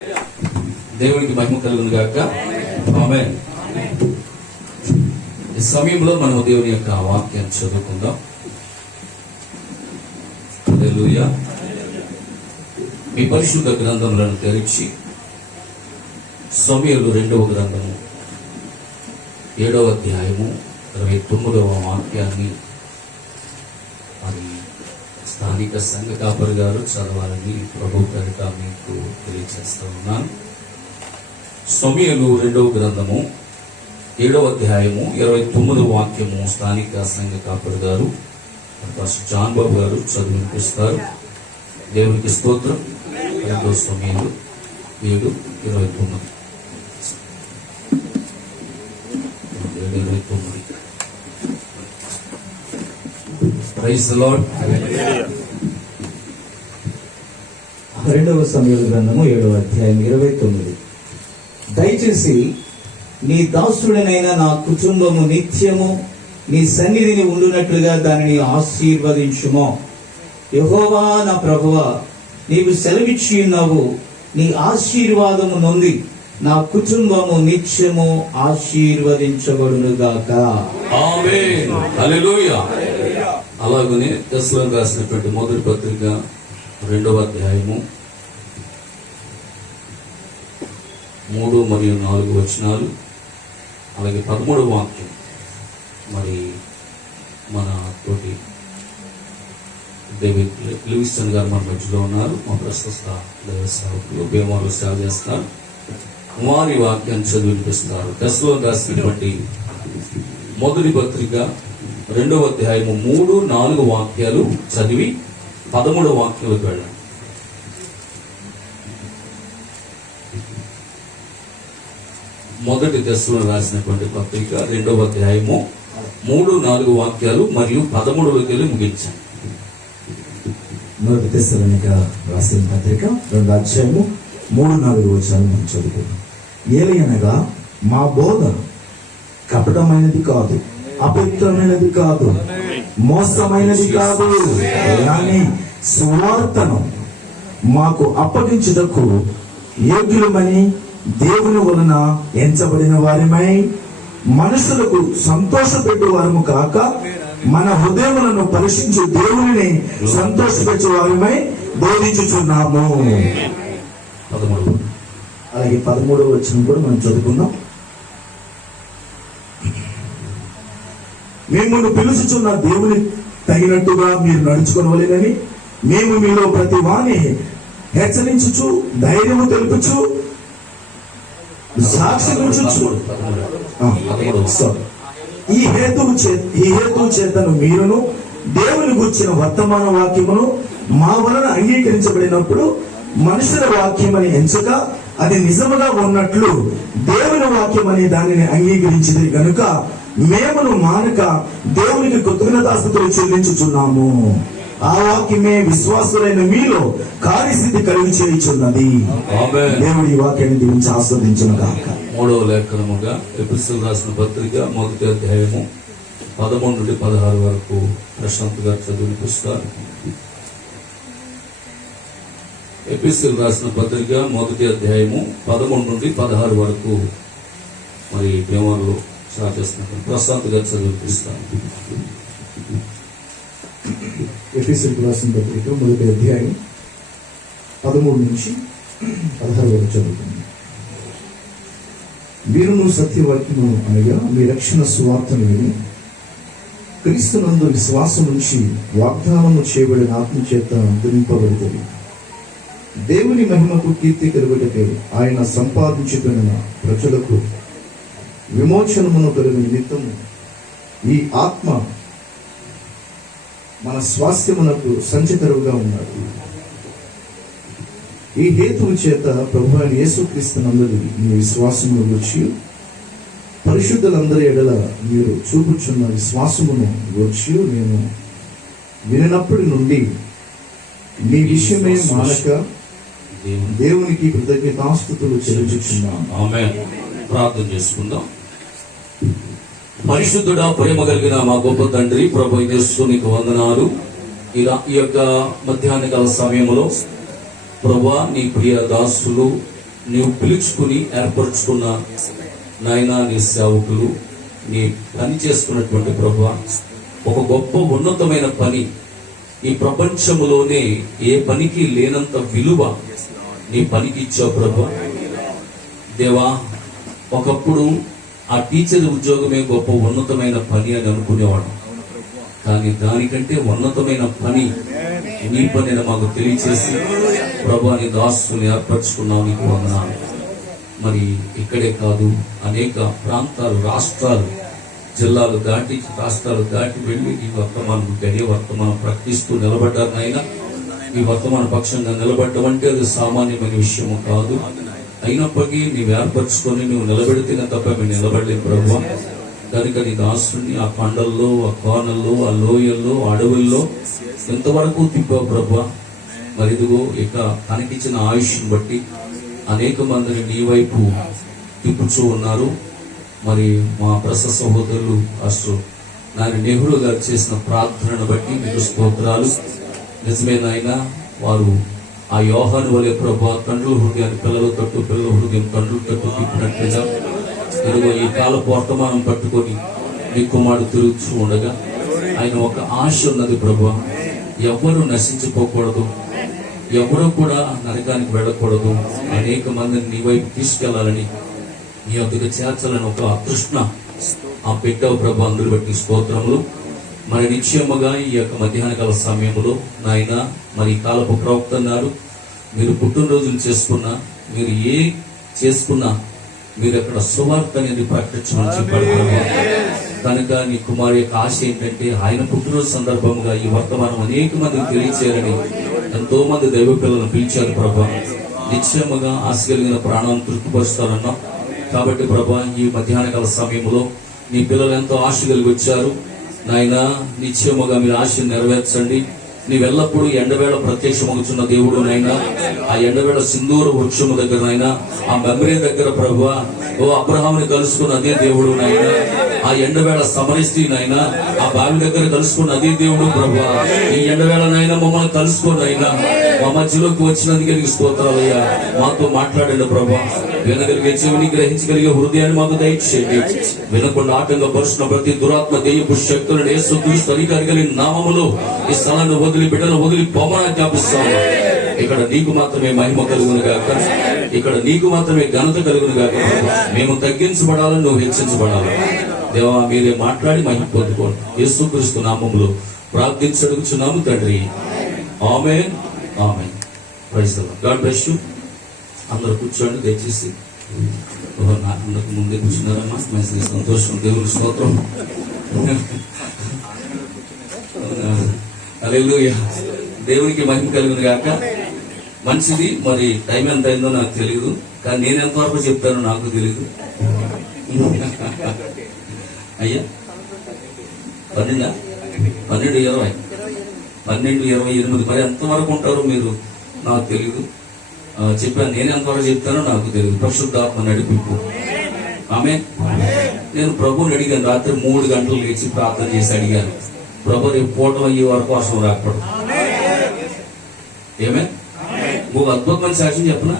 దేవునికి మహిమ కలుగును గాక. ఆమేన్. ఈ సమయంలో మనం దేవుని యొక్క వాక్యాన్ని చదువుకుందాం. హల్లెలూయా. మీ పరిశుద్ధ గ్రంథములను తెరిచి సమూయేలు 2వ గ్రంథము 7వ అధ్యాయము 29వ వాక్యాన్ని మరి స్థానిక సంఘ కాపరి గారు చదవాలని ప్రభు పేరిట మీకు తెలియజేస్తూ ఉన్నాను. సమూయేలు 2వ గ్రంథము 7వ అధ్యాయము 29వ వాక్యము స్థానిక సంఘ కాపరి గారు పాస్టర్ జాన్ బాబు గారు చదివినిపిస్తారు. దేవునికి స్తోత్రం. 2 సమూయేలు 7:29. Praise the lord. 2వ సమూయేలు గ్రంథము 7వ అధ్యాయం 29. దయచేసి నీ దాసుడనైన నా కుటుంబము నిత్యము నీ సన్నిధిని ఉండునట్లుగా దానిని ఆశీర్వదించుము. యెహోవా నా ప్రభువా, నీవు సెలవిచ్చి ఉన్నావు, నీ ఆశీర్వాదము నొంది నా కుటుంబము నిత్యము ఆశీర్వదించబడునుగాక. ఆమేన్. హల్లెలూయా. అలాగనే దశలోకి రాసినటువంటి మొదటి పత్రిక 2వ అధ్యాయము 3 మరియు 4 వచనాలు, అలాగే 13వ వాక్యం. మరి మన తోటి డేవిడ్ లివిస్టన్ గారు మన మధ్యలో ఉన్నారు. మా ప్రస్తుత దైవ సేవకులు భీమాలో సేవ చేస్తారు. వారి వాక్యాన్ని చదివినిపిస్తారు. దశలోకి రాసినటువంటి మొదటి పత్రిక 2వ అధ్యాయము 3, 4 వాక్యాలు చదివి 13వ వాక్యంలోకి వెళ్ళండి. మొదటి దశలో రాసినటువంటి పత్రిక 2వ అధ్యాయము 3, 4 వాక్యాలు మరియు 13లోకి వెళ్ళి ముగించాం. మొదటి తెస్సలోనిక రాసిన పత్రిక 2వ అధ్యాయము 3, 4 వచనాలు మనం చదువుకుందాం. ఏలయనగా మా బోధ కపటమైనది కాదు, అపవిత్రమైనది కాదు, మోసమైనది కాదు, కానీ సువార్తను మాకు అప్పగించుటకు యోగ్యులమని దేవుని వలన ఎంచబడిన వారిమై మనుషులకు సంతోషపెట్టు వారము కాక మన హృదయములను పరీక్షించు దేవుని సంతోషపెట్టు వారిమై బోధించుచున్నాము. అలాగే 13వ వచనం కూడా మనం చదువుకుందాం. మిమ్మల్ని పిలుచుచున్న దేవుని తగినట్టుగా మీరు నడుచుకోవాలని మేము మీలో ప్రతి వాణి హెచ్చరించుచు ధైర్యము తెలుపుచు సాక్షించుచు ఈ హేతువు చేతను మీరును దేవుని గురించిన వర్తమాన వాక్యమును మా వలన అంగీకరించబడినప్పుడు మనుషుల వాక్యమని ఎంచక అది నిజముగా ఉన్నట్లు దేవుని వాక్యమని దానిని అంగీకరించింది గనుక మేమును మానక దేవునికి కృతజ్ఞతాస్తుతులు చెల్లించుచున్నాము. ఆ వాక్యమే విశ్వాసులైన మీలో కార్యసిద్ధి కలిగి చేయుచున్నది. దేవుడి వాక్యాన్ని దీవించి ఆస్వాదించును గాక. 3వ లేఖనముగా ఎపిసోడ్ రాసిన పత్రిక 1వ అధ్యాయము 13 నుండి 16 వరకు ప్రశాంత్ గారు చదివినిపిస్తారు. ఎపిసోడ్ రాసిన పత్రిక 1వ అధ్యాయము 13 నుండి 16 వరకు మరి భీమవరంలో స్టార్ట్ చేస్తున్నారు. ప్రశాంత్ గారు చదివినిపిస్తారు. ఎఫెసీయులకు రాసిన పత్రిక 1వ అధ్యాయం 13 నుంచి 16 వరకు చదువుతుంది. వీరును సత్యవాక్యము అనగా మీ రక్షణ సువార్తను విని క్రీస్తునందు విశ్వాసం నుంచి వాగ్దానము చేయబడిన ఆత్మ చేత ధరింపబడుతుంది. దేవుని మహిమకు కీర్తి కలుగుటకై ఆయన సంపాదించుకున్న ప్రజలకు విమోచనమును కలిగిన నిమిత్తము ఈ ఆత్మ మన స్వాస్థ్యమునకు సంచకరువుగా ఉన్నాడు. ఈ హేతువు చేత ప్రభువైన యేసుక్రీస్తునందు మీ విశ్వాసమును గూర్చి పరిశుద్ధులందరి ఎడల మీరు చూపుచున్న విశ్వాసమును గూర్చి నేను వినినప్పటి నుండి మీ విషయమే మానక దేవునికి కృతజ్ఞతాస్తుతులు చెల్లించుచున్నాను. ఆమేన్. ప్రార్థన చేసుకుందాం. పరిశుద్ధుడా, ప్రేమ కలిగిన మా గొప్ప తండ్రి, ప్రభు యేసు నీకు వందనాలు. ఈ యొక్క మధ్యాహ్న కాల సమయంలో ప్రభువా, నీ ప్రియ దాసులు నీవు పిలుచుకుని ఏర్పరచుకున్న నాయనా నీ సేవకులు నీ పని చేసుకున్నటువంటి ప్రభువా, ఒక గొప్ప ఉన్నతమైన పని, ఈ ప్రపంచములోనే ఏ పనికి లేనంత విలువ నీ పనికి ఇచ్చావు ప్రభువా. దేవా, ఒకప్పుడు ఆ టీచర్ ఉద్యోగమే గొప్ప ఉన్నతమైన పని అని అనుకునేవాడు, కానీ దానికంటే ఉన్నతమైన పని నీ పని మాకు తెలియచేసి ప్రభువా నీ దాసుని ఏర్పరచుకున్నావు, నీకు వందనాలు. మరి ఇక్కడే కాదు, అనేక ప్రాంతాలు, రాష్ట్రాలు, జిల్లాలు దాటి, రాష్ట్రాలు దాటి వెళ్ళి ఈ వర్తమానం, గడియ వర్తమానం ప్రకటిస్తూ నిలబడ్డారు నాయన. ఈ వర్తమాన పక్షంగా నిలబడ్డం అంటే అది సామాన్యమైన విషయము కాదు. అయినప్పటికీ నీవు ఏర్పరచుకొని నువ్వు నిలబెడితేనే తప్ప మేము నిలబడలేము ప్రభువా. కనుక నీ దాసుని ఆ కొండల్లో, ఆ కోనల్లో, ఆ లోయల్లో, అడవుల్లో ఎంతవరకు తిప్పావు ప్రభువా. మరి ఇదిగో ఇక తనకిచ్చిన ఆయుష్ని బట్టి అనేక మందిని నీ వైపు తిప్పుచూ ఉన్నారు. మరి మా ప్రసవ సహోదరులు పాస్టర్ నాయన నెహ్రూ గారు చేసిన ప్రార్థనను బట్టి మీకు స్తోత్రాలు. నిజమే నాయన, వారు ఆ యోహాను వలె ప్రభువా తండ్రుల హృదయాన్ని పిల్లల తట్టు, పిల్లల హృదయం తండ్రుల తట్టు తిప్పినట్లుగా ఇదిగో ఈ కాలపు వర్తమానం పట్టుకొని నీ కుమారుడు తిరుగుతూ ఉండగా ఆయన ఒక ఆశ ఉన్నది ప్రభువా, ఎవ్వరూ నశించిపోకూడదు, ఎవరు కూడా నరకానికి వెళ్ళకూడదు, అనేక మందిని నీ వైపు తీసుకెళ్లాలని, నీ వద్దకు చేర్చాలని ఒక తృష్ణ ఆ పెట్టావు ప్రభు. అందరూ బట్టి స్తోత్రములు. మరి నిశ్చయముగా ఈ యొక్క మధ్యాహ్న కాల సమయంలో నాయన, మరి కాలపు ప్రవక్త అన్నారు, మీరు పుట్టినరోజులు చేసుకున్నా, మీరు ఏ చేసుకున్నా మీరు అక్కడ సువార్త అనేది ప్రకటించమని చెప్పాడు ప్రభు. కనుక నీ కుమారు యొక్క ఆశ ఏంటంటే ఆయన పుట్టినరోజు సందర్భంగా ఈ వర్తమానం అనేక మందికి తెలియచేయాలని ఎంతో మంది దైవ పిల్లలను పిలిచారు ప్రభా. నిశ్చయముగా ఆశ కలిగిన ప్రాణాలను తృప్తిపరుస్తారన్నాం. కాబట్టి ప్రభా, ఈ మధ్యాహ్న కాల సమయంలో నీ పిల్లలు ఎంతో ఆశ కలిగి వచ్చారు నాయన. నిశ్చయముగా మీరు ఆశను నెరవేర్చండి. నీవెల్లప్పుడూ ఎండవేళ ప్రత్యక్షమగుచున్న దేవుడు నాయన. ఆ ఎండవేళ సింధూర వృక్షము దగ్గర నాయన, ఆ మెమరీ దగ్గర ప్రభువా, ఓ అబ్రహాముని కలుసుకున్న అదే దేవుడు నాయన. ఆ ఎండవేళ సమరస్త్రీ నాయన, ఆ బావి దగ్గర కలుసుకున్న అదే దేవుడు ప్రభువా. ఈ ఎండవేళ నాయన మమ్మల్ని కలుసుకుని నాయన, మా మధ్యలోకి వచ్చినందుకే నీకు స్తోత్రాలయ్యా. మాతో మాట్లాడండి ప్రభువా. వినగలిగే చెవిని, గ్రహించగలిగే హృదయాన్ని మాకు దయచేయండి. వినకుండా ఆటంకపరుచిన ప్రతి దురాత్మ దెయ్యపు శక్తులను యేసుక్రీస్తు అధికారి నామములో ఈ స్థలాన్ని వదిలి, బిడ్డను వదిలి పొమ్మని జ్ఞాపిస్తాము. ఇక్కడ నీకు మాత్రమే మహిమ కలుగును గాక, ఇక్కడ నీకు మాత్రమే ఘనత కలుగును గాక. మేము తగ్గించబడాలని, నువ్వు హెచ్చించబడాలి. దేవా, మీరే మాట్లాడి మహిమ పొందుకోండి. యేసుక్రీస్తు నామములో ప్రార్థించడుగుచున్నాము తండ్రి. ఆమేన్, ఆమేన్. Praise the lord. God bless you. అందరూ కూర్చోండి దయచేసి. అందరికి ముందే కూర్చున్నారమ్మా, మంచి సంతోషం. దేవుని స్తోత్రం. హల్లెలూయా. దేవునికి మహిమ కలుగును గాక. మంచిది. మరి టైం ఎంత అయిందో నాకు తెలియదు, కానీ నేను ఎంతవరకు చెప్తానో నాకు తెలియదు. అయ్యా 12:20 12:28. మరి ఎంతవరకు ఉంటారో మీరు నాకు తెలియదు. చెప్పాను, నేను ఎంతవరకు చెప్తానో నాకు తెలియదు. పరిశుద్ధాత్మ నడిపింపు. ఆమేన్. నేను ప్రభువుని అడిగాను, రాత్రి 3 గంటలు లేచి ప్రార్థన చేసి అడిగాను, ప్రభు రేపు పూట అయ్యే వరకు వర్షం రాకూడదు. ఏమే ఒక అద్భుతమైన సాక్ష్యం చెప్పనా?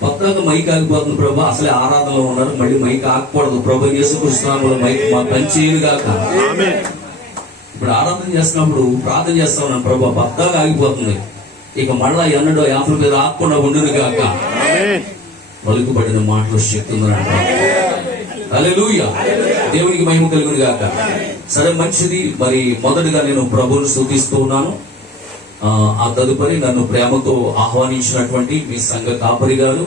కొత్తగా మైక్ ఆగిపోతుంది ప్రభు, అసలే ఆరాధనలో ఉన్నారు, మళ్ళీ మైక్ ఆగకూడదు ప్రభు. యేసుక్రీస్తు మైక్ మా పనిచేయను గాక. ఇప్పుడు ఆరాధన చేస్తున్నప్పుడు ప్రార్థన చేస్తా ఉన్నాను, ప్రభు కొత్తగా ఆగిపోతుంది, ఇక మళ్ళా ఎన్నడో యాభై మీద ఆగకుండా ఉండును గాక. పలుకుబడిన మాటలు శక్తి ఉందంట. హల్లెలూయా. దేవునికి మహిమ కలుగును గాక. సరే, మంచిది. మరి మొదటిగా నేను ప్రభువుని స్తుతిస్తూ ఉన్నాను. ఆ తదుపరి నన్ను ప్రేమతో ఆహ్వానించినటువంటి మీ సంఘ కాపరి గారు,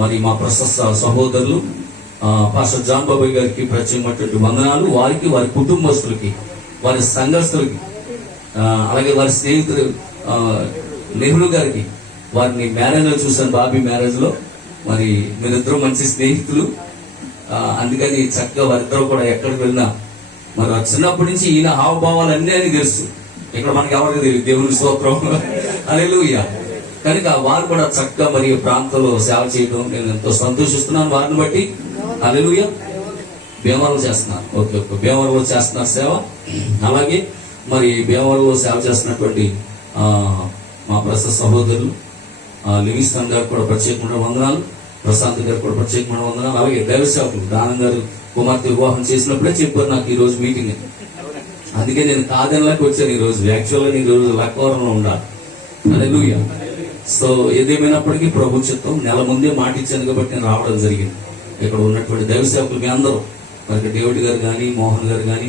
మరి మా ప్రశస్త సహోదరులు పాస్టర్ జాన్ బాబాయ్ గారికి ప్రత్యేకమైనటువంటి వందనాలు. వారికి, వారి కుటుంబస్తులకి, వారి సంఘస్థులకి, అలాగే వారి స్నేహితులు నెహ్రూ గారికి, వారిని మ్యారేజ్ లో చూశాను, బాబీ మ్యారేజ్ లో. మరి మీరిద్దరూ మంచి స్నేహితులు, అందుకని చక్కగా వారిద్దరూ కూడా ఎక్కడికి వెళ్ళినా మరి చిన్నప్పటి నుంచి ఈయన హావభావాలన్నీ అని తెలుసు. ఇక్కడ మనకి ఎవరికి తెలియదు. దేవుని స్తోత్రం. హల్లెలూయా. కనుక వారు కూడా చక్కగా మరి ప్రాంతంలో సేవ చేయడం నేను ఎంతో సంతోషిస్తున్నాను వారిని బట్టి. హల్లెలూయా. భీమవరంలో చేస్తున్నారు. ఓకే, భీమవరంలో చేస్తున్నారు సేవ. అలాగే మరి భీమవరంలో సేవ చేస్తున్నటువంటి మా ప్రస్తుత సహోదరులు లివిస్టన్ గారికి కూడా ప్రత్యేకమైన వందనాలు, ప్రశాంత్ గారికి కూడా ప్రత్యేకమైన వందనాలు. అలాగే దైవ సేవకులు దానం గారు కుమార్తె వివాహం చేసినప్పుడే చెప్పారు నాకు ఈ రోజు మీటింగ్. అందుకే నేను కాదనలాకి వచ్చాను ఈ రోజు. యాక్చువల్గా ఈ రోజు లక్కవరంలో ఉండాలి. హల్లెలూయా. సో ఏదేమైనప్పటికీ ప్రభు చిత్తం, నెల ముందే మాట ఇచ్చాను కాబట్టి నేను రావడం జరిగింది. ఇక్కడ ఉన్నటువంటి దైవ సేవకులు మీ అందరూ, మరి డేవిడ్ గారు కానీ, మోహన్ గారు కానీ,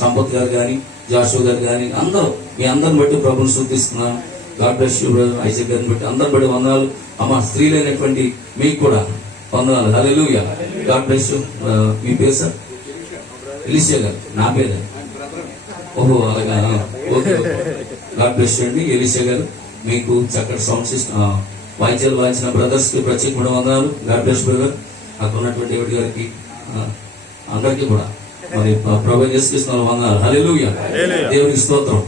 సంపత్ గారు కానీ, జాషువా గారు కానీ, అందరూ మీ అందరిని బట్టి ప్రభుని స్తుతిస్తున్నాను. God bless you brother Isaac గారిని బట్టి అందరిని బట్టి వందనాలు. అమ్మ స్త్రీలైనటువంటి మీకు కూడా వందనాలు. హల్లెలూయా. God bless you. మీ పేరు సార్? ఎలిషా గారు. నా పేరే. ఓహో అలాగా. ఓకే. గాడ్ బ్లెస్ యు అండి. ఎలిషా గారు మీకు చక్కటి సౌండ్ సిస్టమ్ వాయిద్యాలు వాయించిన బ్రదర్స్ కి ప్రత్యేకమైన వందనాలు. God bless brother. అక్కడ ఉన్నటువంటి డేవిడ్ గారికి అందరికీ కూడా మరి ప్రభు యేసుక్రీస్తు వందనాలు. హల్లెలూయా. దేవునికి స్తోత్రం.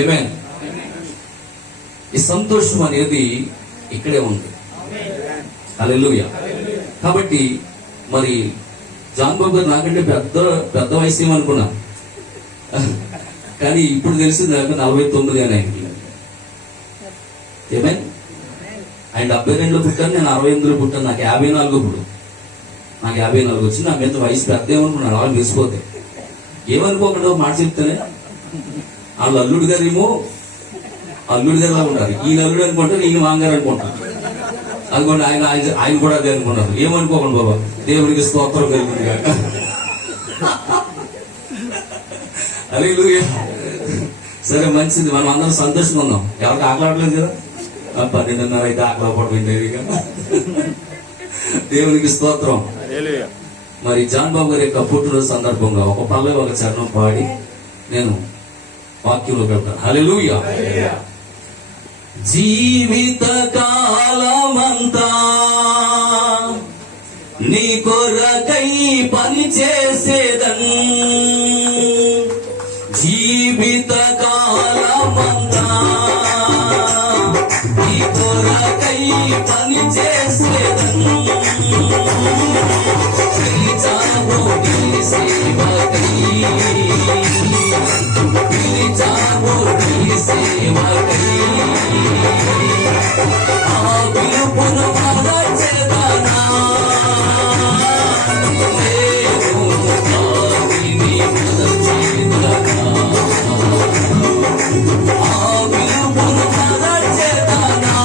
ఆమేన్. ఈ సంతోషం అనేది ఇక్కడే ఉంది. హల్లెలూయా. కాబట్టి మరి జాన్ బాబు గారు నాకంటే పెద్ద వయసు ఏమనుకున్నా, కానీ ఇప్పుడు తెలిసింది నాకు 49 అని ఆయనకి. ఏమేన్ ఆయన 72లో పుట్టాను, నేను 68లో పుట్టాను. నాకు 54 ఇప్పుడు. నాకు 54 వచ్చి నా మీద వయసు పెద్ద ఏమనుకున్నాను. అలా తెలిసిపోతే ఏమనుకోకుండా ఒక మాట చెప్తానే, వాళ్ళు అల్లుడు గారేమో అల్లుడు గారిలా ఉంటారు. ఈయన అల్లుడు అనుకుంటారు, ఈయన మాంగారు అనుకుంటారు. అనుకోండి ఆయన కూడా అదే అనుకున్నారు. ఏమనుకోకండి బాబా, దేవుడికి స్తోత్రం కలుగుతుంది కాక. హల్లెలూయా. సరే మంచిది, మనం అందరం సంతోషంగా ఉన్నాం. ఎవరికి ఆకలాడలేదు కదా. 12:30 అయితే ఆకలపడడం ఏంటది కదా. దేవునికి స్తోత్రం. మరి జాన్ బాబు గారి యొక్క పుట్టినరోజు సందర్భంగా ఒక పల్లె ఒక చరణం పాడి నేను వాక్యంలో పెడతాను. హల్లెలూయా. జీవిత కాలమంతా నీ కొరకై పని చేసేదన్, జీవిత కాలమంతా నీ కొరకై పని చేసేదన్, పిలిచావు నీ సేవకై, పిలిచావు నీ సేవకై, ఆ పిలుపును మరచెదనా, నేను కాదిని మరచెదనా, ఆ పిలుపును మరచెదనా,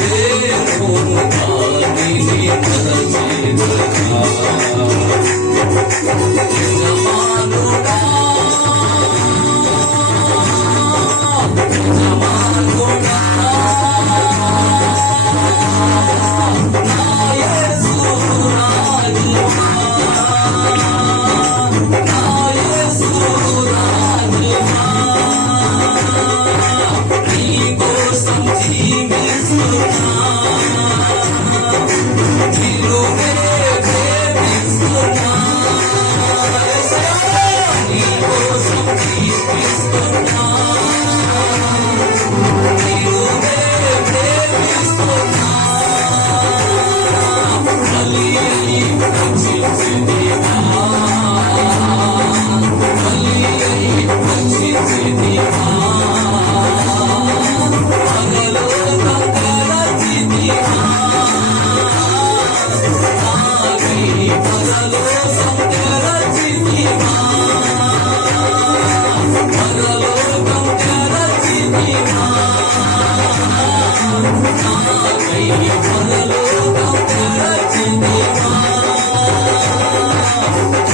నేను కాదిని మరచెదనా.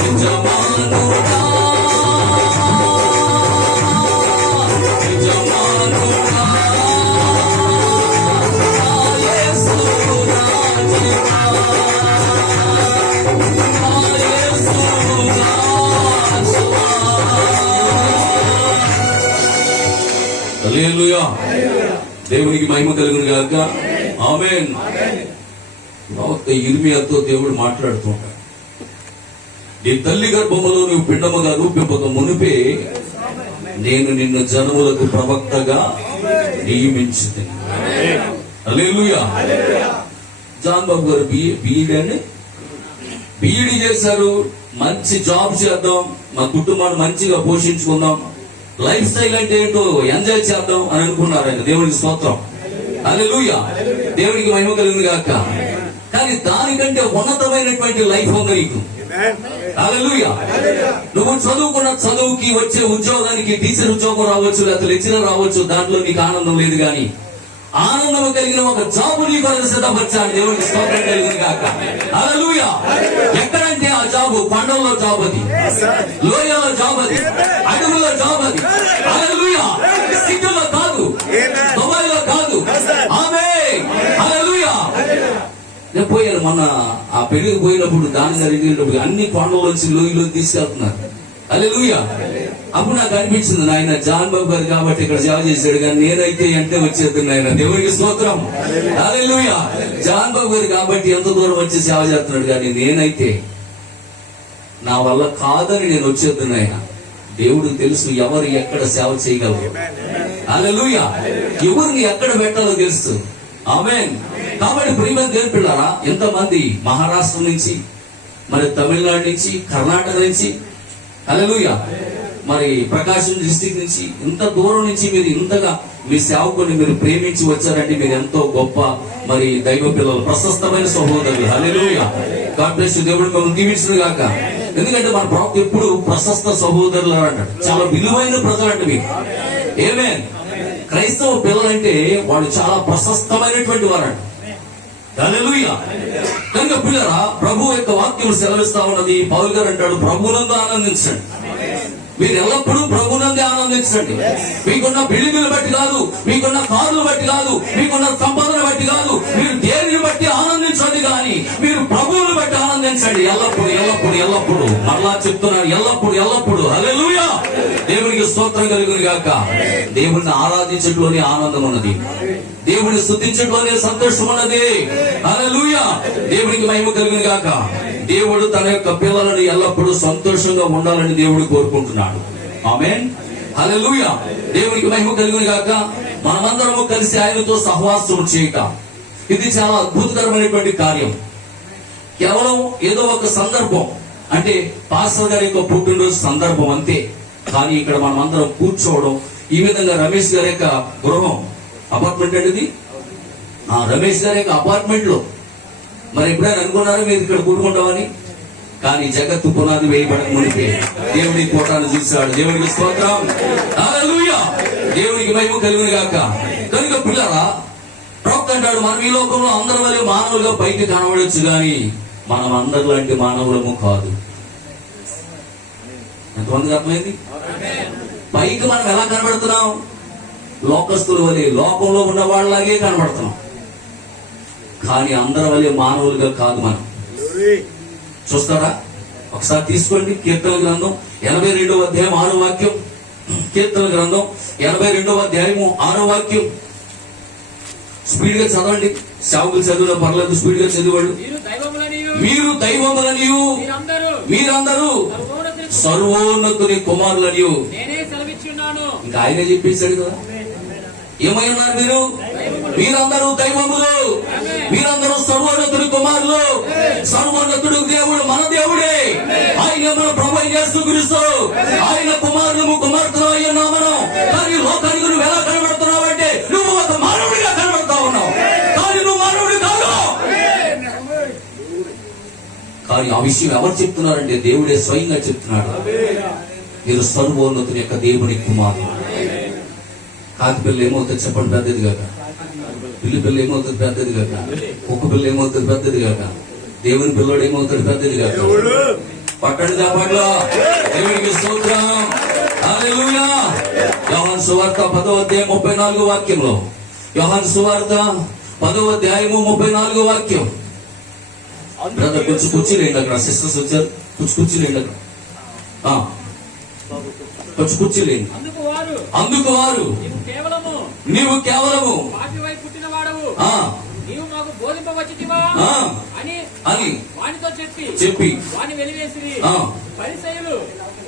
యజమానుడా హల్లెలూయా. దేవునికి మహిమ కలుగును గాక. ఆమేన్. ప్రవక్త యిర్మీయాతో దేవుడు మాట్లాడుతుంటాడు. నీ తల్లి గర్భములో నువ్వు పిండముగా రూపింపక మునిపే నేను నిన్ను జనములకు ప్రవక్తగా నియమించింది. హల్లెలూయా. జాన్ బాబు గారు బిఈడి చేశారు. మంచి జాబ్ చేద్దాం, మా కుటుంబాన్ని మంచిగా పోషించుకుందాం, లైఫ్ స్టైల్ అంటే ఏంటో ఎంజాయ్ చేద్దాం అని అనుకున్నారు ఆయన. దేవునికి స్తోత్రం, హల్లెలూయా, దేవునికి మహిమ కలుగును గాక. కానీ దానికంటే ఉన్నతమైనటువంటి లైఫ్ ఉంది నీకు. హల్లెలూయా. నువ్వు చదువుకున్న చదువుకి, వచ్చే ఉద్యోగానికి, టీచర్ ఉద్యోగం రావచ్చు, లేకపోతే లెక్చరర్ రావచ్చు, దాంట్లో నీకు ఆనందం లేదు. కానీ ఆనందం కలిగిన ఒక జాబ్ నీకు కొరకు సిద్ధపరిచాడు. దేవునికి స్తోత్రం కలుగును గాక. హల్లెలూయా. ఎక్కడంటే ఆ జాబు కొండల్లో జాబ్ అది, లోయల్లో జాబ్ అది, అడవుల్లో జాబ్ అది. హల్లెలూయా. సిటీలో కాదు, దుబాయ్ లో కాదు. ఆమేన్. హల్లెలూయా. నేను పోయాను మొన్న ఆ పెళ్లికి పోయినప్పుడు, దాని జరిగినప్పుడు అన్ని కొండలోంచి లోయలో తీసుకెళ్తున్నారు. హల్లెలూయా. అప్పుడు నాకు అనిపించింది, నాయన జాన్ బాబు గారు కాబట్టి ఇక్కడ సేవ చేశాడు, కానీ నేనైతే అంటే వచ్చేది నాయన. దేవునికి స్తోత్రం, హల్లెలూయా. జాన్ బాబు గారు కాబట్టి ఎంత దూరం వచ్చి సేవ చేస్తున్నాడు, కానీ నేనైతే నా వల్ల కాదని నేను వచ్చేది నాయన. దేవుడికి తెలుసు ఎవరు ఎక్కడ సేవ చేయగలరు. హల్లెలూయా. ఎవరిని ఎక్కడ పెట్టాలో తెలుసు. ఆమేన్. కాబట్టి ప్రియమైన దేవుని పిల్లారా, ఎంతమంది మహారాష్ట్ర నుంచి, మరి తమిళనాడు నుంచి, కర్ణాటక నుంచి, హల్లెలూయా, మరి ప్రకాశం డిస్ట్రిక్ట్ నుంచి, ఇంత దూరం నుంచి మీరు ఇంతగా మీ సేవకుని మీరు ప్రేమించి వచ్చారంటే మీరు ఎంతో గొప్ప మరి దైవ పిల్లలు, ప్రశస్తమైన సహోదరులు. హల్లెలూయా. God bless you. దేవుడు మిమ్మల్ని దీవించును గాక. ఎందుకంటే మన ప్రవక్త ఎప్పుడు ప్రశస్త సహోదరులు అంటాడు. చాలా విలువైన ప్రజలు అంటే మీరు. ఆమేన్. క్రైస్తవ పిల్లలంటే వాళ్ళు చాలా ప్రశస్తమైనటువంటి వారంట. హల్లెలూయా. కనుక పిల్లరా, ప్రభు యొక్క వాక్యం సెలవిస్తా ఉన్నది. పౌలు గారు అంటాడు, ప్రభువునందు ఆనందించండి. మీరు ఎల్లప్పుడూ ప్రభువునందే ఆనందించండి. మీకున్న బిల్డింగులు బట్టి కాదు, మీకున్న కార్లు బట్టి కాదు, మీకున్న సంపదన బట్టి కాదు, మీరు దేనిని బట్టి ఆనందించండి, కానీ మీరు ప్రభువుని బట్టి ఆనందించండి. ఎల్లప్పుడు ఎల్లప్పుడు ఎల్లప్పుడు, మరలా చెప్తున్నాను, ఎల్లప్పుడు ఎల్లప్పుడు. హల్లెలూయా. దేవునికి స్తోత్రం కలుగును గాక. దేవుణ్ణి ఆరాధించట్లోనే ఆనందం ఉన్నది, దేవుని స్తుతించట్లోనే సంతోషం ఉన్నది. హల్లెలూయా. దేవునికి మహిమ కలుగును గాక. దేవుడు తన యొక్క పిల్లలను ఎల్లప్పుడూ సంతోషంగా ఉండాలని దేవుడు కోరుకుంటున్నాడు. ఆమేన్. హల్లెలూయా. దేవునికి మహిమ కలుగును గాక. మనమందరము కలిసి ఆయనతో సహవాసం చేయటం, ఇది చాలా అద్భుతకరమైనటువంటి కార్యం. కేవలం ఏదో ఒక సందర్భం, అంటే పాస్టర్ గారి యొక్క పుట్టినరోజు సందర్భం అంతే. కానీ ఇక్కడ మనం అందరం కూర్చోవడం, ఈ విధంగా రమేష్ గారి యొక్క గృహం, అపార్ట్మెంట్ అనేది రమేష్ గారి యొక్క అపార్ట్మెంట్ లో, మరి ఎప్పుడైనా అనుకున్నారా మీరు ఇక్కడ కూడుకుంటామని? కానీ జగత్తు పునాది వేయబడక మునిపే దేవుడి కోటాను చూశాడు. దేవుడికి స్తోత్రం, హల్లెలూయా. దేవునికి మహిమ కలుగును గాక. కనుక పిల్లరా, ప్రవక్త అంటాడు, మనం ఈ లోకంలో అందరి వల్లే మానవులుగా పైకి కనబడచ్చు, కానీ మనం అందరి లాంటి మానవులము కాదు. ఎంతమందికి అర్థమైంది? పైకి మనం ఎలా కనబడుతున్నాం? లోకస్తుల వలె, లోకంలో ఉన్న వాళ్ళలాగే కనబడుతున్నాం, కానీ అందరి వలె మానవులుగా కాదు మనం. చూస్తారా? ఒకసారి తీసుకోండి కీర్తన గ్రంథం 82వ అధ్యాయం 6వ వాక్యం. కీర్తన గ్రంథం 82వ అధ్యాయము 6వ వాక్యం. స్పీడ్ గా చదవండి. సేవకులు చదివిన పర్లేదు, స్పీడ్ గా చదివాడు. మీరు దైవములనియు మీరందరూ సర్వోన్నతుని కుమారులనియు. ఇంకా ఆయనే చెప్పేశాడు కదా. ఏమై ఉన్నారు మీరు? మీరందరూ దైవములు, మీరందరూ సర్వోన్నతుడి కుమారులు. సర్వోన్నతుడు దేవుడు మన దేవుడే. ఆయన మన ప్రభువైన యేసుక్రీస్తు, ఆయన కుమారులు కుమార్తెలు అయ్యున్నా మనం. కానీ లోకానికి నువ్వు ఎలా కనబడుతున్నావు అంటే నువ్వు ఒక మానవుడిగా కనబడతా ఉన్నావు, కానీ నువ్వు మానవుడి కాదు. కానీ ఆ విషయం ఎవరు చెప్తున్నారంటే దేవుడే స్వయంగా చెప్తున్నాడు. మీరు సర్వోన్నతుని యొక్క దేవుని కుమారులు. కాకి పిల్ల ఏమవుతుంది చెప్పండి? పెద్దది కాక. పిల్లి పిల్ల ఏమవుతుంది? పెద్దది కాక. కుక్క పిల్ల ఏమవుతుంది? పెద్దది కాక. దేవుని పిల్లడు ఏమవుతాడు? పెద్దది కాక. పట్టండి కాపాడలో. దేవునికి స్తోత్రం, హల్లెలూయా. యోహాను సువార్త 10వ అధ్యాయం 34వ వాక్యంలో, యోహాను సువార్త 10వ అధ్యాయము 34వ వాక్యం. బ్రదర్ కొంచెం కూర్చోలేండి అక్కడ, సిస్టర్స్ వచ్చారు, కొంచెం కూర్చోలేండి అక్కడ, కొంచెం కూర్చోలేండి. అందుకు వారు, నీవు కేవలము చెప్పి 10:34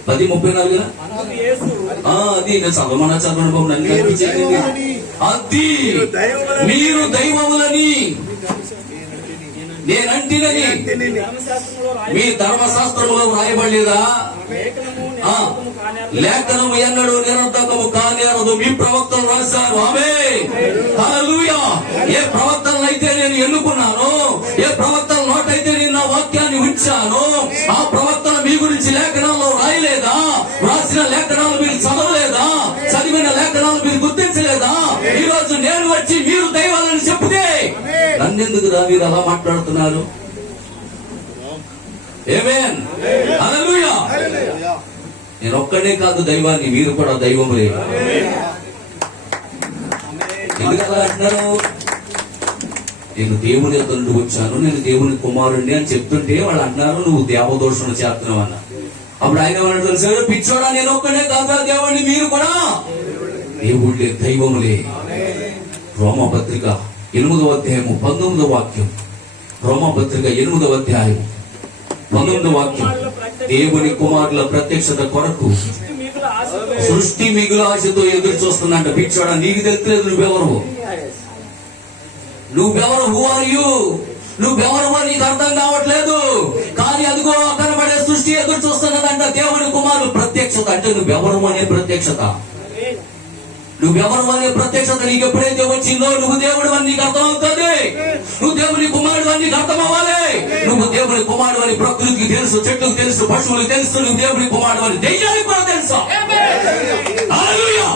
అది చదవమన్నా చదవడం బాబు, నన్ను కనిపించేది అది. మీరు దైవములని నేనంటినని మీ ధర్మశాస్త్రంలో రాయబడలేదా? లేఖనము ఎన్నడూ నిరర్ధకము కానేరదు. మీ ప్రవక్తలు రాశారు. ఆమేన్. హల్లెలూయా. ఏ ప్రవక్తలను అయితే నేను ఎన్నుకున్నాను, ఏ ప్రవక్తల నోటైతే నేను నా వాక్యాన్ని ఉంచాను, ఆ ప్రవక్తలు మీ గురించి లేఖనాల్లో రాయలేదా? రాసిన లేఖనాలు మీరు చదవలేదా? చదివిన లేఖనాలు మీరు గుర్తించలేదా? ఈ రోజు నేను వచ్చి మీరు దైవాలని చెప్తే నన్నెందుకు మీరు అలా మాట్లాడుతున్నారు? ఆమేన్. హల్లెలూయా. నేను ఒక్కడే కాదు దైవాన్ని, మీరు కూడా దైవములే. ఎందుకు అలా అంటున్నారు? నేను దేవుని యొక్క నుండి వచ్చాను, నేను దేవుని కుమారుణ్ణి అని చెప్తుంటే వాళ్ళు అంటున్నారు నువ్వు దేవదోషణ చేస్తున్నావు అన్న. అప్పుడు ఆయన ఏమన్నా తెలుసు? పిచ్చోడా, నేను ఒక్కడే కాదా దేవుణ్ణి, మీరు కూడా దేవుళ్ళే, దైవములే. రోమపత్రిక 8వ అధ్యాయము 19వ వాక్యం. రోమపత్రిక 8వ అధ్యాయం 19వ వాక్యం. దేవుని కుమారుల ప్రత్యక్షత కొరకు సృష్టి మిగుల ఆశతో ఎదురు చూస్తున్నట్ట. పిచ్చోడా, నీకు తెలియలేదు నువ్వెవరు, హూ ఆర్ యూ, నువ్వెవరు నీకు అర్థం కావట్లేదు. కానీ అదిగో కనబడే సృష్టి ఎదురు చూస్తున్నదంట దేవుని కుమారులు ప్రత్యక్షత. అంటే నువ్వెవరు అనే ప్రత్యక్షత, నువ్వెవరు అనే ప్రత్యక్షత నీకు ఎప్పుడైతే వచ్చిందో నువ్వు దేవుడు అని నీకు అర్థమవుతుంది. నువ్వు దేవుని కుమారుడు అని నీకు అర్థం అవ్వాలి. నువ్వు దేవుని కుమారుడు అని ప్రకృతికి తెలుసు, చెట్టుకు తెలుసు, పశువులకు తెలుసు. నువ్వు దేవుని కుమారుడు అని దెయ్యానికి కూడా తెలుసు. హల్లెలూయా.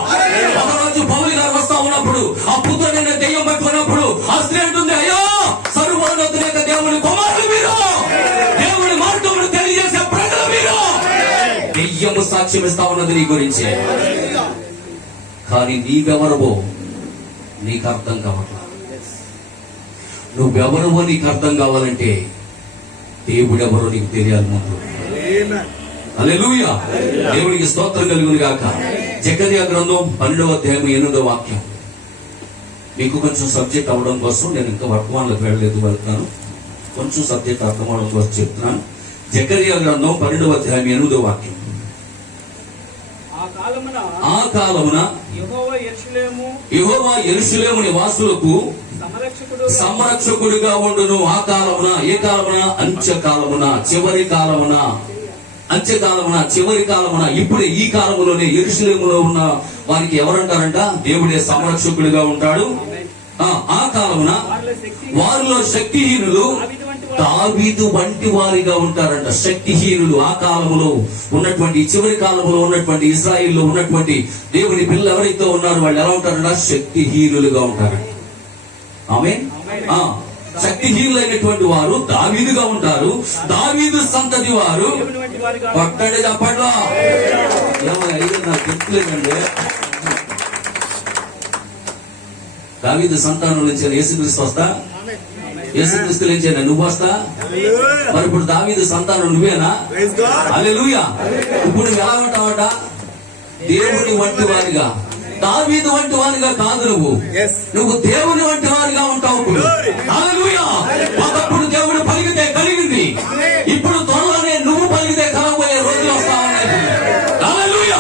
ఒకరోజు పౌలు గారు వస్తా ఉన్నప్పుడు ఆ పుత్రుడైన దెయ్యం పట్టుకున్నప్పుడు ఆ స్త్రీ అంటుంది, అయ్యో సర్వోన్నతుడైన దేవుని కుమారుడు మీరు, దేవుని మార్గమును తెలియజేసే ప్రజలు మీరు. దెయ్యము సాక్ష్యం ఇస్తా ఉన్నది నీ గురించి. కానీ నీవెవరవో నీకు అర్థం కావట్లా. నువ్వెవరవో నీకు అర్థం కావాలంటే దేవుడెవరో నీకు తెలియాలి ముందు. హల్లెలూయా. దేవునికి స్తోత్రం కలుగును గాక. జకర్యా గ్రంథం 12వ అధ్యాయం 8వ వాక్యం. మీకు కొంచెం సబ్జెక్ట్ అవ్వడం కోసం నేను ఇంకా వర్తమానంలోకి వెళ్తాను. కొంచెం సబ్జెక్ట్ అర్థం అవడం కోసం చెప్తున్నాను. జకర్యా గ్రంథం 12వ అధ్యాయం 8వ వాక్యం. ఆ కాలమున యెహోవా యెరూషలేము నివాసులకు సంరక్షకుడిగా ఉండును. ఆ కాలమున, ఏ కాలమున? అంత్యకాలమున, చివరి కాలమున. అంత్యకాలమున, చివరి కాలమున. ఇప్పుడే ఈ కాలములోనే యెరూషలేములో ఉన్న వారికి ఎవరంటారంట? దేవుడే సంరక్షకుడిగా ఉంటాడు. ఆ కాలమున వారిలో శక్తిహీనులు దావీదు వంటి వారిగా ఉంటారంట. శక్తిహీనులు. ఆ కాలంలో ఉన్నటువంటి, చివరి కాలంలో ఉన్నటువంటి ఇశ్రాయేల్లో ఉన్నటువంటి దేవుని పిల్లలు ఎవరైతే ఉన్నారో వాళ్ళు ఎలా ఉంటారంట? శక్తిహీనులుగా ఉంటారంట. ఆమేన్. శక్తిహీనులైనటువంటి వారు దావీదుగా ఉంటారు. దావీదు సంతతి వారు పట్టండి చెప్పట్లా. నాకు గుర్తులేదండి. దావీదు సంతానం నుంచి యేసుక్రీస్తు వస్తా, యేసుక్రీస్తు నుంచి నువ్వు వస్తా. మరి ఇప్పుడు దావీదు సంతానం నువ్వేనా? హల్లెలూయా. ఇప్పుడు నువ్వు ఎలా ఉంటావట? దేవుని వంటి వారిగా. దావీదు వంటి వారిగా కాదు, నువ్వు దేవుని వంటి వారిగా ఉంటావు. హల్లెలూయా. ఒకప్పుడు దేవుడు పలికితే కలిగింది, ఇప్పుడు త్వరలోనే నువ్వు పలికితే కలగబోయే రోజులు వస్తా ఉన్నాయి. హల్లెలూయా.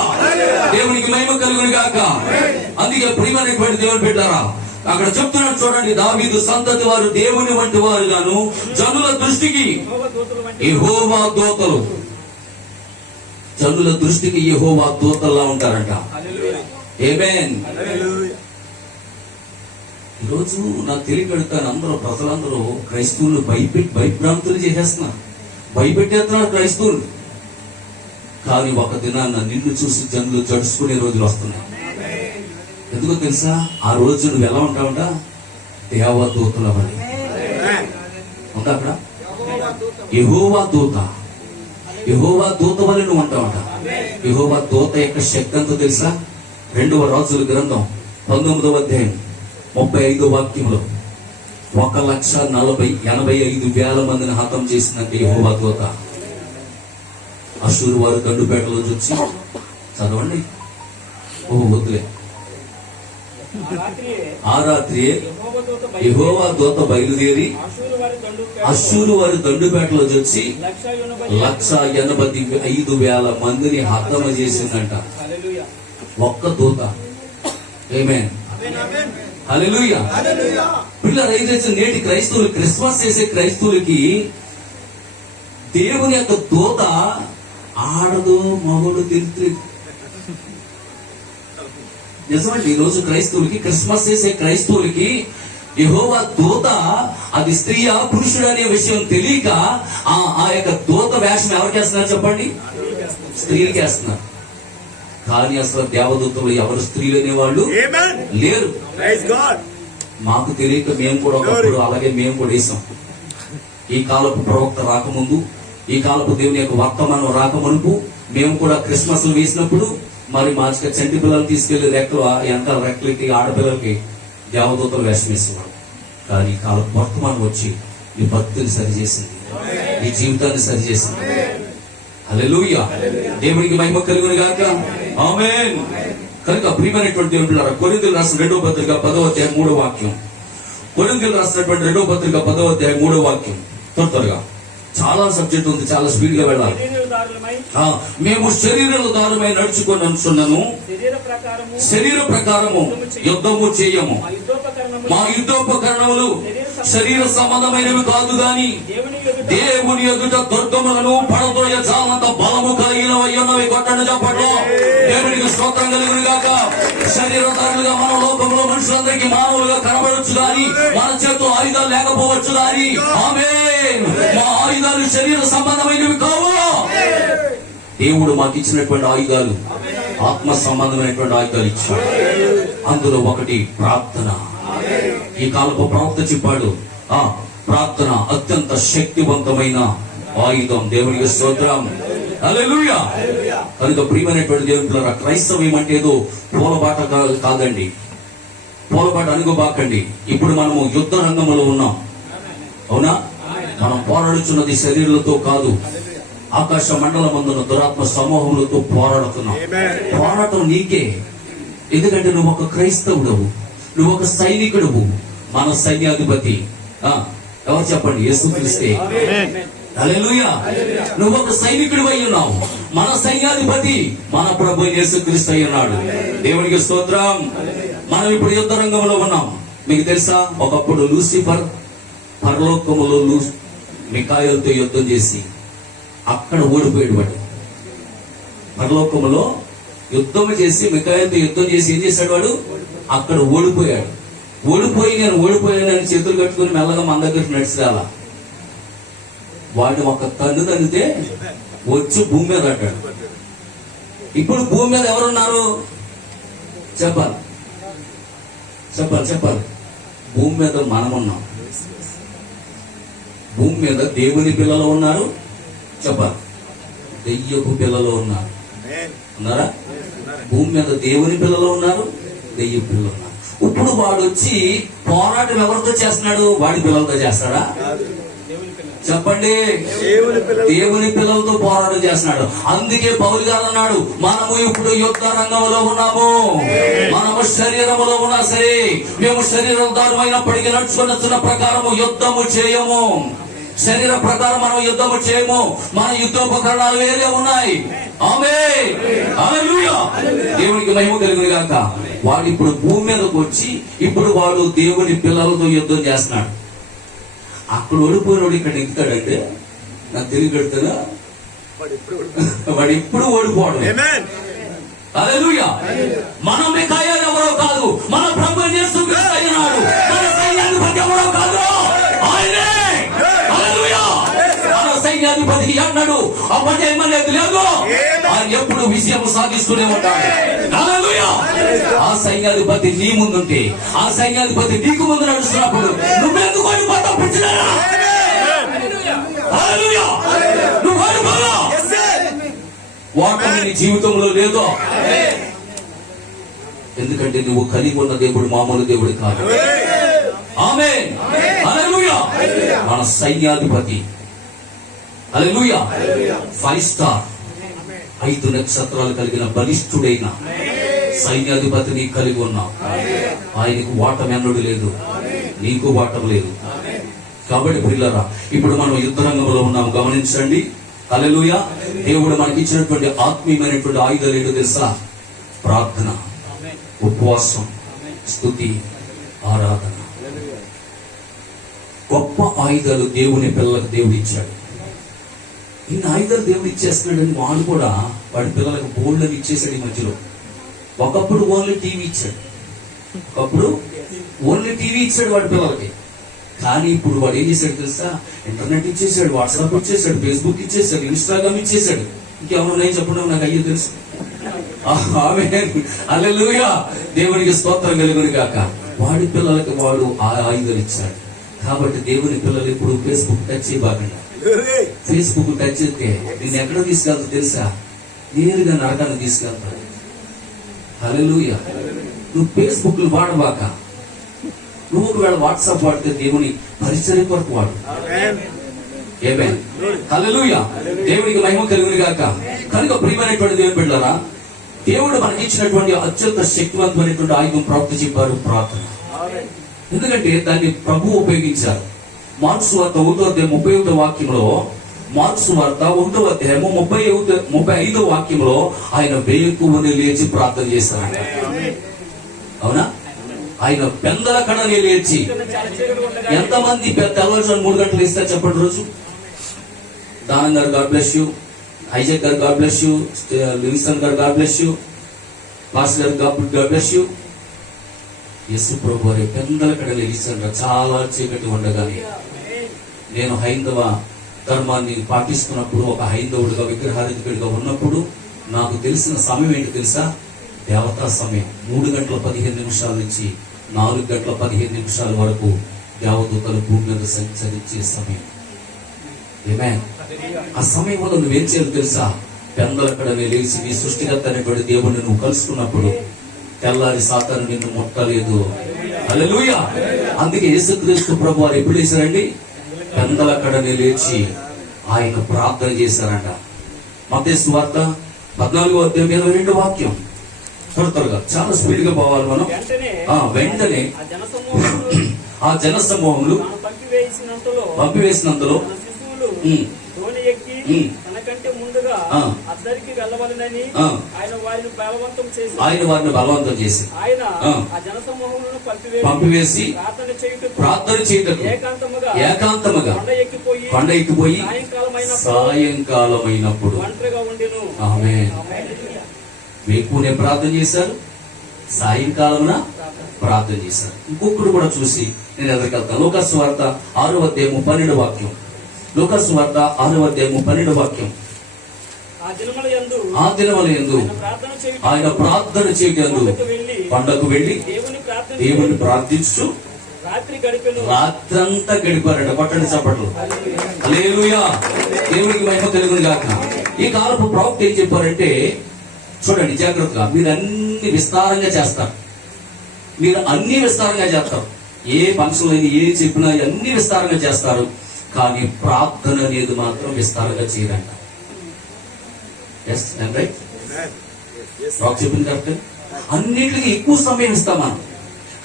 దేవునికి మహిమ కలుగును గాక. అందుకే ప్రియమైనటువంటి దేవుని బిడ్డలారా, అక్కడ చెప్తున్నాడు చూడండి, దావీదు సంతతి వారు దేవుని వంటి వారుగాను జనుల దృష్టికి యెహోవా దూతలు, జనుల దృష్టికి యెహోవా దూతల్లా ఉంటారంట. ఆమేన్. ఈరోజు నాకు తెలియపెడతాను, అందరూ ప్రజలందరూ క్రైస్తవులు భయభ్రాంతులు చేసేస్తున్నారు, భయపెట్టేస్తున్నారు క్రైస్తవులు. కానీ ఒక దినాన్న నిన్ను చూసి జనులు జడుచుకునే రోజులు వస్తున్నాయి. ఎందుకో తెలుసా? ఆ రోజు నువ్వు ఎలా ఉంటావంట? దేవదూతల వలె ఉంటా. అక్కడ యెహోవా దూత, యెహోవా దూత వలె నువ్వు ఉంటావంట. యెహోవా దూత యొక్క శక్తి ఎంతో తెలుసా? 2వ రాజుల గ్రంథం 19వ అధ్యాయం 35వ వాక్యంలో 1,45,000 మందిని హతం చేసినట్టు యెహోవా దూత. అషూరు వారు దండుపేటలో చూసి చదవండి. వద్దులే. ఆ రాత్రి యెహోవా దూత బయలుదేరి అషూరు వారి దండుపేటలో వచ్చి 1,85,000 మందిని హతమ చేసిందంట. ఒక్క దూత. ఆమేన్. హల్లెలూయా. పిల్లలు అయితే నేటి క్రైస్తవులు, క్రిస్మస్ చేసే క్రైస్తవులకి దేవుని యొక్క దూత ఆడదో మగడు తెలుసు. నిజమండి, ఈరోజు క్రైస్తవులకి, క్రిస్మస్ చేసే క్రైస్తవులకి యెహోవా దూత అది స్త్రీయా పురుషుడు అనే విషయం తెలియక ఆ యొక్క దూత వేషం ఎవరికి వేస్తున్నారు చెప్పండి? స్త్రీలకి వేస్తున్నారు. కానీ అసలు దేవదూతలు ఎవరు స్త్రీలు అనేవాళ్ళు లేరు. మాకు తెలియక మేము కూడా ఒకప్పుడు అలాగే మేము కూడా వేసాం. ఈ కాలపు ప్రవక్త రాకముందు, ఈ కాలపు దేవుని యొక్క వర్తమానం రాకమునుపు మేము కూడా క్రిస్మస్ వేసినప్పుడు మరి మా చంటి పిల్లలు తీసుకెళ్లి రెక్కలు ఎంత రెక్కలకి ఆడపిల్లలకి దేవదూతలు వేషం వేసేవాడు. కానీ ఈ కాలపు వర్తమానం వచ్చి నీ భక్తిని సరిచేసింది, నీ జీవితాన్ని సరిచేసింది. హల్లెలూయా, దేవునికి మహిమ కలుగును గాక. ఆమేన్. కనుక ప్రియమైనటువంటి దేవుని పిల్లలారా, కొరింథీయులకు రాసిన 2వ పత్రిక 10వ అధ్యాయం 3వ వాక్యం. కొరింథీయులకు రాసినటువంటి 2వ పత్రిక 10వ అధ్యాయం 3వ వాక్యం. త్వరగా, చాలా సబ్జెక్ట్ ఉంది, చాలా స్పీడ్ గా వెళ్ళాలి. మేము శరీరధారమై నడుచుకొనుచున్నను, శరీర ప్రకారము యుద్ధము చేయము. మా యుద్ధోపకరణములు శరీర సంబంధమైనవి కాదు గాని దేవుని ఎదుట దుర్గములను పడదోయ చాలంత బలము కలిగినవి. కొట్టండి చెప్పండి. దేవునికి స్తోత్రం కలుగును గాక. శరీరధారులుగా మన లోకంలో మనుషులందరికీ మానవులుగా కనబడవచ్చు గాని మన చేతిలో ఆయుధాలు లేకపోవచ్చు గాని ఆమేన్, మా ఆయుధాలు శరీర సంబంధమైనవి కావు. దేవుడు మాకు ఇచ్చినటువంటి ఆయుధాలు ఆత్మ సంబంధమైనటువంటి ఆయుధాలు ఇచ్చాడు. అందులో ఒకటి ప్రార్థన. ఈ కాలపు ప్రవక్త చెప్పాడు, ప్రార్థన అత్యంత శక్తివంతమైన ఆయుధం. దేవునికి స్తోత్రం. హల్లెలూయా. కనుక ప్రియమైనటువంటి దేవుని పిల్లలారా, క్రైస్తవం అంటే ఏదో పూలబాట కాదండి, పూలబాట అనుకోబాకండి. ఇప్పుడు మనము యుద్ధ రంగంలో ఉన్నాం, అవునా? మనం పోరాడుచున్నది శరీరాలతో కాదు, ఆకాశ మండలమందున్న దురాత్మ సమూహములతో పోరాడుతున్నాం. పోరాటం నీకే, ఎందుకంటే నువ్వు ఒక క్రైస్తవుడవు, నువ్వు ఒక సైనికుడువు. మన సైన్యాధిపతి ఎవరు చెప్పండి? యేసుక్రీస్తే. హల్లెలూయా. నువ్వు ఒక సైనికుడు అయి ఉన్నావు. మన సైన్యాధిపతి మన ప్రభు యేసుక్రీస్తు అయి ఉన్నాడు. దేవునికి స్తోత్రం. మనం ఇప్పుడు యుద్ధ రంగంలో ఉన్నాం. మీకు తెలుసా, ఒకప్పుడు లూసిఫర్ పరలోకములో మిఖాయేలుతో యుద్ధం చేసి అక్కడ ఓడిపోయాడు. వాడు పరలోకములో యుద్ధం చేసి మిఖాయేలుతో యుద్ధం చేసి ఏం చేశాడు? వాడు అక్కడ ఓడిపోయాడు. ఓడిపోయి నేను ఓడిపోయానని చేతులు కట్టుకుని మెల్లగా మన దగ్గరికి నడిచిరాలా. వాడు ఒక కన్ను తగ్గితే వచ్చి భూమి మీద అంటాడు. ఇప్పుడు భూమి మీద ఎవరున్నారు చెప్పాలి, చెప్పాలి, చెప్పాలి. భూమి మీద మనమున్నాం. భూమి మీద దేవుని పిల్లలు ఉన్నారు. చెప్పాలి, దెయ్యపు పిల్లలు ఉన్నారు. ఉన్నారా? భూమి మీద దేవుని పిల్లలు ఉన్నారు, దెయ్య పిల్లలు ఉన్నారు. ఇప్పుడు వాడు వచ్చి పోరాటం ఎవరితో చేస్తున్నాడు? వాడి పిల్లలతో చేస్తాడా? చెప్పండి. దేవుని పిల్లలతో పోరాటం చేస్తున్నాడు. అందుకే పౌలు గారు అన్నాడు, మనము ఇప్పుడు యుద్ధ రంగంలో ఉన్నాము. మనము శరీరంలో ఉన్నా సరే, మేము శరీరధారమైనప్పటికీ నడుచుకున్న ప్రకారము యుద్ధము చేయము. శరీర ప్రకారం మనం యుద్ధము చేయము. మన యుద్ధోపకరణాలు వేరే ఉన్నాయి. ఆమేన్. హల్లెలూయా. దేవునికి మహిమ కలుగును గాక. వాడు ఇప్పుడు భూమి మీదకి వచ్చి ఇప్పుడు వాడు దేవుని పిల్లలతో యుద్ధం చేస్తున్నాడు. అక్కడ ఓడిపోయినోడు ఇక్కడ ఎక్కుతాడంటే నాకు తెలియగడుతుందా? వాడు ఇప్పుడు ఓడిపోవడం. హల్లెలూయా. మన మిఖాయేలు ఎవరో కాదు, మన ప్రభు యేసుక్రీస్తు అయినాడు. మన సైన్యాధిపతి ఎవరో కాదు, ఆయనే. హల్లెలూయా. మన సైన్యాధిపతికి అన్నాడు అపజయమనేది లేదు. ఆయన ఎప్పుడు విజయం సాధిస్తూనే ఉంటాడు. హల్లెలూయా. ఆ సైన్యాధిపతి నీ ముందుంటే, ఆ సైన్యాధిపతి నీకు ముందు నడుస్తున్నప్పుడు నువ్వెందుకు ఓడిపోతావు? పిచ్చినారా? హల్లెలూయా. నువ్వు ఓడిపోలా. ఓటమి నీ జీవితంలో లేదో, ఎందుకంటే నువ్వు కలిగి ఉన్న దేవుడు మామూలు దేవుడు కాదు. ఆమేన్. హల్లెలూయా. మన సైన్యాధిపతి. హల్లెలూయా. 5 స్టార్ 5 నక్షత్రాలు కలిగిన బలిష్ఠుడైన సైన్యాధిపతిని కలిగి ఉన్నావు. ఆయనకు ఓటమి ఎన్నడూ లేదు, నీకు ఓటం లేదు. కాబట్టి ప్రియులారా, ఇప్పుడు మనం యుద్ధ రంగంలో ఉన్నాము. గమనించండి. హల్లెలూయా. దేవుడు మనకి ఇచ్చినటువంటి ఆత్మీయమైనటువంటి ఆయుధాలు ఏంటో తెలుసా? ప్రార్థన, ఉపవాసం, స్తుతి, ఆరాధన. గొప్ప ఆయుధాలు దేవుని పిల్లలకు దేవుడు ఇచ్చాడు. ఇన్ని ఆయుధాలు దేవుడు ఇచ్చేస్తున్నాడని వాడు కూడా వాడి పిల్లలకు బోల్డ్ని ఇచ్చేసాడు. ఈ మధ్యలో ఒకప్పుడు ఓన్లీ టీవీ ఇచ్చాడు, ఒకప్పుడు ఓన్లీ టీవీ ఇచ్చాడు వాడి పిల్లలకి. కానీ ఇప్పుడు వాడు ఏం చేశాడు తెలుసా? ఇంటర్నెట్ ఇచ్చేసాడు, వాట్సాప్ ఇచ్చేసాడు, ఫేస్బుక్ ఇచ్చేసాడు, ఇన్స్టాగ్రామ్ ఇచ్చేసాడు. ఇంకేమన్నా చెప్పడం నాకు అయ్యో తెలుసు. హల్లెలూయా, దేవునికి స్తోత్రం కలుగును గాక. వాడి పిల్లలకి వాడు ఆ ఆయుధాలు ఇచ్చాడు. కాబట్టి దేవుని పిల్లలు ఇప్పుడు ఫేస్బుక్ టచ్ చేయబాకండి. ఫేస్బుక్ టచ్ చేస్తే నేను ఎక్కడ తీసుకెళ్తా తెలుసా? నేరుగా నరకాన్ని తీసుకెళ్తాను. హల్లెలూయా, నువ్వు ఫేస్బుక్ వాడబాక. నువ్వు ఒకవేళ వాట్సాప్ వాడితే దేవుని పరిచర్య కొరకు వాడు. ఆమేన్, హల్లెలూయా, దేవునికి మహిమ కలుగును గాక. కనుక ప్రియమైనటువంటి దేవుని బిడ్డలారా, దేవుడు మనకి ఇచ్చినటువంటి అత్యంత శక్తివంతమైనటువంటి ఆయుధం ప్రవక్త చెప్పారు, ప్రార్థన. ఎందుకంటే దాన్ని ప్రభు ఉపయోగించారు. మార్క్సు వార్త 1వ అధ్యాయం 35వ వాక్యంలో, మార్క్సు వార్త 1వ అధ్యాయము 35వ వాక్యంలో ఆయన వేకువని లేచి ప్రార్థన చేశారు. అవునా? ఆయన పెందల కడని లేచి, ఎంతమంది తెల్లవారుజామున 3 గంటలు ఇస్తారు చెప్పండి రోజు? దానం గారు గాడ్ బ్లెస్ యూ, ఐజాక్ గారు గాడ్ బ్లెస్ యూ, లివింగ్స్టన్ గారు గాడ్ బ్లెస్ యూ, పాస్టర్ గారు గాడ్ బ్లెస్ యూ. యేసు ప్రభు వారి పెందల కడలి లేచారు. చాలా చీకటి ఉండగానే నేను హైందవ ధర్మాన్ని పాటిస్తున్నప్పుడు, ఒక హైందవుడిగా విగ్రహాధికుడిగా ఉన్నప్పుడు నాకు తెలిసిన సమయం ఏంటి తెలుసా? దేవతా సమయం. 3 గంటల 15 నిమిషాల నుంచి 4 గంటల 15 నిమిషాల వరకు దేవదూతలు భూమి మీద సంచరించే సమయం. ఆమేన్. ఆ సమయంలో నువ్వేం చేయాలి తెలుసా? పెందల కడని లేచి నీ సృష్టికర్త అనేటువంటి దేవుడిని నువ్వు కలుసుకున్నప్పుడు తెల్లారి సాతాను నిన్ను ముట్టలేదు. హల్లెలూయా. అందుకే యేసుక్రీస్తు ప్రభు వారు ఎప్పుడు లేచారండి? పెందల కడని లేచి ఆయన ప్రార్థన చేశారంట. మత్తయి సువార్త 14వ అధ్యాయం 22వ వాక్యం. త్వరగా చాలా స్పీడ్ గా పోవాలి మనం. వెంటనే ఆ జన సమూహములు పంపివేసినంతలో తనకంటే ముందుగా అద్దరికి వెళ్ళవలనని ఆయన వారిని బలవంతం చేసి ఆయన ఆ జనసమూహములను పంపివేసి ప్రార్థన చేయుటకు ఏకాంతముగా కొండ ఎక్కిపోయి సాయంకాలమైనప్పుడు ఒంటరిగా ఉండెను. ఆమేన్. వేకునే ప్రార్థన చేశారు, సాయంకాలమున ప్రార్థన చేశారు. ఇంకొకరు కూడా చూసి నేను ఎదురుకెళ్తాను. లూకాసు వార్త 6వ అధ్యాయము 12వ వాక్యం. లూకాసు వార్త 6వ అధ్యాయము 12వ వాక్యం. ఆ దినముల యందు ఆయన ప్రార్థన చేయటందు కొండకు వెళ్లి దేవుని ప్రార్థించు రాత్రంతా గడిపారట. పట్టండి చప్పట్లు. హల్లెలూయా, దేవునికి మహిమ కలుగును గాక. ఈ కాలపు ప్రవక్త ఏం చెప్పారంటే, చూడండి జాగ్రత్తగా, మీరు అన్ని విస్తారంగా చేస్తారు. మీరు అన్ని విస్తారంగా చేస్తారు. ఏ ఫంక్షన్ అయినా ఏ చెప్పినా అన్ని విస్తారంగా చేస్తారు. కానీ ప్రార్థన అనేది మాత్రం విస్తారంగా చేయరంట. చెప్పింది కరెక్ట్. అన్నిటికీ ఎక్కువ సమయం ఇస్తాం మనం,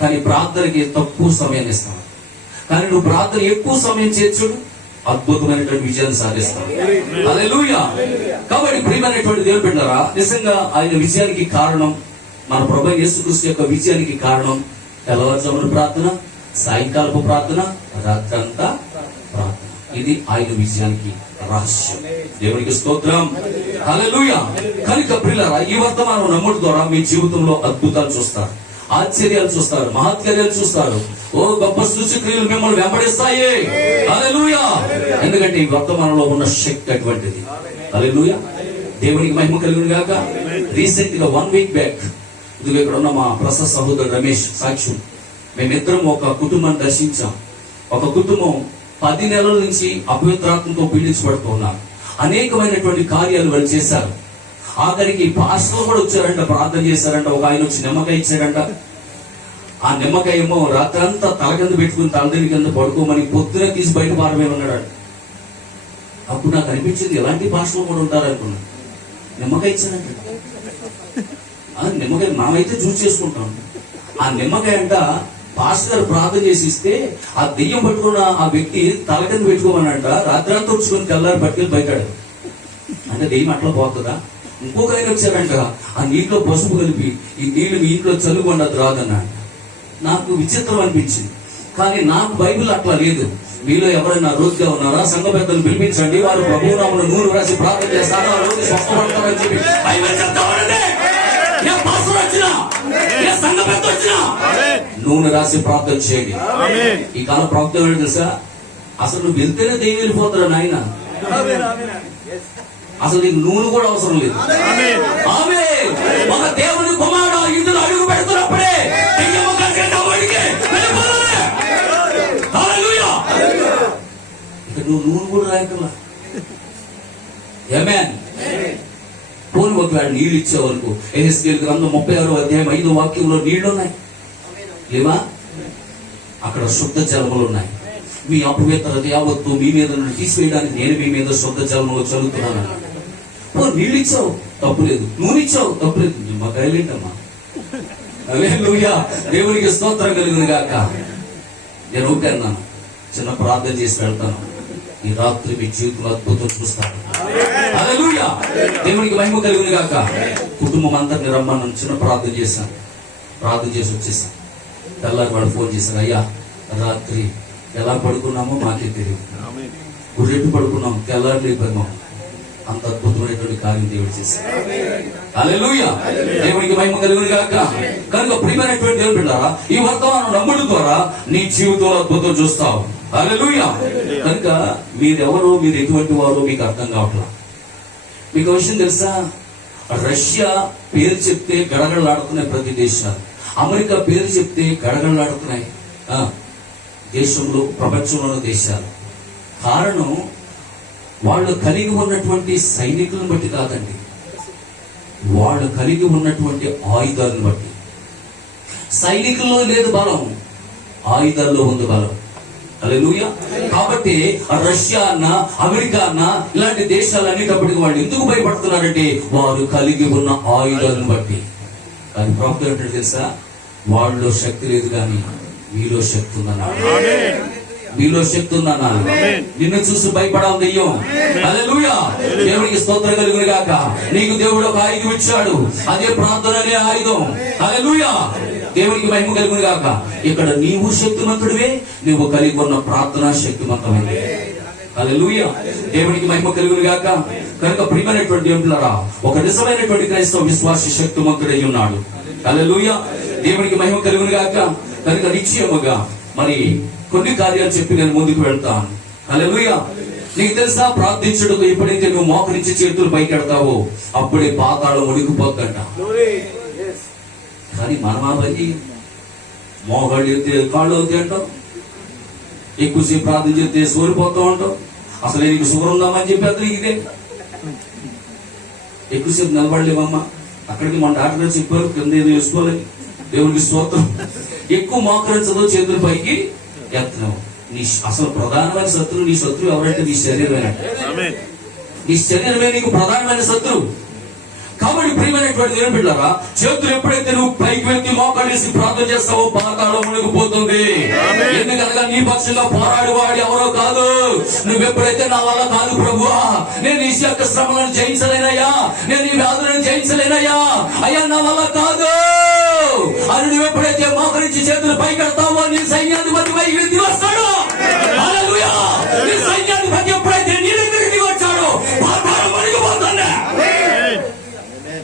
కానీ ప్రార్థనకి తక్కువ సమయాన్ని ఇస్తాం. కానీ నువ్వు ప్రార్థన ఎక్కువ సమయం చేర్చుడు, అద్భుతమైనటువంటి విజయాన్ని సాధిస్తాం. హల్లెలూయా. కాబట్టి ప్రియమైనటువంటి దేవుని బిడ్డలారా, నిజంగా ఆయన విజయానికి కారణం, మన ప్రభువైన యేసుక్రీస్తు యొక్క విజయానికి కారణం తెల్లవారుజామున ప్రార్థన, సాయంకాలపు ప్రార్థన, రాత్రంతా ప్రార్థన. ఇది ఆయన విజయానికి రహస్యం. దేవునికి స్తోత్రం. హల్లెలూయా. కనుక ప్రియులారా, ఈ వర్తమానం నమ్ముడు ద్వారా మీ జీవితంలో అద్భుతాలు చూస్తారు, ఆశ్చర్యాలు చూస్తారు, మహత్కార్యాలు చూస్తారు. ఓ గొప్ప సూచక్రియలు మిమ్మల్ని వెంబడిస్తాయి. హల్లెలూయా. ఎందుకంటే ఈ వర్తమానంలో ఉన్న శక్తి అటువంటిది. హల్లెలూయా. దేవునికి మహిమ కలుగును గాక. రీసెంట్ గా 1 వీక్ బ్యాక్, ఇది ఇక్కడ ఉన్న మా ప్రసాద్ సహోదరుడు రమేష్ సాక్ష్యం, మేమిద్దరం ఒక కుటుంబాన్ని దర్శించాం. ఒక కుటుంబం 10 నెలల నుంచి అపవిత్రాత్మతో పీడించబడుతున్నారు. అనేకమైనటువంటి కార్యాలు వాళ్ళు చేశారు. ఆఖరికి పాస్టర్లు కూడా వచ్చారంట, ప్రార్థన చేశారంట. ఒక ఆయన వచ్చి నిమ్మకాయ ఇచ్చాడంట. ఆ నిమ్మకాయ ఏమో రాత్రంతా తల కింద పెట్టుకుని తలదిని కింద పడుకోమని పొద్దున తీసి బయట పారమే ఉన్నాడు. అప్పుడు నాకు అనిపించింది, ఎలాంటి పాస్టర్లు కూడా ఉంటారు అనుకున్నాను. నిమ్మకాయ ఇచ్చారంట. నిమ్మకాయ మనమైతే జ్యూస్ చేసుకుంటాం. ఆ నిమ్మకాయ అంట పాస్టర్ గారు ప్రార్థన చేసి ఇస్తే ఆ దెయ్యం పట్టుకున్న ఆ వ్యక్తి తల కింద పెట్టుకోమనంట. రాత్రంతా వచ్చుకొని తెల్లారి పట్టుకెళ్ళి బయటాడు. అంటే దెయ్యం అట్లా పోతుందా? ఇంకొక ఆయన వచ్చారంట, ఆ నీటిలో పసుపు కలిపి ఈ నీళ్లు మీ ఇంట్లో చల్లుకొండది రాదన్నాడు. నాకు విచిత్రం అనిపించింది. కానీ నాకు బైబిల్ అట్లా లేదు. మీలో ఎవరైనా రోగిగా ఉన్నారా? సంఘ పెద్దలు పిలిపించండి, వారు ప్రభునామమున నూనె రాసి ప్రార్థన చేస్తారు, ఆ రోగి స్వస్థపడతారని చెప్పి బైబిల్ చెప్తా ఉన్నది. ఏ పాస్టర్ వచ్చినా, ఏ సంఘ పెద్ద వచ్చినా నూనె రాసి ప్రార్థన చేయండి. ఈ కాలం ప్రార్థన ఏంటి తెలుసా? అసలు నువ్వు వెళ్తేనే దెయ్యం వెళ్ళిపోతాడు నాయన. అసలు నీకు నూనె కూడా అవసరం లేదు. ఆమేన్. ఒక దేవుని కుమారుడు ఇందులో అడుగు పెడుతున్నప్పుడే దెయ్యము కట్టేట వాడికి వెళ్ళిపోవాలి. హల్లెలూయా. ఇక నువ్వు నూనె కూడా రాయకల్లా. ఆమేన్. పోనీ ఒకవేళ నీళ్ళు ఇచ్చే వరకు ఎహెజ్కేలు గ్రంథం 36వ అధ్యాయం 5వ వాక్యంలో నీళ్లు ఉన్నాయి లేవా? అక్కడ శుద్ధ జలములు ఉన్నాయి. మీ అపవిత్రత యావత్తు మీ మీద నుండి తీసివేయడానికి నేను మీ మీద శుద్ధ జలములు చదువుతున్నాను. నీళ్ళు ఇచ్చావు తప్పులేదు, నూనె ఇచ్చావు తప్పులేదు, నిమ్మకాయలేంటమ్మా. హల్లెలూయా. దేవునికి స్తోత్రం కలుగును గాక. నేను ఒకటే అన్నాను, చిన్న ప్రార్థన చేసి వెళ్తాను. ఈ రాత్రి మీ జీవితంలో అద్భుతం చూస్తాను. హల్లెలూయా. దేవునికి మహిమ కలుగును గాక. కుటుంబం అందరిని రమ్మన్నాను, చిన్న ప్రార్థన చేశాను. ప్రార్థన చేసి వచ్చేసాను. తెల్లారి వాడు ఫోన్ చేశాను, అయ్యా రాత్రి ఎలా పడుకున్నామో మాకే తెలియదు, గుర్రెట్టు పడుకున్నాం, తెల్లారి లేపాము. అంత అద్భుతమైనటువంటి కార్యం దేవుడు చేశాడు. హల్లెలూయా. దేవునికి మహిమ కలుగును గాక. కనుక ప్రియమైనటువంటి దేవుని బిడ్డలారా, ఈ వర్తమానం నమ్ముడు ద్వారా నీ జీవితంలో అద్భుతం చూస్తావు. హల్లెలూయా. కనుక మీరెవరు, మీరు ఎటువంటి వారు మీకు అర్థం కావట్లా. మీకు విషయం తెలుసా? రష్యా పేరు చెప్తే గడగడలాడుతున్నాయి ప్రతి దేశాలు. అమెరికా పేరు చెప్తే గడగడలాడుతున్నాయి దేశంలో, ప్రపంచంలోని దేశాలు. కారణం వాళ్ళు కలిగి ఉన్నటువంటి సైనికులను బట్టి కాదండి, వాళ్ళు కలిగి ఉన్నటువంటి ఆయుధాలను బట్టి. సైనికుల్లో లేదు బలం, ఆయుధాల్లో ఉంది బలం. హల్లెలూయా. కాబట్టి రష్యా అన్న, అమెరికా అన్న, ఇలాంటి దేశాలన్నిటప్పటికీ వాళ్ళు ఎందుకు భయపడుతున్నారంటే వారు కలిగి ఉన్న ఆయుధాలను బట్టి. కానీ ప్రాప్తం ఏంటంటే తెలుసా? వాళ్ళలో శక్తి లేదు కానీ మీలో శక్తి ఉందన్నాడు. మీలో శక్తి ఉందన్నాడు. నిన్ను చూసి భయపడాలి దెయ్యం. హల్లెలూయా. దేవునికి స్తోత్రం కలుగును గాక. నీకు దేవుడు ఒక ఆయుధం ఇచ్చాడు, అదే ప్రార్థన అనే ఆయుధం. హల్లెలూయా. దేవునికి మహిమ కలుగును గాక. ఇక్కడ నీవు శక్తిమంతుడివే, నువ్వు కలిగి ఉన్న ప్రార్థన శక్తిమంతమైనది. హల్లెలూయా. దేవునికి మహిమ కలుగును గాక. కనుక ప్రియమైనటువంటి దేవులారా, ఒక నిజమైనటువంటి క్రైస్తవ విశ్వాసి శక్తిమంతుడై ఉన్నాడు. హల్లెలూయా. దేవునికి మహిమ కలుగును గాక. కనుక నిశ్చయముగా మరి కొన్ని కార్యాలు చెప్పి నేను ముందుకు వెళ్తాను. హల్లెలూయా. నీకు తెలుసా, ప్రార్థించుటకు ఎప్పుడైతే నువ్వు మోకరించి చేతులు పైకెడతావో అప్పుడే పాతాళం ఉడికిపోతుంట. కానీ మనం ఆ పని మోకాళ్ళు ఎత్తే కాళ్ళు అవుతాయి అంటాం, ఎక్కువసేపు ప్రార్థన చేస్తే సోలిపోతూ ఉంటాం. అసలు నీకు షుగర్ ఉందామని చెప్పి అతను ఇదే ఎక్కువసేపు నిలబడలేమమ్మా. అక్కడికి మన డాక్టర్ గారు చెప్పారు, కింద ఏదో వేసుకోవాలి. దేవునికి స్తోత్రం. ఎక్కువ మోకరించదు, చేతుల పైకి ఎత్తనం. నీ అసలు ప్రధానమైన శత్రువు, నీ శత్రువు ఎవరంటే నీ శరీరమే. నీ శరీరమే నీకు ప్రధానమైన శత్రువు. కాబట్టి ప్రియమైనటువంటి దేవుని బిడ్డలారా, చేతులు ఎప్పుడైతే నువ్వు పైకి వెళ్తే మోకాళ్ళేసి ప్రార్థన చేస్తావో పాతాళం మునిగిపోతుంది. ఎందుకనగా నీ పక్షంగా పోరాడి వాడు ఎవరో కాదు, నువ్వెప్పుడైతే నా వల్ల కాదు ప్రభువా, నేను ఈ యొక్క శ్రమలను జయించలేనయ్యా, నేను ఈ వ్యాధులను జయించలేనయ్యా, అయ్యా నా వల్ల కాదు అని నువ్వెప్పుడైతే మోకరించి చేతులు పైకెడతావో నీ సైన్యాధిపతి పైకి దిగి వస్తాడు. హల్లెలూయా. నీ సైన్యాధిపతి ఎప్పుడైతే నీ దగ్గరికి దిగి వచ్చాడో పాతాళం మునిగిపోతుంది.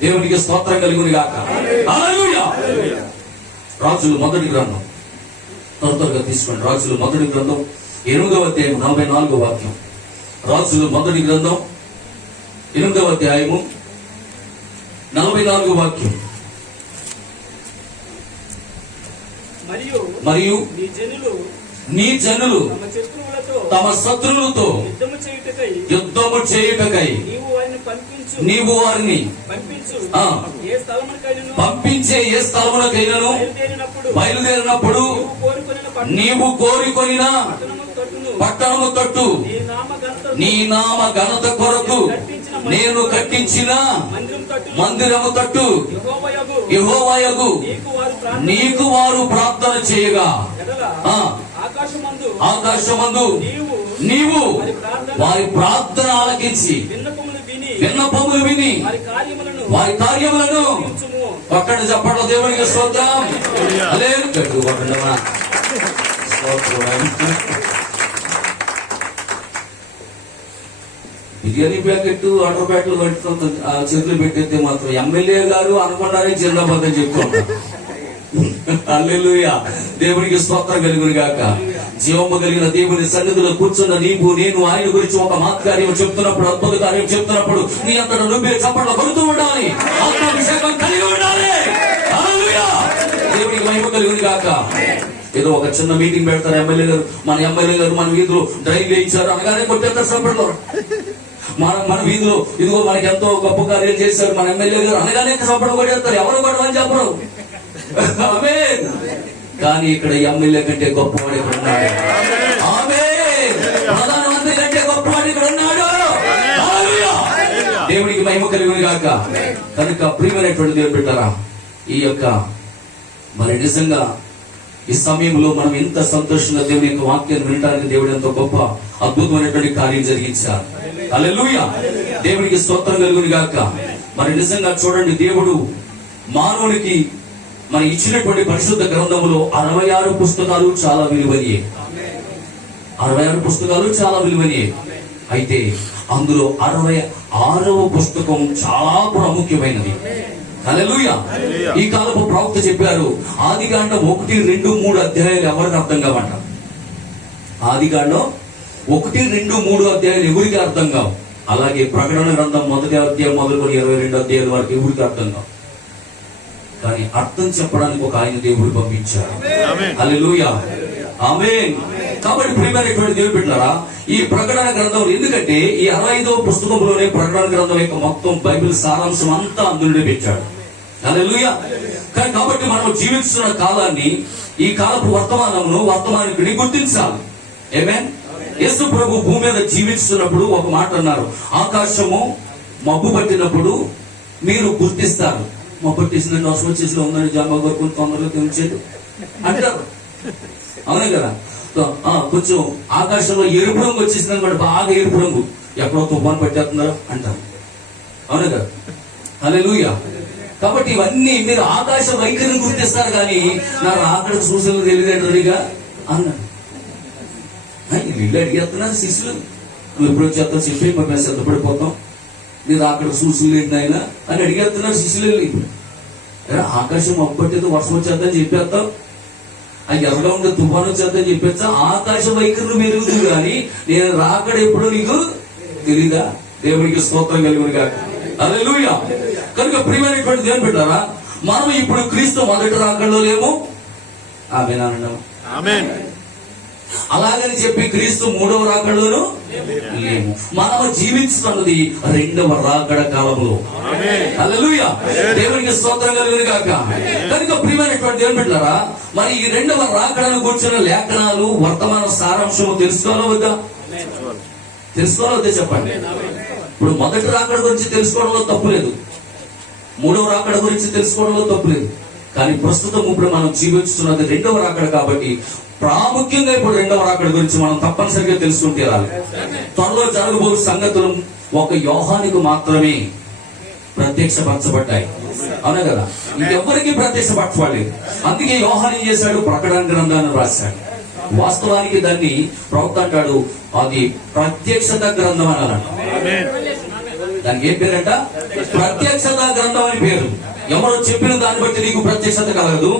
దేవునికి స్తోత్రం కలుగును గాక. హల్లెలూయా. రాజుల మొదటి గ్రంథం త్వరగా తీసుకోండి. రాజుల మొదటి గ్రంథం 8వ అధ్యాయం 44వ వాక్యం. రాజుల మొదటి గ్రంథం 8వ అధ్యాయము 44వ వాక్యం. మరియు నీ జనులు తమ శత్రువులతో యుద్ధము చేయుటకై నీవు వారిని పంపించే ఏ స్థలములకైనను బయలుదేరినప్పుడు నీవు కోరుకొనిన పట్టణము తట్టు నీ నామ ఘనత కొరకు నేను కట్టించిన మందిరము తట్టు యెహోవాయగు నీకు వారు ప్రార్థన చేయగా ఆకాశమందు నీవు వారి ప్రార్థన ఆలకించి విన్నపములు విని వారి కార్యములను పక్కన చెప్పండి. దేవునికి స్తోత్రం. బిర్యానీ ప్యాకెట్ వాటర్ ప్యాకెట్లు పట్టుకుంటూ చేతులు పెట్టేస్తే మాత్రం ఎమ్మెల్యే గారు అనుకున్నారే జిందాబాద్ అని చెప్తున్నా. హల్లెలూయా, దేవునికి స్తోత్రం కలుగును గాక. జీవము కలిగిన దేవుని సన్నిధిలో కూర్చున్న నీవు నేను ఆయన గురించి ఒక మాత్కార్యం చెప్తున్నప్పుడు, అద్భుత కార్యం చెప్తున్నప్పుడు నీ అంతటా నువ్వే చప్పట్లు కొడుతూ ఉండాలి, ఆత్మాభిషేకం కలిగి ఉండాలి. హల్లెలూయా, దేవునికి మహిమ కలుగును గాక. ఏదో ఒక చిన్న మీటింగ్ పెడతారు ఎమ్మెల్యే గారు, మన వీధిలో డ్రైవ్ వేయించారు అనగానే కొట్టేస్తారు చప్పట్లు. మన వీధిలో ఇదిగో మనకి ఎంతో గొప్ప కార్యం చేశారు మన ఎమ్మెల్యే గారు అనగానే చప్పట్లు కొట్టేస్తారు. ఎవరు కొట్టమని చెప్పరు. ఆమేన్. కానీ ఇక్కడ ఎమ్మెల్యే కంటే గొప్పవాడు ఇక్కడ ఉన్నాడు. ఆమేన్. ప్రధానమంత్రి కంటే గొప్పవాడు ఇక్కడ ఉన్నాడు. హల్లెలూయా, దేవునికి మహిమ కలుగును గాక. కనుక ప్రియమైనటువంటి దేవుని బిడ్డలారా, ఈ యొక్క మరి నిజంగా ఈ సమయంలో మనం ఎంత సంతోషంగా దేవుని యొక్క వాక్యాన్ని వినడానికి దేవుడు ఎంతో గొప్ప అద్భుతమైనటువంటి కార్యం జరిగించారు. హల్లెలూయా, దేవునికి స్తోత్రం కలుగును గాక. మరి నిజంగా చూడండి, దేవుడు మానవునికి మరి ఇచ్చినటువంటి పరిశుద్ధ గ్రంథములో 66 పుస్తకాలు చాలా విలువనియే. 66 పుస్తకాలు చాలా విలువనియే. అయితే అందులో 66వ పుస్తకం చాలా ప్రాముఖ్యమైనది. హల్లెలూయా, ఈ కాలపు ప్రవక్త చెప్పారు, ఆదికాండం 1, 2, 3 అధ్యాయాలు ఎవరికి అర్థం కావంట. ఆదికాండం 1, 2, 3 అధ్యాయాలు ఎవరికి అర్థం కావు. అలాగే ప్రకటన గ్రంథం 1వ అధ్యాయం మొదలుకొని 22 అధ్యాయాల వరకు ఎవరికి అర్థం కావు. కానీ అర్థం చెప్పడానికి ఒక ఆయన దేవుడు పంపించారు. హల్లెలూయా, ఆమేన్. కాబట్టి ప్రియమైనటువంటి దేవుని బిడ్డలారా, ఈ ప్రకటన గ్రంథం ఎందుకంటే ఈ 65వ పుస్తకంలోనే ప్రకటన గ్రంథం యొక్క మొత్తం బైబిల్ సారాంశం అంతా అందులోనే పెట్టాడు. హల్లెలూయా. కాబట్టి మనం జీవిస్తున్న కాలాన్ని, ఈ కాలపు వర్తమానానికి గుర్తించాలి. ఆమేన్. యేసు ప్రభు భూమి మీద జీవిస్తున్నప్పుడు ఒక మాట అన్నారు, ఆకాశము మబ్బు పట్టినప్పుడు మీరు గుర్తిస్తారు. మబ్బు పట్టేసిన వర్షం వచ్చేసిలో ఉందని జామ కొరకు తొందరగా తెంచేది అంటారు. అవునే కదా. కొంచెం ఆకాశంలో ఎరుపు రంగు వచ్చేసిందని కూడా బాగా ఎరుపు రంగు, ఎక్కడో తుఫాను పట్టేస్తున్నారు అంటారు. అవునే కదా. హల్లెలూయా. కాబట్టి ఇవన్నీ మీరు ఆకాశ వైఖరిని గుర్తిస్తారు, కానీ నాకు అక్కడ సూచనలు తెలియదేగా అన్నాడు. వీళ్ళు అడిగేస్తున్నారు శిష్యులు, నువ్వు ఎప్పుడు వచ్చేస్తావు చెప్పి మేము సిద్ధపడిపోతాం, మీరు అక్కడ సూచనలు ఏంటి ఆయన అని అడిగేస్తున్నారు శిష్యులు. ఆకాశం అప్పటితో వర్షం వచ్చేద్దని చెప్పేస్తాం, అది ఎర్రగా ఉండే తుఫాను వచ్చేద్దని చెప్పేస్తా. ఆకాశ వైఖరిని మెరుగుతుంది, కానీ నేను రాకడ ఎప్పుడో నీకు తెలీదా. దేవునికి స్తోత్రం కలుగును గాక. హల్లెలూయా. కనుక ప్రియమైనటువంటి దేవుని బిడ్డలారా, మనం ఇప్పుడు క్రీస్తు మొదటి రాకడలో లేము. ఆమేన్ అనండి. ఆమేన్. అలాగని చెప్పి క్రీస్తు 3వ రాకడలోనూ లేము. మనము జీవిస్తున్నది 2వ రాకడ కాలంలో. హల్లెలూయా, దేవునికి స్తోత్రం కలుగును గాక. కనుక ప్రియమైనటువంటి దేవుని బిడ్డలారా, మరి ఈ 2వ రాకడను కూర్చున్న లేఖనాలు వర్తమాన సారాంశము తెలుసుకోవాలా వద్దా? తెలుసుకోవాలా వద్దా చెప్పండి. ఇప్పుడు మొదటి రాకడ గురించి తెలుసుకోవడంలో తప్పు లేదు, 3వ రాకడ గురించి తెలుసుకోవడంలో తప్పు లేదు. కానీ ప్రస్తుతం ఇప్పుడు మనం జీవిస్తున్నది 2వ రాకడ కాబట్టి ప్రాముఖ్యంగా ఇప్పుడు 2వ రాకడ గురించి మనం తప్పనిసరిగా తెలుసుకుంటే త్వరలో జరగబోయే సంగతులు ఒక యోహానికి మాత్రమే ప్రత్యక్షపరచబడ్డాయి. అవునా కదా. ఇంకెవ్వరికి ప్రత్యక్షపరచబడలేదు. అందుకే యోహాను ఏం చేశాడు, ప్రకటన గ్రంథాన్ని రాశాడు. వాస్తవానికి దాన్ని ప్రవక్త అంటాడు, అది ప్రత్యక్షత గ్రంథం అని అన్నాడు. దానికి ఏం పేరంట? ప్రత్యక్షత గ్రంథం అని పేరు. ఎవరో చెప్పిన దాన్ని బట్టి నీకు ప్రత్యక్షత కలగదు,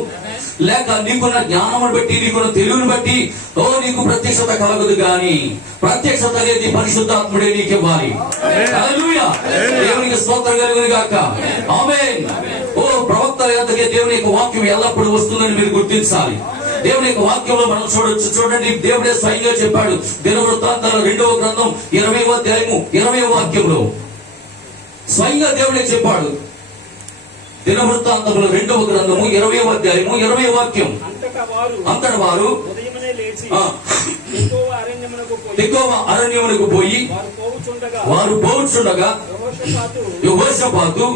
లేక నీకున్న జ్ఞానం బట్టి, నీకున్న తెలివిని బట్టి నీకు ప్రత్యక్షత కలగదు. కానీ ప్రత్యక్షత అనేది పరిశుద్ధాత్ముడే నీకు ఇవ్వాలి. హల్లెలూయా, దేవునికి స్తోత్రం కలుగును గాక. ఆమేన్. ప్రవక్త యొద్దకే దేవుని యొక్క వాక్యం ఎల్లప్పుడూ వస్తుందని మీరు గుర్తించాలి. దేవుని యొక్క వాక్యంలో మనం చూడొచ్చు. చూడండి, దేవుడే స్వయంగా చెప్పాడు. దినవృత్తాంతాల 2వ గ్రంథం 20వ అధ్యాయము 20వ వాక్యంలో స్వయంగా దేవుడే చెప్పాడు. దినవృత్తాంతముల 2వ గ్రంథము 20వ అధ్యాయము 20వ వాక్యం, అంతట వారు తెకోవ అరణ్యమునకు పోయి వారు పోవుచుండగా యెహోషాపాతు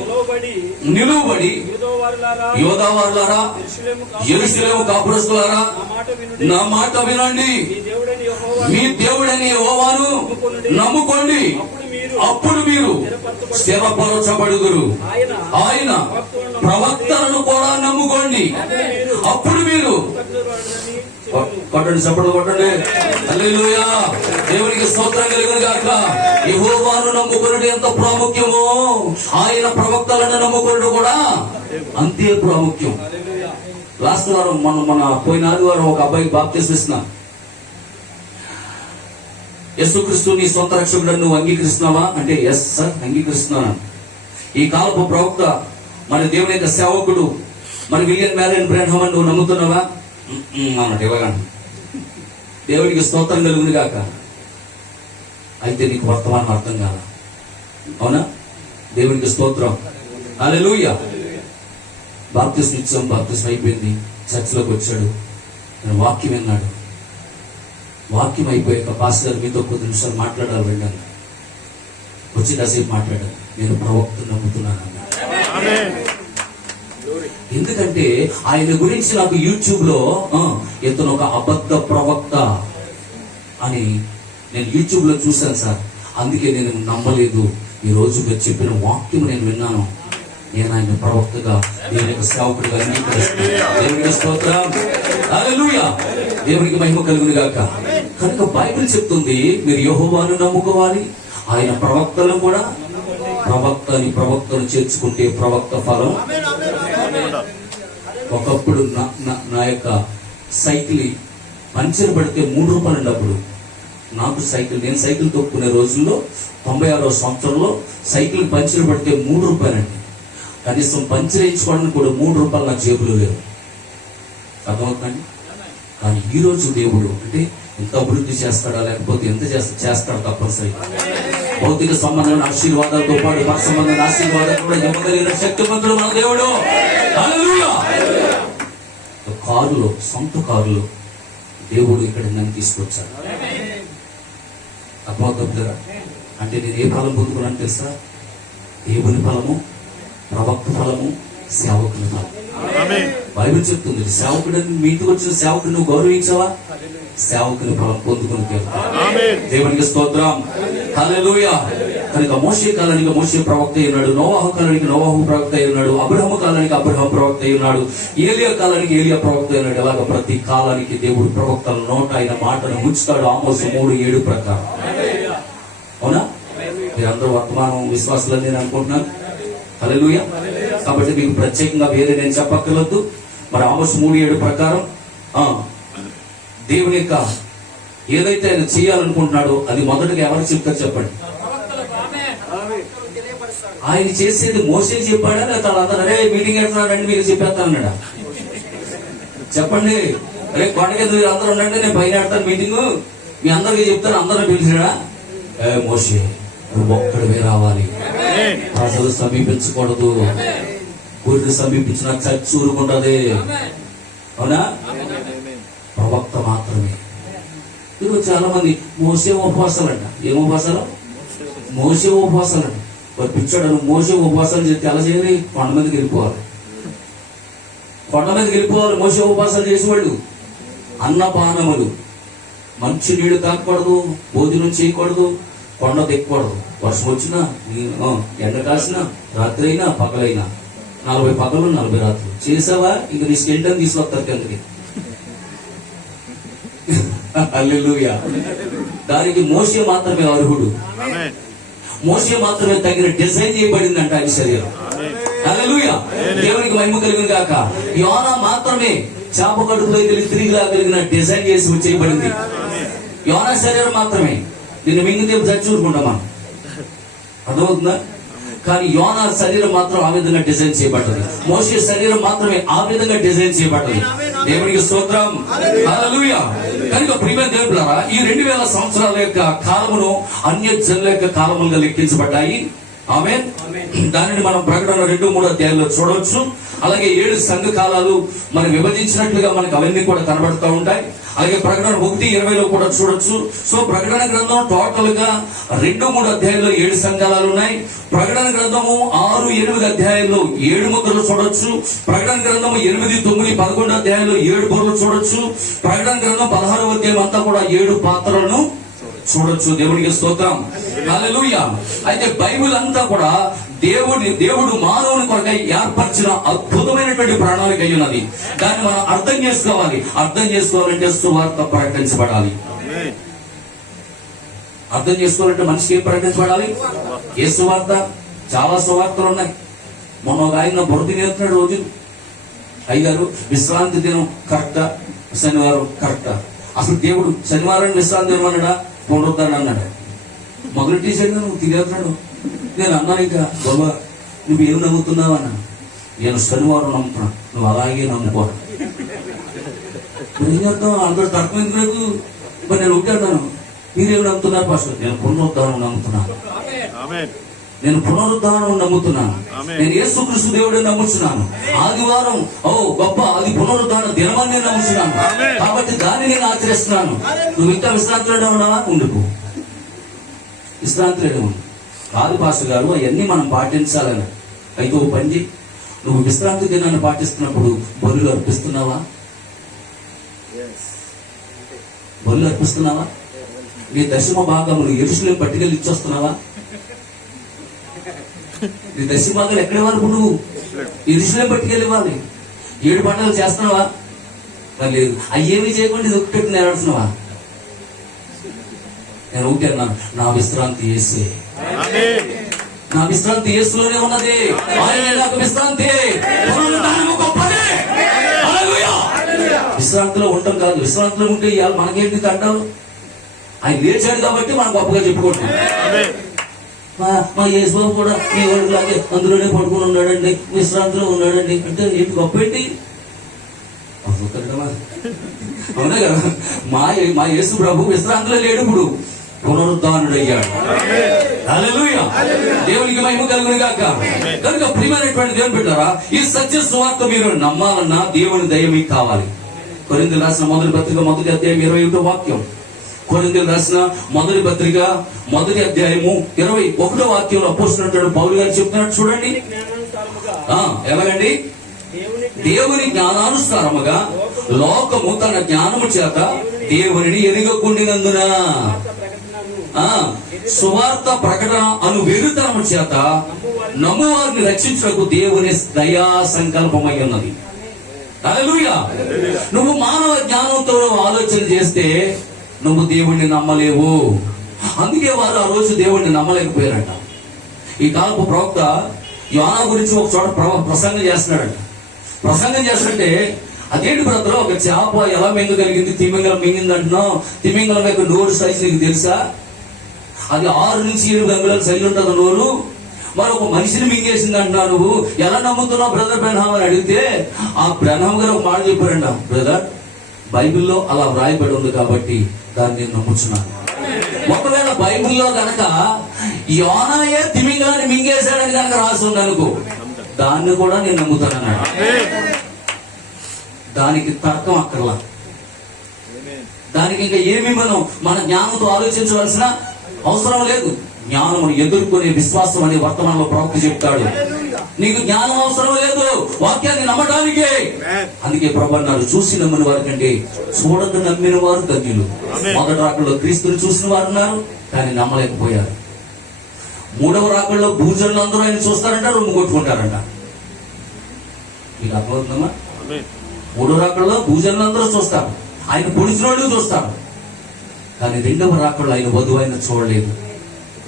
నిలువబడి, యోదావారులారా, యెరూషలేము కాపురస్తులారా, నా మాట వినండి, మీ దేవుడని యెహోవాను నమ్ముకోండి, అప్పుడు మీరు స్థిరపరచబడుదురు. ఆయన ప్రవక్తలను కూడా నమ్ముకోండి, అప్పుడు మీరు కొట్టండి, చప్పట్లు కొట్టండి. హల్లెలూయా. దేవునికి స్తోత్రం కలుగును గాక. యెహోవాను నమ్ముకొనుట ఎంత ప్రాముఖ్యమో ఆయన ప్రవక్తలను నమ్ముకొనుట కూడా అంతే ప్రాముఖ్యం. లాస్ట్ వారం మన పోయిన ఆదివారం ఒక అబ్బాయికి బాప్తిస్మం ఇస్తున్నాను. యేసుక్రీస్తు నీ సొంత రక్షకుడు నువ్వు అంగీకరిస్తున్నావా అంటే ఎస్ సార్ అంగీకరిస్తున్నాను. ఈ కాలపు ప్రవక్త మన దేవుని యొక్క సేవకుడు మన విలియం మ్యారియన్ బ్రాన్హామ్ నువ్వు నమ్ముతున్నావా అన్నట్టు ఇవ్వగానే దేవుడికి స్తోత్రం కలుగును గాక. అయితే నీకు వర్తమానం అర్థం కాల, అవునా? దేవునికి స్తోత్రం. హల్లెలూయా. బాప్తిస్మం ఇచ్చాం, బాప్తిస్మం అయిపోయింది, చర్చిలోకి వచ్చాడు, నేను వాక్యం విన్నాడు. వాక్యం అయిపోయాక పాస్టర్ గారు మీతో కొద్ది నిమిషాలు మాట్లాడాలి వెళ్ళాను. వచ్చి కాసేపు మాట్లాడాను, నేను ప్రవక్త నమ్ముతున్నాను అన్నాడు. ఎందుకంటే ఆయన గురించి నాకు యూట్యూబ్ లో ఇతను ఒక అబద్ధ ప్రవక్త అని నేను యూట్యూబ్ లో చూశాను సార్. అందుకే నేను నమ్మలేదు. ఈ రోజు మీరు చెప్పిన వాక్యం నేను విన్నాను, నేను ఆయన ప్రవక్తగా దేవుని యొక్క సేవకుడిగా అంగీకరిస్తాను. దేవునికి స్తోత్రం. హల్లెలూయా. దేవునికి మహిమ కలుగును గాక. కనుక బైబిల్ చెప్తుంది మీరు యెహోవాను నమ్ముకోవాలి, ఆయన ప్రవక్తలను కూడా ప్రవక్తను చేర్చుకుంటే ప్రవక్త ఫలం. ఒకప్పుడు నా యొక్క సైకిల్ పంచర్ పడితే 3 రూపాయలు ఉన్నప్పుడు నాకు నేను సైకిల్ తొక్కునే రోజుల్లో 96వ సంవత్సరంలో సైకిల్ పంచర్ పడితే 3 రూపాయలండి. కనీసం పంచర్ వేయించుకోవడానికి కూడా 3 రూపాయలు నా జేబులో లేవు. అర్థమవుతుందండి. కానీ ఈ రోజు దేవుడు అంటే ఎంత అభివృద్ధి చేస్తాడా లేకపోతే ఎంత చేస్తాడు తప్పనిసరి. భౌతిక సంబంధమైన ఆశీర్వాదాలతో పాటు పర సంబంధమైన ఆశీర్వాదాలు కూడా ఇవ్వగలిగిన శక్తిమంతుడు మన దేవుడు. హల్లెలూయా. సొంత కారులో దేవుడు ఇక్కడ నన్ను తీసుకొచ్చాడు. అర్థమవుతుందా? అంటే నేను ఏ ఫలం పొందుకున్నాను తెలుసా? దేవుని ఫలము, ప్రవక్త ఫలము, సేవకుని ఫలం. బైబిల్ చెప్తుంది సేవకుడిని, మీతో వచ్చిన సేవకుని నువ్వు గౌరవించవా? సేవకుని ఫలం పొందుకుని దేవునికి స్తోత్రం. హల్లెలూయా. కనుక మోషే కాలానికి మోషే ప్రవక్త ఉన్నాడు, నోవాహు కాలానికి నోవాహు ప్రవక్త ఉన్నాడు, అబ్రహాము కాలానికి అబ్రహాం ప్రవక్త ఉన్నాడు, ఏలియా కాలానికి ఏలియా ప్రవక్త ఉన్నాడు. అలాగ ప్రతి కాలానికి దేవుడు ప్రవక్తల నోట ఆయన మాటను ఉంచుతాడు. ఆమోసు 3:7 ప్రకారం. అవునా? మీరందరూ వర్తమానం విశ్వాసులని నేను అనుకుంటున్నాను. హల్లెలూయా. కాబట్టి మీకు ప్రత్యేకంగా వేరే నేను చెప్పక్కర్లేదు. మరి ఆమోసు 3:7 ప్రకారం దేవుని యొక్క ఏదైతే ఆయన చేయాలనుకుంటున్నాడో అది మొదటగా ఎవరు చెప్తారు చెప్పండి? ఆయన చేసేది మోసే చెప్పాడా లేదా అందరూ అరే మీటింగ్ పెడుతున్నాడండి మీరు చెప్పేస్తానన్నాడా? చెప్పండి. అరే కొండకి మీరు అందరూ ఉండండి, నేను పైన పెడతాను మీటింగ్, మీ అందరికీ చెప్తాను, అందరూ పిలిచాడా? మోసే నువ్వు ఒక్కడివే రావాలి, ప్రజలు సమీపించకూడదు, ఊరిని సమీపించిన చచ్చి ఊరుకుంటది. అవునా? ప్రవక్త మాత్రమే. ఇదిగో చాలా మంది మోసే ఉపవాసాలంట. ఏం ఉపవాసాలు? మోసే ఉపవాసాలంట. వారు పిచ్చాడు, మోసే ఉపవాసాలు చేస్తే ఎలా చేయాలి? కొండ మీదకి వెళ్ళిపోవాలి. మోసే ఉపవాసాలు చేసేవాళ్ళు అన్నపానములు, మంచి నీళ్లు తాగకూడదు, భోజనం చేయకూడదు, కొండ తెక్కకూడదు. వర్షం వచ్చినా ఎండ కాసినా రాత్రి అయినా పగలైనా 40 పగలు 40 రాత్రులు చేసావా ఇంక నీ స్కెల్టన్ తీసుకొస్తారు కిందకి. హల్లెలూయా. దానికి మోషే మాత్రమే అర్హుడు. మోషే మాత్రమే తగిన డిజైన్ చేయబడిందంట ఆయన శరీరం. హల్లెలూయా. దేవునికి మహిమ కలుగును గాక. యోనా మాత్రమే చేప కడుపులోకి వెళ్ళి తిరిగి రాగలిగిన డిజైన్ చేసి చేయబడింది. యోనా శరీరం మాత్రమే. నిన్ను మింగితే చచ్చి ఊరుకుంటామా? అర్థమవుతుందా? కానీ యోనా శరీరం మాత్రం ఆ విధంగా డిజైన్ చేయబడ్డది. మోషే శరీరం మాత్రమే ఆ విధంగా డిజైన్ చేయబడ్డది. దేవునికి స్తోత్రం. హల్లెలూయా. కనుక ప్రియమైన దేవులారా, ఈ 2000 సంవత్సరాల యొక్క కాలమును అన్య జనుల యొక్క కాలములుగా లెక్కించబడ్డాయి. ఆమేన్. దానిని మనం ప్రకటన 2-3 అధ్యాయాల్లో చూడవచ్చు. అలాగే 7 సంఘ కాలాలు మనం విభజించినట్లుగా మనకు అవన్నీ కూడా కనబడుతూ ఉంటాయి. అలాగే ప్రకటన 1:20లో కూడా చూడొచ్చు. సో ప్రకటన గ్రంథం టోటల్ గా 2-3 అధ్యాయాల్లో 7 సంఘాలు ఉన్నాయి. ప్రకటన గ్రంథము 6-8 అధ్యాయాల్లో 7 ముద్రలు చూడొచ్చు. ప్రకటన గ్రంథము 8-9-11 అధ్యాయాల్లో 7 బొర్రలు చూడొచ్చు. ప్రకటన గ్రంథం 16వ అధ్యాయం అంతా కూడా 7 పాత్రలను చూడొచ్చు. దేవునికి స్తోత్రం. హల్లెలూయా. అయితే బైబిల్ అంతా కూడా దేవుడు మానవుని కొరకై ఏర్పరిచిన అద్భుతమైనటువంటి ప్రణాళిక అయి ఉన్నది. దాన్ని మనం అర్థం చేసుకోవాలి. అర్థం చేసుకోవాలంటే సువార్త ప్రకటించబడాలి. అర్థం చేసుకోవాలంటే మనిషికి ఏం ప్రకటించబడాలి? ఏ సువార్త? చాలా సువార్తలు ఉన్నాయి. మొన్న ఒక ఆయన బుర్ర తినేస్తున్నాడు రోజు. అయ్యారు విశ్రాంతి దినం కరెక్టా, శనివారం కరెక్టా? అసలు దేవుడు శనివారం విశ్రాంతి దినం అన్నాడా, పునరుద్ధరణ అన్నాడా? మొదలు టీచర్ నువ్వు తినేస్తున్నాడు. నేను అన్నాను, ఇంకా బాబా నువ్వు ఏం నమ్ముతున్నావు అన్నా. నేను శనివారం నమ్ముతున్నాను, నువ్వు అలాగే నమ్ముకో. ఏం చేద్దాం, అందరూ తక్కువ ఎందుకు? మరి నేను ఒకటి అన్నాను, మీరేమి నమ్ముతున్నారు పాస్టర్? నేను పునరుద్ధరణ నమ్ముతున్నాను. నేను పునరుద్ధానం నమ్ముతున్నాను. నేను యేసుక్రీస్తు దేవుడిని నమ్ముతున్నాను. ఆదివారం గొప్ప, అది పునరుద్ధాన దినమని నేను నమ్ముతున్నాను. కాబట్టి దాన్ని నేను ఆచరిస్తున్నాను. నువ్వు ఇంకా విశ్రాంతిలో ఉన్నావా? ఉండిపో, విశ్రాంతిలో ఉండు. కాదు పాస్టర్ గారు, అవన్నీ మనం పాటించాలని. అయితే ఓ పని, నువ్వు విశ్రాంతి దినాన్ని పాటిస్తున్నప్పుడు బలులు అర్పిస్తున్నావా? బలులు అర్పిస్తున్నావా? నీ దశమ భాగములు యెరూషలేము పట్టుకెళ్ళి ఇచ్చొస్తున్నావా? నీ దశమ భాగాలు ఎక్కడి వరకు నువ్వు యెరూషలేము పట్టుకెళ్ళి ఇవ్వాలి. 7 పంటలు చేస్తున్నావా? లేదు. అయ్యేమీ చేయకుండా ఇది ఒక్కటి నేర్చున్నావా? నేను ఒకటి అన్నాను, నా విశ్రాంతి యేసే. నా విశ్రాంతి యేసులోనే ఉన్నది. ఆయన నాకు విశ్రాంతి. విశ్రాంతిలో ఉండటం కాదు. విశ్రాంతిలో ఉంటే ఇవాళ మనకేంటి అంటావు? ఆయన లేచాడు కాబట్టి మనం గొప్పగా చెప్పుకుంటాం. మా యేసుబాబు కూడా మీ వాళ్ళకి అందులోనే పడుకుని ఉన్నాడండి, విశ్రాంతిలో ఉన్నాడండి అంటే ఏంటి గొప్ప ఏంటి? అవునా కదా? మా యేసు ప్రభు విశ్రాంతిలో లేడు, ఇప్పుడు పునరుద్ధానుడయ్యాడు. హల్లెలూయా. దేవునికి మహిమ కలుగును గాక. కనుక ప్రియమైనటువంటి దేవుని బిడ్డలారా, ఈ సత్య సువార్త మీరు నమ్మాలన్నా దేవుని దయ మీకు కావాలి. కొరింథీయులకు రాసిన మొదటి పత్రిక 1వ అధ్యాయం 21వ వాక్యం. కొరింథీయులకు రాసిన మొదటి పత్రిక 1వ అధ్యాయము 21వ వాక్యంలో అపోస్తలుడైన పౌలు గారు చెప్తున్నాడు, చూడండి. ఎలాగండి? దేవుని జ్ఞానానుసారముగా లోకము తన జ్ఞానము చేత దేవునిని ఎరుగకుండినందున సువార్త ప్రకటన అను వెరుతనము చేత నమ్మువారిని రక్షించుటకు దేవుని దయా సంకల్పమై ఉన్నది. హల్లెలూయా. నువ్వు మానవ జ్ఞానంతో ఆలోచన చేస్తే నువ్వు దేవుణ్ణి నమ్మలేవు. అందుకే వారు ఆ రోజు దేవుణ్ణి నమ్మలేకపోయారంట. ఈ కాలపు ప్రవక్త యోనా గురించి ఒక చోట ప్రసంగం చేస్తున్నాడంట. ప్రసంగం చేస్తుంటే, అదేంటి బ్రదర్, ఒక చేప ఎలా మింగగలిగింది? తిమింగలం మింగింది అంటున్నావు. తిమింగలం యొక్క నోరు సైజు నీకు తెలుసా? అది 6 నుంచి 7 అంగుళాల సైజు ఉంటుంది నోరు. మరి ఒక మనిషిని మింగేసింది అంటున్నావు. నువ్వు ఎలా నమ్ముతున్నావు బ్రదర్ బ్రహ్మ అని అడిగితే, ఆ బ్రహ్మ గారు ఒక మాట చెప్పారంట, బ్రదర్ బైబిల్లో అలా వ్రాయబడి ఉంది కాబట్టి దాన్ని నేను నమ్ముతున్నాను. ఒకవేళ బైబిల్లో గనక యోనాయే తిమింగలాన్ని మింగేశాడని కనుక రాసి ఉంది అనుకో, దాన్ని కూడా నేను నమ్ముతాను అన్నాడు. దానికి తర్కం అక్కర్లా. దానికి ఇంకా ఏమి మన జ్ఞానంతో ఆలోచించవలసిన అవసరం లేదు. జ్ఞానమును ఎదుర్కొనే విశ్వాసం అనే వర్తమానంలో ప్రవక్త చెప్తాడు. నీకు జ్ఞానం అవసరం లేదు, వాక్యాన్ని నమ్మటానికే. అందుకే ప్రభు అన్నారు, చూసి నమ్మిన వారి కంటే చూడక నమ్మిన వారు ధన్యులు. మొదటి రాకల్లో క్రీస్తుని చూసిన వారు ఉన్నారు, కానీ నమ్మలేకపోయారు. 3వ రాకల్లో భూజనులు అందరూ ఆయన చూస్తారంట, రొమ్ము కొట్టుకుంటారంట. మీకు అర్థమవుతుందమ్మా? 3వ రాకల్లో భూజనులు అందరూ చూస్తారు, ఆయన పొడిచిన వాళ్ళు చూస్తారు. కానీ 2వ రాకల్లో ఆయన వధువు ఆయన చూడలేదు.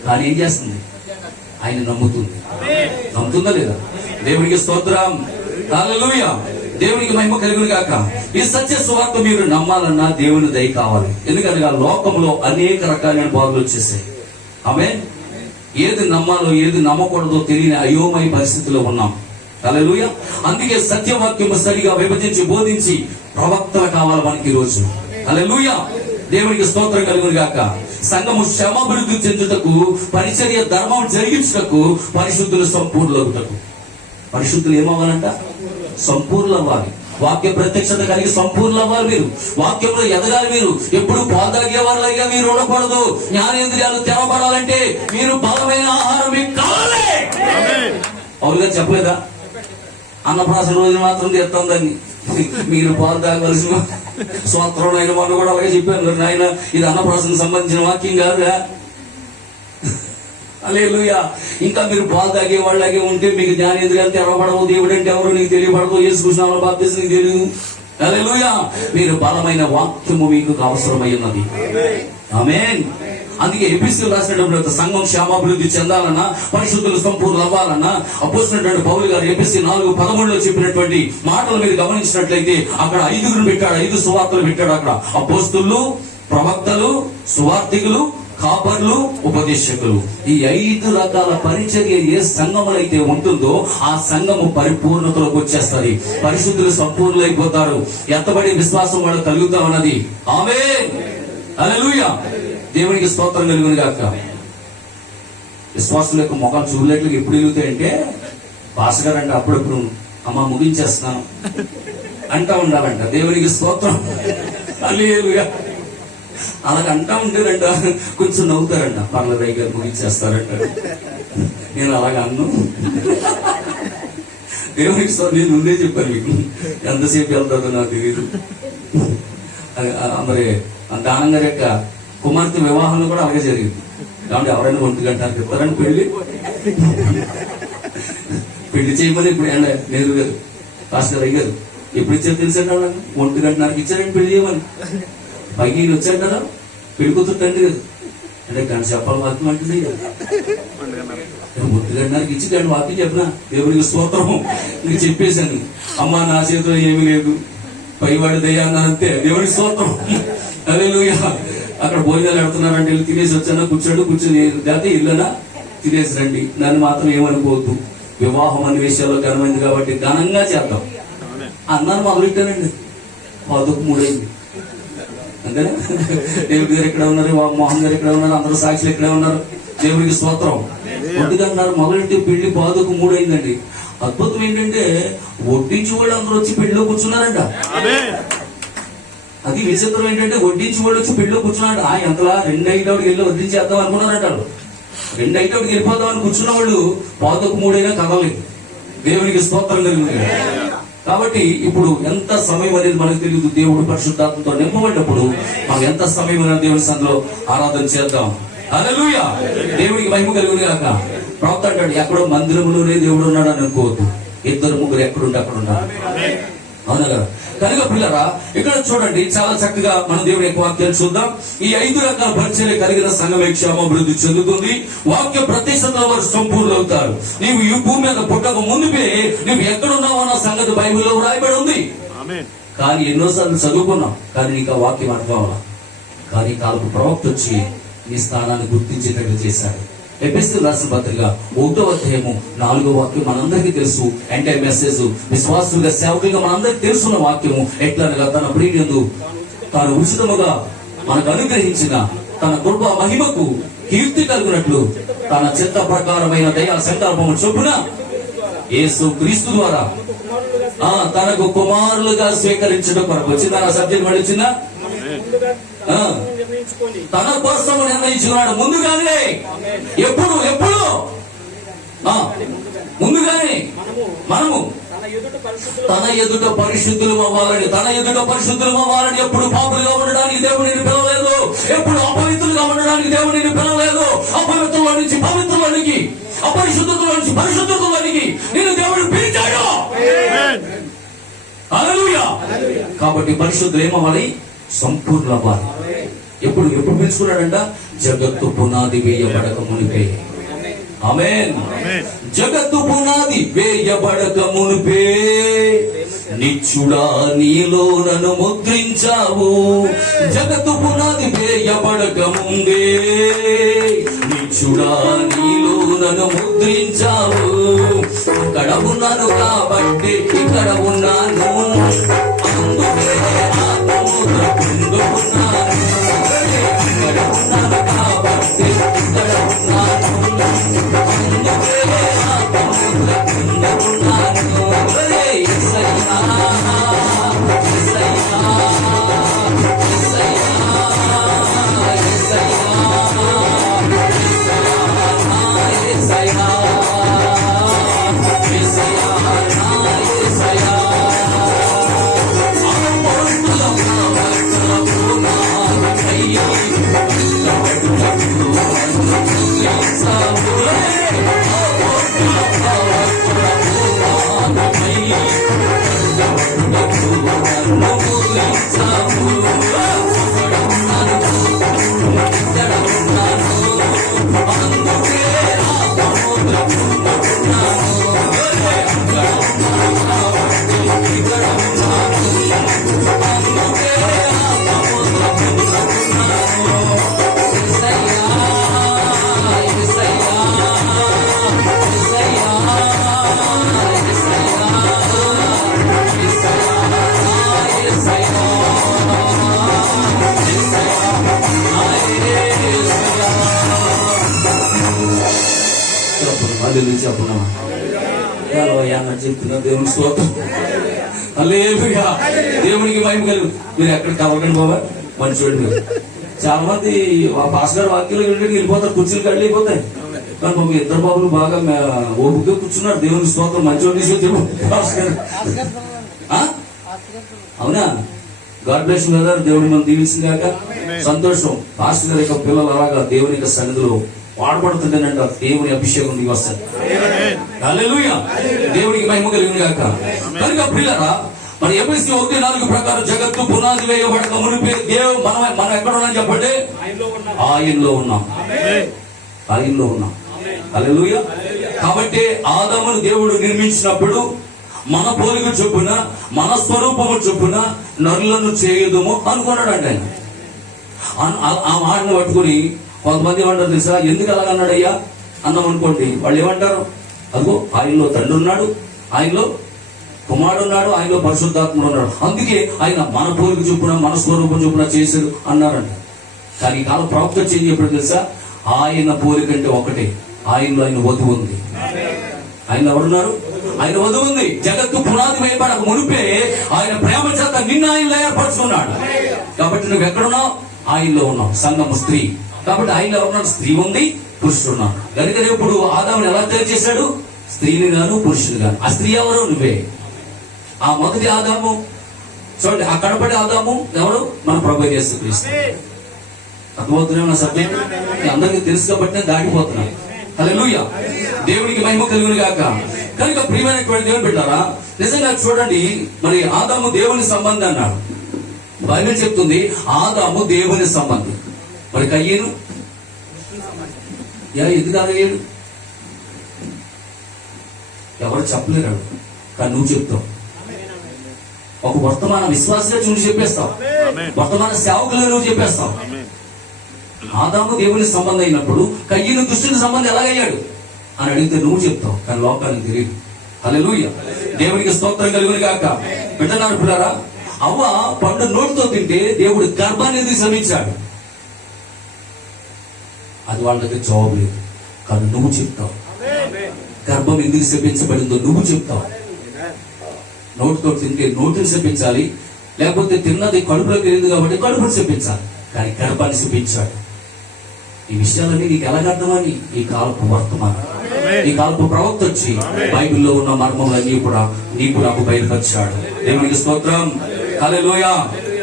కానీ ఏం చేస్తుంది? ఆయన నమ్ముతుంది. నమ్ముతుందా లేదా? దేవునికి స్తోత్రం. హల్లెలూయా. దేవునికి మహిమ కలుగును గాక. ఈ సత్య సువార్త మీరు నమ్మాలన్నా దేవుని దయ కావాలి. ఎందుకంటే ఆ లోకంలో అనేక రకాలైన బాధలు వచ్చేసాయి. ఆమేన్. ఏది నమ్మాలో ఏది నమ్మకూడదో తెలియని అయోమయ పరిస్థితిలో ఉన్నాం. హల్లెలూయా. అందుకే సత్యవాక్యము సరిగా విభజించి బోధించి ప్రవక్తలు కావాలి మనకి ఈ రోజు. హల్లెలూయా. దేవునికి స్తోత్రం కలుగును గాక. సంఘము క్షమాభివృద్ధి చెందుటకు, పరిచర్య ధర్మం జరిగించుటకు, పరిశుద్ధులు సంపూర్ణులవుటకు. పరిశుద్ధులు ఏమవ్వాలంట? సంపూర్ణులు అవ్వాలి. వాక్య ప్రత్యక్షత కలిగి సంపూర్ణులు అవ్వాలి. మీరు వాక్యంలో ఎదగాలి. మీరు ఎప్పుడు పాదాగే వాళ్ళగా మీరు ఉండకూడదు. జ్ఞానేంద్రియాలు తెరవబడాలంటే మీరు బలమైన ఆహారం మీకు కావాలి. అవునుగా చెప్పలేదా? అన్నప్రాసన రోజు మాత్రం తెస్తాం దాన్ని. మీరు పాలు తాగవలసిన స్వాతంత్రం అయిన వాళ్ళు కూడా అలాగే చెప్పాను కదా నాయన, ఇది అన్నప్రాసనకు సంబంధించిన వాక్యం కాదురా. హల్లెలూయా. ఇంకా మీరు పాలు తాగే వాళ్ళగే ఉంటే మీకు జ్ఞానేంద్రియాలు తెరవబడవు, దేవుడు అంటే ఎవరు నీకు తెలియబడదు, యేసుకృష్ణ బాప్తిసం నీకు తెలియదు. హల్లెలూయా. మీరు బలమైన వాక్యము మీకు అవసరమై ఉన్నది. ఆమేన్. అందుకే ఎపిసిల్ రాసినటువంటి సంఘం క్షేమాభివృద్ధి చెందాలన్నా, పరిశుద్ధులు సంపూర్ణ అవ్వాలన్నా అపోజినటువంటి పౌలు గారు ఎపిసి 4:13 చెప్పినటువంటి మాటలు మీరు గమనించినట్లయితే అక్కడ 5 పెట్టాడు, 5 సువార్తలు పెట్టాడు. అక్కడ అపోస్తులు, ప్రవక్తలు, సువార్తికులు, కాపర్లు, ఉపదేశకులు. ఈ 5 రకాల పరిచర్య ఏ సంఘములు అయితే ఉంటుందో ఆ సంఘము పరిపూర్ణతలోకి వచ్చేస్తుంది. పరిశుద్ధులు సంపూర్ణులైపోతారు. ఎత్తబడి విశ్వాసం వాళ్ళు కలుగుతా ఉన్నది. ఆమేన్. హల్లెలూయా. దేవునికి స్తోత్రం కలుగును గాక. విశ్వాసుల యొక్క మొఖాలు చూడలేట్లకి ఎప్పుడు వెలుగుతాయంటే పాస్ గారు అంటే అప్పుడప్పుడు అమ్మ ముగించేస్తున్నాను అంటా ఉండాలంట. దేవునికి స్తోత్రం. హల్లెలూయా. అలాగ అంటా ఉంటారంట, కొంచెం నవ్వుతారంట. పర్లేదు దగ్గర ముగించేస్తారంట. నేను అలాగ అన్ను. దేవునికి నేను ముందే చెప్పాను మీకు ఎంతసేపు వెళ్తాదో నాకు తెలియదు. మరి దానం గారి యొక్క కుమార్తె వివాహంలో కూడా అలాగే జరిగింది. కాబట్టి ఎవరైనా 1 గంట చెప్తారని పెళ్లి చేయమని ఇప్పుడు నేను గారు పాస్టర్ అయ్యారు ఎప్పుడు ఇచ్చారు తెలిసాడు వాళ్ళని 1 గంటన్నరకు ఇచ్చారని పెళ్లి చేయమని. పైకి ఈయన వచ్చాడు కదా పెళ్లి కూతురుతండి కదా అంటే గంట చెప్పాలి వాక్యం అంటుంది. 1 గంటన్నరకు ఇచ్చి గంట వాక్యం చెప్పిన దేవునికి స్తోత్రం నీకు చెప్పేశాను. అమ్మ నా చేతిలో ఏమీ లేదు, పైవాడి దయ్యా అన్నా అంతే. దేవునికి స్తోత్రం. హల్లెలూయా. అక్కడ భోజనాలు పెడుతున్నారంటే వెళ్ళి తినేసి వచ్చానా, కూర్చొని లేకపోతే ఇల్లనా తినేసి రండి, నన్ను మాత్రం ఏమనుకోవద్దు. వివాహం అనే విషయాల్లో ఘనమైంది కాబట్టి ఘనంగా చేద్దాం అన్నాను. మొదలెట్టానండి. 11:03 అయింది. అంతేనా? దేవుడి గారు ఎక్కడ ఉన్నారు, మోహన్ గారు ఎక్కడ ఉన్నారు, అందరూ సాక్షులు ఎక్కడే ఉన్నారు. దేవుడికి స్తోత్రం. 1 గంటన్నర మొదలెట్టి పెళ్లి 11:03 అయిందండి. అద్భుతం ఏంటంటే వడ్డించి వాళ్ళు అందరూ వచ్చి పెళ్లిలో కూర్చున్నారంట. అది విచిత్రం ఏంటంటే వడ్డించి వాళ్ళు వచ్చి పెళ్లిలో కూర్చున్నాడు. ఎంతలా 2 అయినోడికి వెళ్ళి వడ్డించేద్దాం అనుకున్నారంట. 2 అయినోడికి వెళ్ళిపోదాం అని కూర్చున్న వాళ్ళు 11:03 అయినా కదలేదు. దేవునికి స్తోత్రం కలిగింది. కాబట్టి ఇప్పుడు ఎంత సమయం అనేది మనకు తెలియదు. దేవుడు పరిశుద్ధాత్మతో నింపబడినప్పుడు మనం ఎంత సమయం అనేది దేవుని సన్నిధిలో ఆరాధన చేద్దాం. హల్లెలూయా. దేవునికి మహిమ కలుగును గాక. ప్రవక్త అంటాడు ఎక్కడో మందిరంలోనే దేవుడు ఉన్నాడు అని అనుకోవద్దు. 2-3 ఎక్కడుంటే అక్కడ ఉండాలి. అవునా కదా? కనుక పిల్లరా ఇక్కడ చూడండి చాలా చక్కగా మన దేవుని యొక్క వాక్యాలు చూద్దాం. ఈ 5 రకాల పరిచర్య కలిగిన సంఘమే క్షేమాభివృద్ధి చెందుతుంది. వాక్య ప్రతిష్టలో వారు సంపూర్ణ అవుతారు. నీవు ఈ భూమి మీద పుట్టక ముందుపే నువ్వు ఎక్కడున్నావు అన్న సంగతి బైబిల్లో రాయబడి ఉంది. కానీ ఎన్నోసార్లు చదువుకున్నాం, కానీ నీకు ఆ వాక్యం అర్థం అవ్వాల. కానీ కాలకు ప్రవక్త వచ్చి నీ స్థానాన్ని గుర్తించేటట్లు చేశాడు. ఎఫెసీయులకు రాసిన పత్రిక 1వ అధ్యాయము 4వ వాక్యం మనందరికీ తెలుసు. ఎంటైర్ మెసేజ్ విశ్వాసులుగా సేవకులుగా మనందరికీ తెలుసున్న వాక్యము ఎట్లనగా తన ప్రియుడు తాను ఉచితముగా మనకు అనుగ్రహించిన తన కృప మహిమకు కీర్తి కలుగునట్లు తన చిత్త ప్రకారమైన దయా సంకల్పము చొప్పున యేసు క్రీస్తు ద్వారా తనకు కుమారులుగా స్వీకరించడం కొరకు వచ్చిందా సబ్జెక్ట్ మళ్ళీ వచ్చిందా? తన కోసం నిర్ణయించుకున్నాడు ముందుగానే. ఎప్పుడు ముందుగానే మనము తన ఎదుట పరిశుద్ధులు అవ్వాలని ఎప్పుడు పాపులుగా ఉండడానికి దేవుడు నేను పిలవలేదు. ఎప్పుడు అపవిత్రులుగా ఉండడానికి దేవుడు నేను పిలవలేదు. అపవిత్రుల నుంచి పవిత్రులకి, అపరిశుద్ధుల నుంచి పరిశుద్ధులకి నేను దేవుడు పిలిచాడు. హల్లెలూయా. కాబట్టి పరిశుద్ధులు ఏమవ్వాలి? సంపూర్ణ అవ్వాలి. ఎప్పుడు పిలుచుకున్నాడంట? జగత్తు పునాది వేయబడక మునిపే. ఆమేన్. జగత్తు పునాది వేయబడక మునిపే నిత్యుడా నీలో నన్ను ముద్రించావు. జగత్తు పునాది వేయబడక ముందే నిత్యుడా నీలో నన్ను ముద్రించావు. అక్కడ ఉన్నాను కాబట్టి ఇక్కడ ఉన్నాను. అందుకే ఆత్మముద్ర పొందుకున్నాను. ఇక్కడ ఉన్నాను కాబట్టి ఇక్కడ ఉన్నాను. అందుకే ఆత్మముద్ర పొందుకున్నాను. యేసయ్యా యేసయ్యా యేసయ్యా చెప్పనా అన్న చెప్తున్నా దేవుని స్తోత్రం. హల్లెలూయా. దేవునికి మహిమ కలుగు. మీరు ఎక్కడ కలవకండి బాబా, మంచివాడు మీరు. చాలా మంది పాస్ గారు వాక్యాలు ఇంటికి వెళ్ళిపోతారు, కుర్చీలు కళ్ళు అయిపోతాయి. కానీ బాబు ఇద్దరు బాబులు బాగా ఓపిక కూర్చున్నారు. దేవుని స్తోత్రం. మంచివాడు తీసుకొచ్చారు పాస్ గారు. అవునా? God bless you brother. దేవుడి మనం దీవించింది కాక సంతోషం. పాస్టర్ గారి యొక్క పిల్లలు అలాగా దేవుని యొక్క సన్నిధిలో వాడబడుతుంటేనంట దేవుని అభిషేకం దిగి వస్తాయి. హల్లెలూయా. దేవునికి మహిమ కలిగిన గాక. కనుక ప్రియులారా, మన ఎఫెసీ 1:4 ప్రకారం జగత్తు పునాది వేయబడక మునిపే మనం ఎక్కడ ఉన్నాం చెప్పండి? ఆయనలో ఉన్నాం. ఆయనలో ఉన్నాం. హల్లెలూయా. కాబట్టి ఆదామును దేవుడు నిర్మించినప్పుడు మన పోలిక చొప్పున మన స్వరూపము చొప్పున నరులను చేయదుము అనుకున్నాడు అంట ఆయన. ఆ మాటను పట్టుకుని కొంతమంది ఏమంటారు తెలుసా? ఎందుకు అలాగన్నాడయ్యా అన్నాం అనుకోండి, వాళ్ళు ఏమంటారు? అదిగో ఆయనలో తండ్రి ఉన్నాడు, ఆయనలో కుమారుడు ఉన్నాడు, ఆయనలో పరిశుద్ధాత్ముడు ఉన్నాడు, అందుకే ఆయన మన పోలిక చొప్పున మన స్వరూపం చొప్పున చేశాడు అన్నారంట. కానీ ఈ కాలం ప్రవక్త చేంజ్ చెప్పాడు తెలుసా? ఆయన పోలిక అంటే ఒకటే, ఆయనలో ఆయన వధువు ఉంది. ఆయన ఎవరున్నారు? ఆయన వధువు ఉంది. జగత్తు పునాది వేయబడక మునిపే ఆయన ప్రేమ చేత నిన్ను ఆయనలో ఏర్పరచుకున్నాడు. కాబట్టి నువ్వు ఎక్కడున్నావు? ఆయనలో ఉన్నావు. సంఘము స్త్రీ. కాబట్టి ఆయనలో ఉన్నాడు, స్త్రీ ఉంది, పురుషుడు ఉన్నాడు. కనుక ఇప్పుడు ఆదాముని ఎలా తయారు చేశాడు? స్త్రీని గాను పురుషుని గాను. ఆ స్త్రీ ఎవరు? నువ్వే. ఆ మొదటి ఆదాము చూడండి, ఆ కడపడి ఆదాము ఎవరు? మన ప్రభువు యేసుక్రీస్తు. అర్థమవుతున్నా సత్యం? అందరికీ తెలుసు కాబట్టి నేను దాటిపోతున్నాను. హల్లెలూయా. దేవునికి మహిమ కలుగును గాక. కనుక ప్రియమైనటువంటి దేవుని బిడ్డలారా, నిజంగా చూడండి, మరి ఆదాము దేవుని సంబంధి అన్నాడు. బైబిల్ చెప్తుంది ఆదాము దేవుని సంబంధి. మరి కయ్యేను ఎందుకు అయ్యాడు? ఎవరు చెప్పలేరు, కానీ నువ్వు చెప్తావు. ఒక వర్తమాన విశ్వాసగా చూసి చెప్పేస్తావు, వర్తమాన సేవకులు నువ్వు చెప్పేస్తావు. ఆదాము దేవుని సంబంధం అయినప్పుడు కయ్యను దుష్టుని సంబంధం ఎలాగయ్యాడు అని అడిగితే నువ్వు చెప్తావు, కానీ లోకానికి తెలియదు. హల్లెలూయా. దేవునికి స్తోత్రం కలుగును గాక. వింటున్నారు పిల్లరా? అవ్వ పండు నోటితో తింటే దేవుడు గర్భాన్ని శ్రమించాడు. అది వాళ్ళ దగ్గర జవాబు లేదు, కానీ నువ్వు చెప్తావు. గర్భం ఎందుకు శపించబడిందో నువ్వు చెప్తావు. నోటితో తింటే నోటిని శపించాలి, లేకపోతే తిన్నది కడుపులోకి వెళ్ళింది కాబట్టి కడుపుని శపించాలి, కానీ గర్భాన్ని శపించాడు. ఈ విషయాలన్నీ నీకు ఎలాగ అర్థమని? ఈ కాలపు వర్తమానం, ఈ కాలపు ప్రవక్త వచ్చి బైబిల్లో ఉన్న మర్మములన్నీ కూడా నీకు నాకు బయలుపరిచాడు. దేవునికి స్తోత్రం. హల్లెలూయా.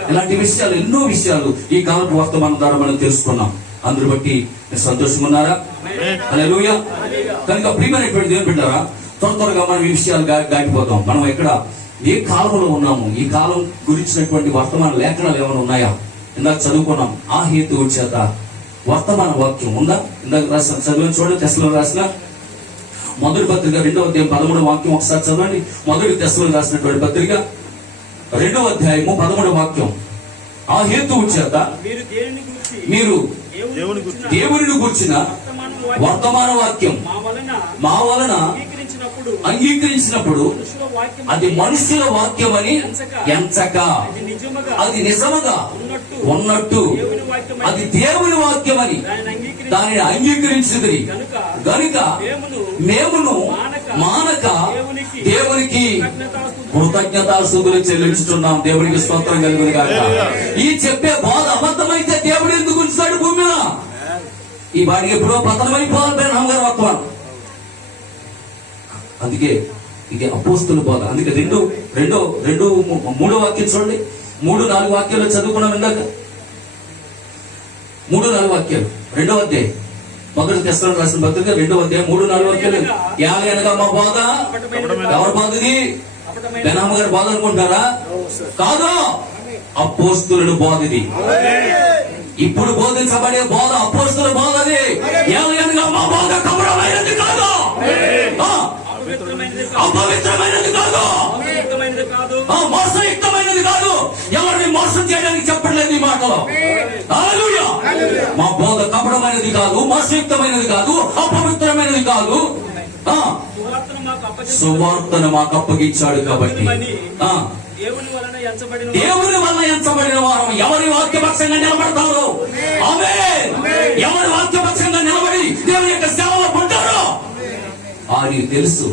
ఇలాంటి విషయాలు, ఎన్నో విషయాలు ఈ కాలపు వర్తమానం ద్వారా మనం తెలుసుకున్నాం. అందరు బట్టి మీరు సంతోషంగా ఉన్నారా? హల్లెలూయా. కనుక ప్రియమైనటువంటి దేవుని బిడ్డలారా, త్వరగా మనం ఈ విషయాలు దాటిపోతాం. మనం ఎక్కడ ఏ కాలంలో ఉన్నాము, ఈ కాలం గురించినటువంటి వర్తమాన లేఖనాలు ఏమైనా ఉన్నాయా? ఇందాక చదువుకున్నాం. ఆ హేతువు చేత వర్తమాన వాక్యం ఉందా? ఇందాక రాసిన చదివిన చూడండి, తెస్సలోనికీయులకు రాసిన మొదటి పత్రిక 2వ అధ్యాయం 13వ వాక్యం ఒకసారి చదవండి. మొదటి తెస్సలోనికీయులకు రాసినటువంటి పత్రిక 2వ అధ్యాయము 13వ వాక్యం. ఆ హేతువు చేత మీరు దేవునిని గూర్చిన వర్తమాన వాక్యం మా వలన అంగీకరించినప్పుడు అది మనుషుల వాక్యం అని ఎంచక అది నిజముగా ఉన్నట్టు అది దేవుని వాక్యం అని దానిని అంగీకరించింది. గనుక మేమును మానక దేవునికి కృతజ్ఞతాస్తుతులు చెల్లించుతున్నాం. దేవునికి స్తోత్రం కలుగును గాక. ఈ చెప్పే బోధ అబద్ధమైతే దేవుడు ఎందుకు ఉంచుతాడు భూమి మీద? ఈ వాడికి ఎప్పుడో పతనమైపోవాలి గారు వర్తమానం. అందుకే ఇది అపోస్తుల బోధ. అందుకే మూడో వాక్యం చూడండి. 3-4 వాక్యాలు చదువుకున్నాం ఇందాక. 3-4 వాక్యాలు 2వ అధ్యాయం మొదటి తెస్సలోనికీయులకు రాసిన పత్రిక 2వ అధ్యాయం 3-4 వాక్యాలు. ఏలయనగా మా బోధ ఎవరి బోధ? ఇది బెనామ గారి బోధ అనుకుంటారా? కాదు, అపోస్తుల బోధ ఇది. ఇప్పుడు బోధించబడే బోధ అపోస్తుల బోధ. అది ఏలయనగా మా బోధ కపటమైనది కాదు, అపవిత్రమైనది కాదు, మోసయుక్తమైనది కాదు. ఎవరిని మోసం చేయడానికి చెప్పట్లేదు ఈ మాటలో. హల్లెలూయా. మా బోధ కపటమైనది కాదు, మోసయుక్తమైనది కాదు, అపవిత్రమైనది కాదు. సువార్తను మాకు అప్పగించాడు కాబట్టి దేవుని వలన ఎంచబడిన వారు ఎవరి వాక్యపక్షంగా నిలబడతారు? ఆమేన్. ఎవరి వాక్యపక్షంగా నిలబడి దేవుని యొక్క సేవలో ఉంటారు? ఆయనకి తెలుసు.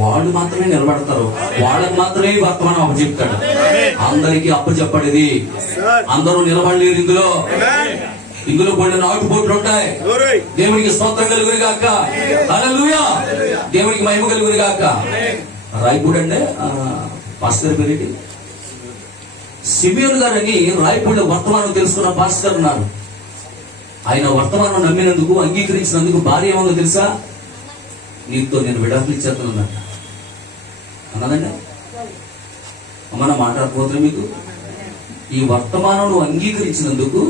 వాళ్ళు మాత్రమే నిలబడతారు, వాళ్ళకి మాత్రమే వర్తమానం అప్పచెప్తాడు. అందరికీ అప్పచెప్పడిది. అందరూ నిలబడలేరు ఇందులో కొన్ని నాటుపోట్లు ఉంటాయి. దేవునికి స్తోత్రం కలుగును గాక. హల్లెలూయా. దేవునికి మహిమ కలుగును గాక. రాయపూడి అంటే పాస్టర్ పేరేంటి? సిమియోన్ గారని రాయపూడిలో వర్తమానం తెలుసుకున్న పాస్టర్ ఉన్నారు. ఆయన వర్తమానం నమ్మినందుకు, అంగీకరించినందుకు భార్య ఏమో తెలుసా? నీతో నేను విడాకులు ఇచ్చేస్తానన్నట అన్నదండి. మన మాట్లాడకపోతే మీకు ఈ వర్తమానం అంగీకరించినందుకు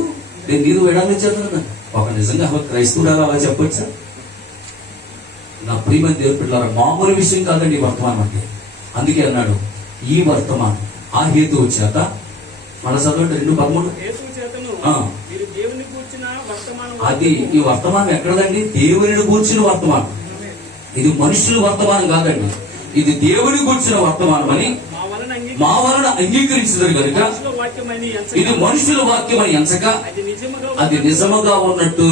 నేను నీరు విడాకులు ఇచ్చేస్తానన్న. ఒక నిజంగా క్రైస్తవుడు అలా చెప్పొచ్చా? నా ప్రియమైన దేవుని పిల్లలారా, మామూలు విషయం కాదండి ఈ వర్తమానం అంటే. అందుకే అన్నాడు, ఈ వర్తమానం ఆ హేతు వచ్చాక మన చదవండి 2:13. అది ఈ వర్తమానం ఎక్కడదండి? దేవుని కూర్చున్న వర్తమానం. ఇది మనుషుల వర్తమానం కాదండి, ఇది దేవుని కూర్చున్న వర్తమానం అని మా వలన అంగీకరించదు కనుక ఇది మనుషుల వాక్యం అని ఎంచక అది నిజముగా ఉన్నట్టు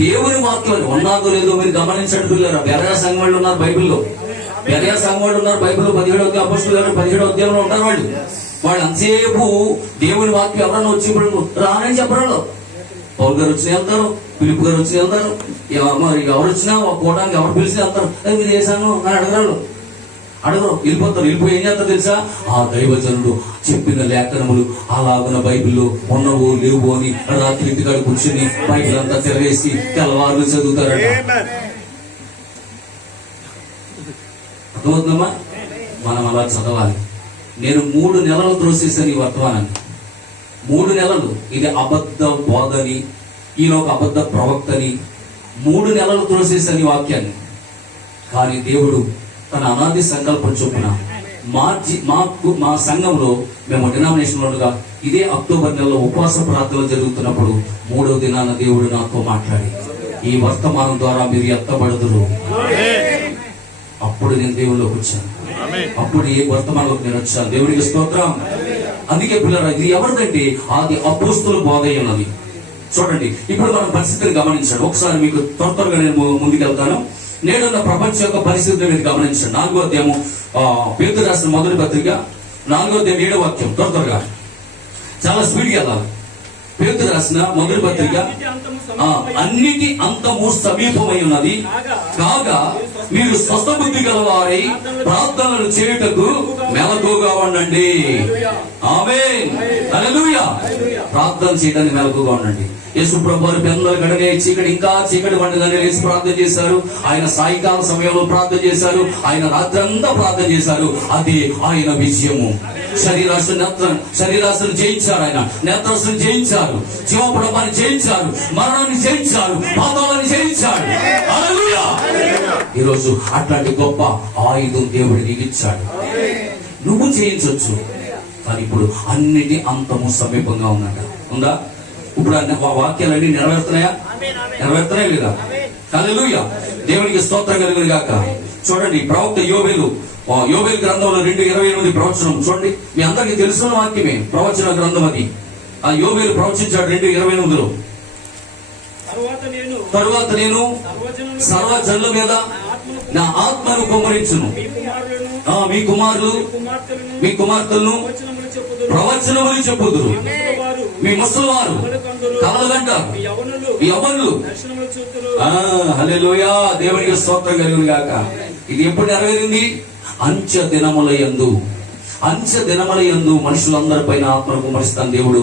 దేవుని వాక్యం అని ఉన్నాదో లేదో మీరు గమనించండి పిల్లరా. బెరయా సంఘం వాళ్ళు ఉన్నారు బైబిల్లో, బెరయా సంఘం వాళ్ళు ఉన్నారు బైబిల్లో. 17వ అపోస్తలుల 17వ అధ్యాయంలో ఉంటారు వాళ్ళు అంతసేపు దేవుని వాక్యం ఎవరన్నా వచ్చి ఇప్పుడు రానని చెప్పరు. పౌల్ గారు వచ్చి వెళ్తారు, పిలుపు గారు వచ్చి వెళ్తారు, ఎవరు వచ్చినా పోవడానికి ఎవరు పిలిచి వెళ్తారు. మీరు చేశాను అని అడగరు, వెళ్ళిపోతారు. వెళ్ళిపోయి ఏం చేస్తారు తెలుసా? ఆ దైవజనుడు చెప్పిన లేఖనములు అలాగున్న బైబిల్లో ఉన్నవు లేవు అని రాత్రి ఇంటికాడ కూర్చుని బైబిల్ అంతా తిరగేసి తెల్లవారులు చదువుతారట. అర్థమవుతుందమ్మా? మనం అలా చదవాలి. నేను 3 నెలలు త్రోసేసాను ఈ వర్తమానాన్ని. 3 నెలలు ఇది అబద్ధ బోధని, ఈయన ఒక అబద్ధ ప్రవక్తని 3 నెలలు త్రోసేసాను ఈ వాక్యాన్ని. కానీ దేవుడు తన అనాది సంకల్పం చొప్పున మా సంఘంలో మేము డినామినేషన్లుగా ఇదే అక్టోబర్ నెలలో ఉపవాస ప్రార్థనలు జరుగుతున్నప్పుడు 3వ దినాన దేవుడు నాతో మాట్లాడి, ఈ వర్తమానం ద్వారా మీరు ఎత్తబడుదురు. అప్పుడు నేను దేవుళ్ళలోకి వచ్చాను. అప్పుడు ఏ వర్తమానంలోకి నేను వచ్చాను. దేవుడికి స్తోత్రం. అందుకే పిల్లరా, ఇది ఎవరిదంటే అది అపోస్తుల బోధ ఉన్నది. చూడండి, ఇప్పుడు మనం పరిస్థితిని గమనించండి. ఒకసారి మీకు త్వరగా నేను ముందుకెళ్తాను. నేడున్న ప్రపంచ యొక్క పరిస్థితిని మీరు గమనించండి. 4వ అధ్యాయము పేతురు రాసిన మొదటి పత్రిక 4వ అధ్యాయం 7వ వాక్యం. త్వరగా చాలా స్పీడ్గా వెళ్ళాలి. పేతురు రాసిన మొదటి పత్రిక అన్నిటి అంతము సమీపమై ఉన్నది కాగా మీరు స్వస్థ బుద్ధి గలవారై ప్రార్థనలు చేయుటకు మెలకుగా ఉండండి. ఆమేన్. హల్లెలూయా. ప్రార్థన చేయడానికి మెలకుగా ఉండండి. యేసు ప్రభువారు పెన్నులు గడనే చీకటి ఇంకా చీకటి వంటగానే లేచి ప్రార్థన చేశారు. ఆయన సాయంకాల సమయంలో ప్రార్థన చేశారు. ఆయన రాత్రంతా ప్రార్థన చేశారు. అది ఆయన విజయము. శరీరాశను జయించారు. ఆయన నేత్రాశను జయించారు, జీవపుడమాన్ని జయించారు, మరణాన్ని జయించారు, పాతాళాన్ని జయించాడు. హల్లెలూయా. ఈరోజు అట్లాంటి గొప్ప ఆయుధం దేవుడు నీకు ఇచ్చాడు. నువ్వు జయించవచ్చు. కానీ ఇప్పుడు అన్నిటి అంతము సమీపంగా ఉందా? ఇప్పుడు వాక్యాలన్నీ నెరవేరుతున్నాయా లేదా? హల్లెలూయా. దేవునికి స్తోత్రం కలుగును గాక. చూడండి, ప్రవక్త యోబేలు గ్రంథంలో 2:28 ప్రవచనం చూడండి. మీ అందరికీ తెలుసున్న వాక్యమే, ప్రవచన గ్రంథం అది. ఆ యోబేలు ప్రవచించాడు 2:28లో. తరువాత నేను సర్వజనుల మీద నా ఆత్మను కుమ్మరించును. మీ కుమారులు మీ కుమార్తెలను ప్రవచనములు చెప్పుదురు. మీ ముసలివారు కలలు కంటారు. మీ యవ్వనులు హల్లెలూయా. దేవునికి స్తోత్రం కలుగును గాక. ఇది ఎప్పుడు నెరవేరింది? అంచె దినములయందు మనుషులందరిపైన ఆత్మను కుమ్మరిస్తాను దేవుడు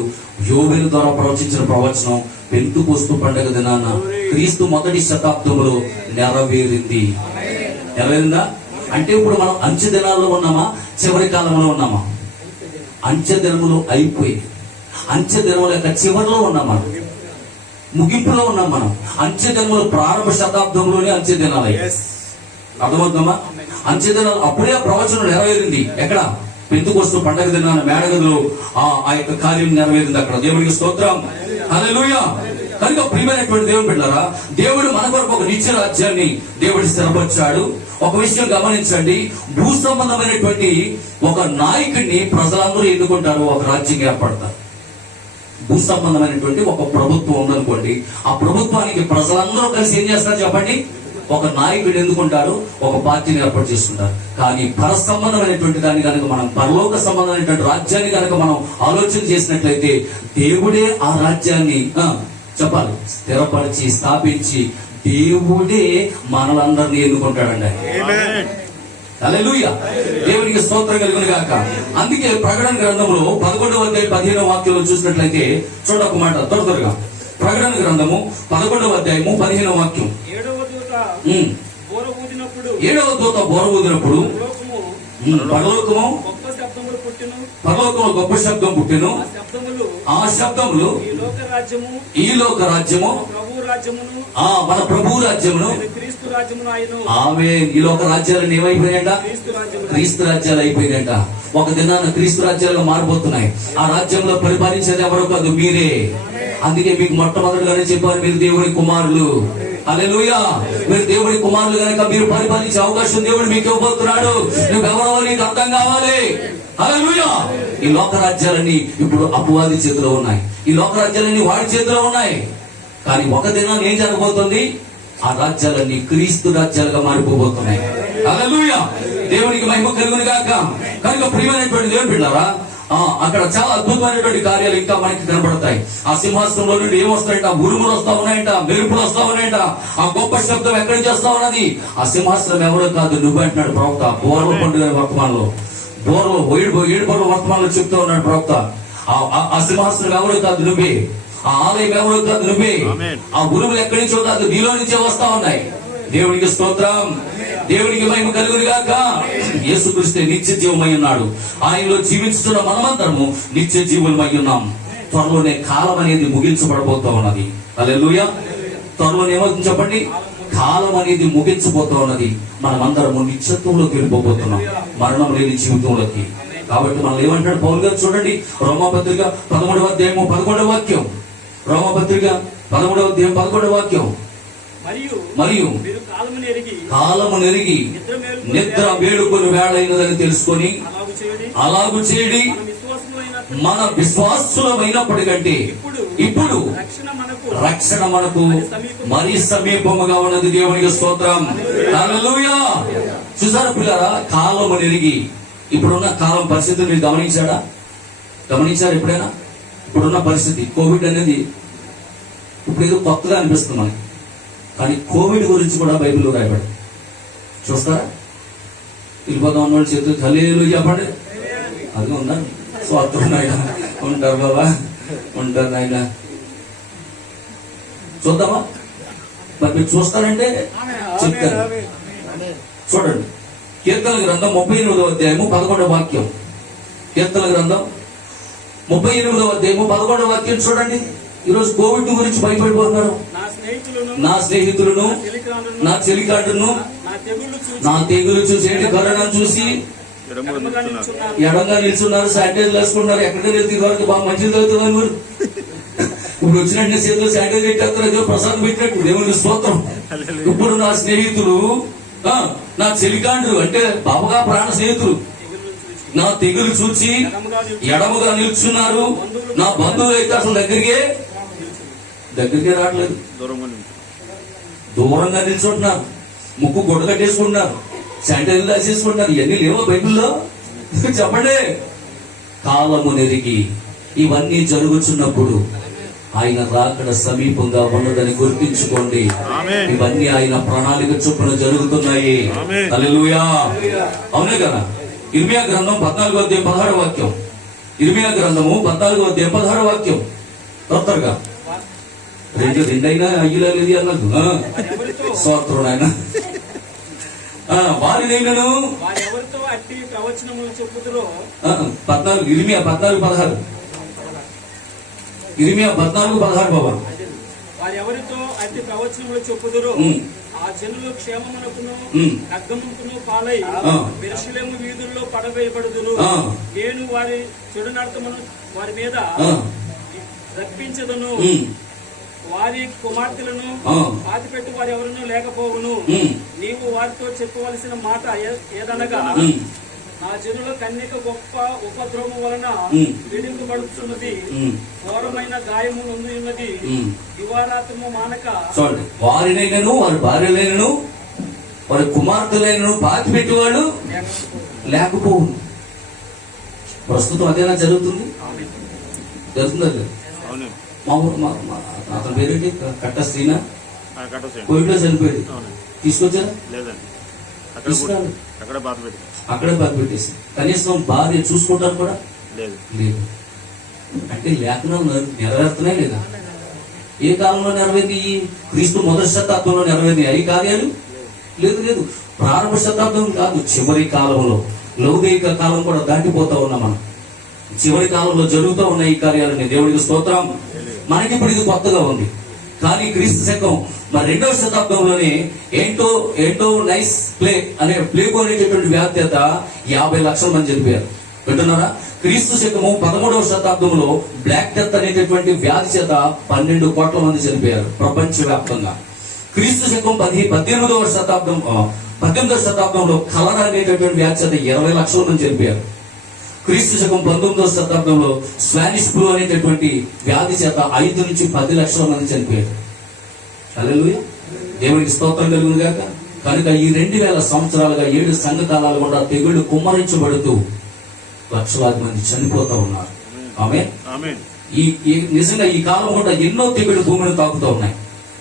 యోబేలు ద్వారా ప్రవచించిన ప్రవచనం పెంతుకోస్తు పండగ దినాన క్రీస్తు మొదటి శతాబ్దంలో నెరవేరిందా? అంటే ఇప్పుడు మనం అంచె దినాల్లో ఉన్నామా, చివరి కాలంలో ఉన్నామా? అంచె దినములు అయిపోయి అంచె దినముల యొక్క చివరిలో ఉన్నాం మనం, ముగింపులో ఉన్నాం మనం. అంచె దినములు ప్రారంభ శతాబ్దంలోనే అంచె దినాలు. అర్థమవుతుందమ్మా? అంచె దినాలు అప్పుడే ప్రవచనం నెరవేరింది. ఎక్కడ? పెంతుకోస్తు పండగ దినాన మేడగదిలో ఆ యొక్క కార్యం నెరవేరింది అక్కడ. దేవునికి స్తోత్రం. హల్లెలూయా. కనుక ప్రియమైనటువంటి దేవుని బిడ్డలారా, దేవుడు మన కొరకు ఒక నిత్య రాజ్యాన్ని దేవుడు స్థిరపరిచాడు. ఒక విషయం గమనించండి, భూ సంబంధమైనటువంటి ఒక నాయకుడిని ప్రజలందరూ ఎన్నుకుంటారు, ఒక రాజ్యం ఏర్పడతారు. భూ సంబంధమైనటువంటి ఒక ప్రభుత్వం ఉందనుకోండి, ఆ ప్రభుత్వానికి ప్రజలందరూ కలిసి ఏం చేస్తారు చెప్పండి? ఒక నాయకుడు ఎందుకుంటాడు, ఒక పార్టీని ఏర్పాటు చేసుకుంటారు. కానీ పరసంబంధమైనటువంటి దాన్ని కనుక మనం, పరలోక సంబంధమైనటువంటి రాజ్యాన్ని కనుక మనం ఆలోచన చేసినట్లయితే, దేవుడే ఆ రాజ్యాన్ని చెప్పాలి స్థిరపరిచి స్థాపించి దేవుడే మనలందరినీ ఎన్నుకుంటాడండి. హల్లెలూయా, దేవునికి స్తోత్రం కలుగును గాక. అందుకే ప్రకటన గ్రంథంలో 11వ అధ్యాయం 15వ వాక్యంలో చూసినట్లయితే చూడండి ఒక మాట త్వరగా. ప్రకటన గ్రంథము 11వ అధ్యాయము 15వ వాక్యం. ఏడవ దూత బోర ఊదినప్పుడు పరలోకము గొప్ప శబ్దం పుట్టెను. ఆ శబ్దములు ఈ లోక రాజ్యము మన ప్రభు రాజ్యమును ఆమె ఈ లోక రాజ్యాలను ఏమైపోయాయంట, క్రీస్తు రాజ్యాలు అయిపోయినాయంట. ఒక దినాన క్రీస్తు రాజ్యాలుగా మారిపోతున్నాయి. ఆ రాజ్యంలో పరిపాలించేది ఎవరో కాదు, మీరే. అందుకే మీకు మొట్టమొదటిగానే చెప్పారు, మీరు దేవుని కుమారులు. హల్లెలూయా, మీరు దేవుని కుమారులు కనుక మీరు పరిపాలించే అవకాశం దేవుడు మీకు ఇవ్వబోతున్నాడు. నువ్వెవరో నీకు అర్థం కావాలి. హల్లెలూయా, ఈ లోక రాజ్యాలన్నీ ఇప్పుడు అపవాది చేతిలో ఉన్నాయి. ఈ లోక రాజ్యాలన్నీ వాడి చేతిలో ఉన్నాయి. కానీ ఒక దినాన్ని ఏం జరగబోతుంది, ఆ రాజ్యాలన్నీ క్రీస్తు రాజ్యాలుగా మారిపోబోతున్నాయి. హల్లెలూయా, దేవునికి మహిమ కలుగును గాక. కనుక ప్రియమైనటువంటి దేవుని బిడ్డలారా, అక్కడ చాలా అద్భుతమైనటువంటి కార్యాలు ఇంకా మనకి కనబడతాయి. ఆ సింహాసనంలో నుండి ఏమొస్తాయంట, ఉరుములు వస్తా ఉన్నాయంట, మెరుపులు వస్తా ఉన్నాయంట. ఆ గొప్ప శబ్దం ఎక్కడి నుంచి వస్తా ఉన్నది, ఆ సింహాసనం ఎవరో కాదు, నువ్వు అంటున్నాడు ప్రవక్త. బోర్ల పండుగ వర్తమానంలో, బోర్లో ఏడు పనుల వర్తమానంలో చెప్తూ ఉన్నాడు ప్రవక్త. ఆ సింహాసనం ఎవరో కాదు, నువ్వే. ఆ ఆలయం ఎవరో కాదు, నువ్వే. ఆ ఉరుములు ఎక్కడి నుంచో కాదు, నీలో నుంచే వస్తా ఉన్నాయి. దేవునికి స్తోత్రం, దేవునికి మహిమ కలుగును గాక. యేసుక్రీస్తే నిత్య జీవమై ఉన్నాడు. ఆయనలో జీవించుతున్న మనమందరము నిత్య జీవులమై ఉన్నాం. త్వరలోనే కాలం అనేది ముగించబడబోతా ఉన్నది. హల్లెలూయా, త్వరలోనే ఏమవుతుంది చెప్పండి, కాలం అనేది ముగించబోతా ఉన్నది. మనమందరము నిత్యత్వంలోకి వెళ్ళిపోతున్నాం, మరణం లేని జీవితంలోకి. కాబట్టి మనం ఏమంటాడు పౌలు గారు, చూడండి రోమాపత్రిక 13వ అధ్యాయము 11వ వాక్యం. రోమాపత్రిక 13వ అధ్యాయం 11వ వాక్యం. మరియు కాలము నెరిగి నిద్ర మేలుకొని వేళైనదని తెలుసుకొని అలాగు చేయడి, మన విశ్వాసులమైనప్పటికంటే ఇప్పుడు రక్షణ మనకు మరి సమీపముగా ఉన్నది. దేవునికి స్తోత్రం, హల్లెలూయా. చూసారా పిల్లరా, కాలము నెరిగి. ఇప్పుడున్న కాలం పరిస్థితి మీరు గమనించారు ఎప్పుడైనా? ఇప్పుడున్న పరిస్థితి కోవిడ్ అనేది ఇప్పుడు ఏదో కొత్తగా అనిపిస్తుంది మనకి. కానీ కోవిడ్ గురించి కూడా బైబిల్లో రాయబడి చూస్తారా? వెళ్ళిపోతాం అన్నవాళ్ళు చేతులు హల్లెలూయా చెప్పండి. అది ఉందా? స్వార్థం నాయన ఉంటారు బాబా, ఉంటారు నాయన. చూద్దామా? మరి మీరు చూస్తారంటే చెప్తారు. చూడండి, కీర్తన గ్రంథం 38వ అధ్యాయము 11వ వాక్యం. కీర్తన గ్రంథం 38వ అధ్యాయము 11వ వాక్యం చూడండి. ఈరోజు కోవిడ్ గురించి భయపడిపోతున్నారు. నా స్నేహితులను, నా చెలికాటును, నా తెగులు చూసి, ఏంటి కరోనా చూసి ఎడంగా నిల్చున్నారు, శానిటైజర్ వేసుకుంటున్నారు. ఎక్కడికి వెళ్తే వరకు బాగా మంచిది తగ్గుతున్నారు. మీరు ఇప్పుడు వచ్చినట్టు చేతులు శానిటైజర్ పెట్టేస్తారు, ఏదో ప్రసాదం పెట్టినట్టు. దేవుని స్తోత్రం. ఇప్పుడు నా స్నేహితులు, నా చెలికాండ్రు అంటే బాబుగా ప్రాణ స్నేహితులు, నా తెగులు చూచి ఎడముగా నిల్చున్నారు. నా బంధువులు అయితే అసలు దగ్గరికే రావట్లేదు, దూరంగా నిల్చుంటున్నారు. ముక్కు గుడ్డ కట్టేసుకుంటున్నారు, శానిటైజర్ రాసేసుకుంటున్నారు. ఇవన్నీ లేవో బైబిల్లో? చెప్పండి. కాలము నెరిగి ఇవన్నీ జరుగుతున్నప్పుడు ఆయన రాకడ సమీపంగా ఉన్నదని గుర్తించుకోండి. ఇవన్నీ ఆయన ప్రణాళిక చొప్పున జరుగుతున్నాయి. హల్లెలూయా, అవునే కదా? ఇర్మియా గ్రంథం 14వ అధ్యాయం 16వ వాక్యం. ఇర్మియా గ్రంథము 14వ అధ్యాయం 16వ వాక్యం. తొందరగా రెండైనా అయ్యిలా లేదు అన్నది. స్వార్థం ఆయన వారినైనను 14 ఇర్మియా 14:16. ఇర్మియా 14:16 బాబా. వారెవరితో అట్టి ప్రవచనములు చెప్పుదురో ఆ జనులు క్షేమమునకును ఖడ్గమునకును పాలై యెరూషలేము వీధుల్లో పడవేయబడుదురు. నేను వారి చెడు నడతమును వారి మీద రప్పించదును. వారి కుమార్తెలను పాతిపెట్టు వారు ఎవరునూ లేకపోవును. నీవు వారితో చెప్పవలసిన మాట ఏదనగా, నా జనుల కన్యక గొప్ప ఉపద్రవము వలన పీడింపబడుతున్నది, ఘోరమైన గాయము నొంది ఉన్నది, దివారాత్రము మానక. వారినైనను వారి భార్యలైనను వారి కుమార్తెలను బాధ పెట్టేవాళ్ళు లేకపోవు. ప్రస్తుతం అదేనా జరుగుతుంది? జరుగుతుందా? అవును. మా ఊరు అతని పేరేంటి? కట్ట శ్రీనా కట్టేసేయండి. కోవిడ్లో చనిపోయాడు. అవును. తీసుకొచ్చారా? లేదండి. తీసుకురాలి. అక్కడ బాధ పెట్టి అక్కడే బాధ పెట్టేసి కనీసం భార్య చూసుకుంటారు కూడా లేదు. లేదు. అంటే లేఖనం నెరవేరుతున్నాయి లేదా? ఏ కాలంలో నెరవేరింది? ఈ క్రీస్తు మొదటి శతాబ్దంలో నెరవేరింది ఈ కార్యాలు? లేదు లేదు. ప్రారంభ శతాబ్దం కాదు, చివరి కాలంలో, లౌకిక కాలం కూడా దాటిపోతా ఉన్నాం మనం. చివరి కాలంలో జరుగుతూ ఉన్న ఈ కార్యాలని దేవుడికి స్తోత్రం. మనకి ఇప్పుడు ఇది కొత్తగా ఉంది. కానీ క్రీస్తు శకం మరి 2వ శతాబ్దంలోనే ఏంటో నైస్ అనే ప్లేగు అనేటటువంటి వ్యాధి చేత 50 లక్షల మంది చనిపోయారు. వింటున్నారా? క్రీస్తు శకము 13వ శతాబ్దంలో బ్లాక్ డెత్ అనేటటువంటి వ్యాధి చేత 12 కోట్ల మంది చనిపోయారు ప్రపంచవ్యాప్తంగా. క్రీస్తు శకం 18వ శతాబ్దంలో కలరా అనేటటువంటి వ్యాధి చేత 20 లక్షల మంది చనిపోయారు. క్రీస్తు శకం 19వ శతాబ్దంలో స్పానిష్ ఫ్లూ అనేటటువంటి వ్యాధి చేత 5 నుంచి 10 లక్షల మంది చనిపోయారు. హల్లెలూయా, దేవునికి స్తోత్రం కలుగును గాక. కనుక ఈ 2000 సంవత్సరాలుగా 7 సంఘకాలాలు కూడా తెగుళ్లు కుమ్మరించబడుతూ లక్షలాది మంది చనిపోతూ ఉన్నారు. ఆమేన్. నిజంగా ఈ కాలం కూడా ఎన్నో తెగుళ్లు భూమిని తాకుతూ ఉన్నాయి.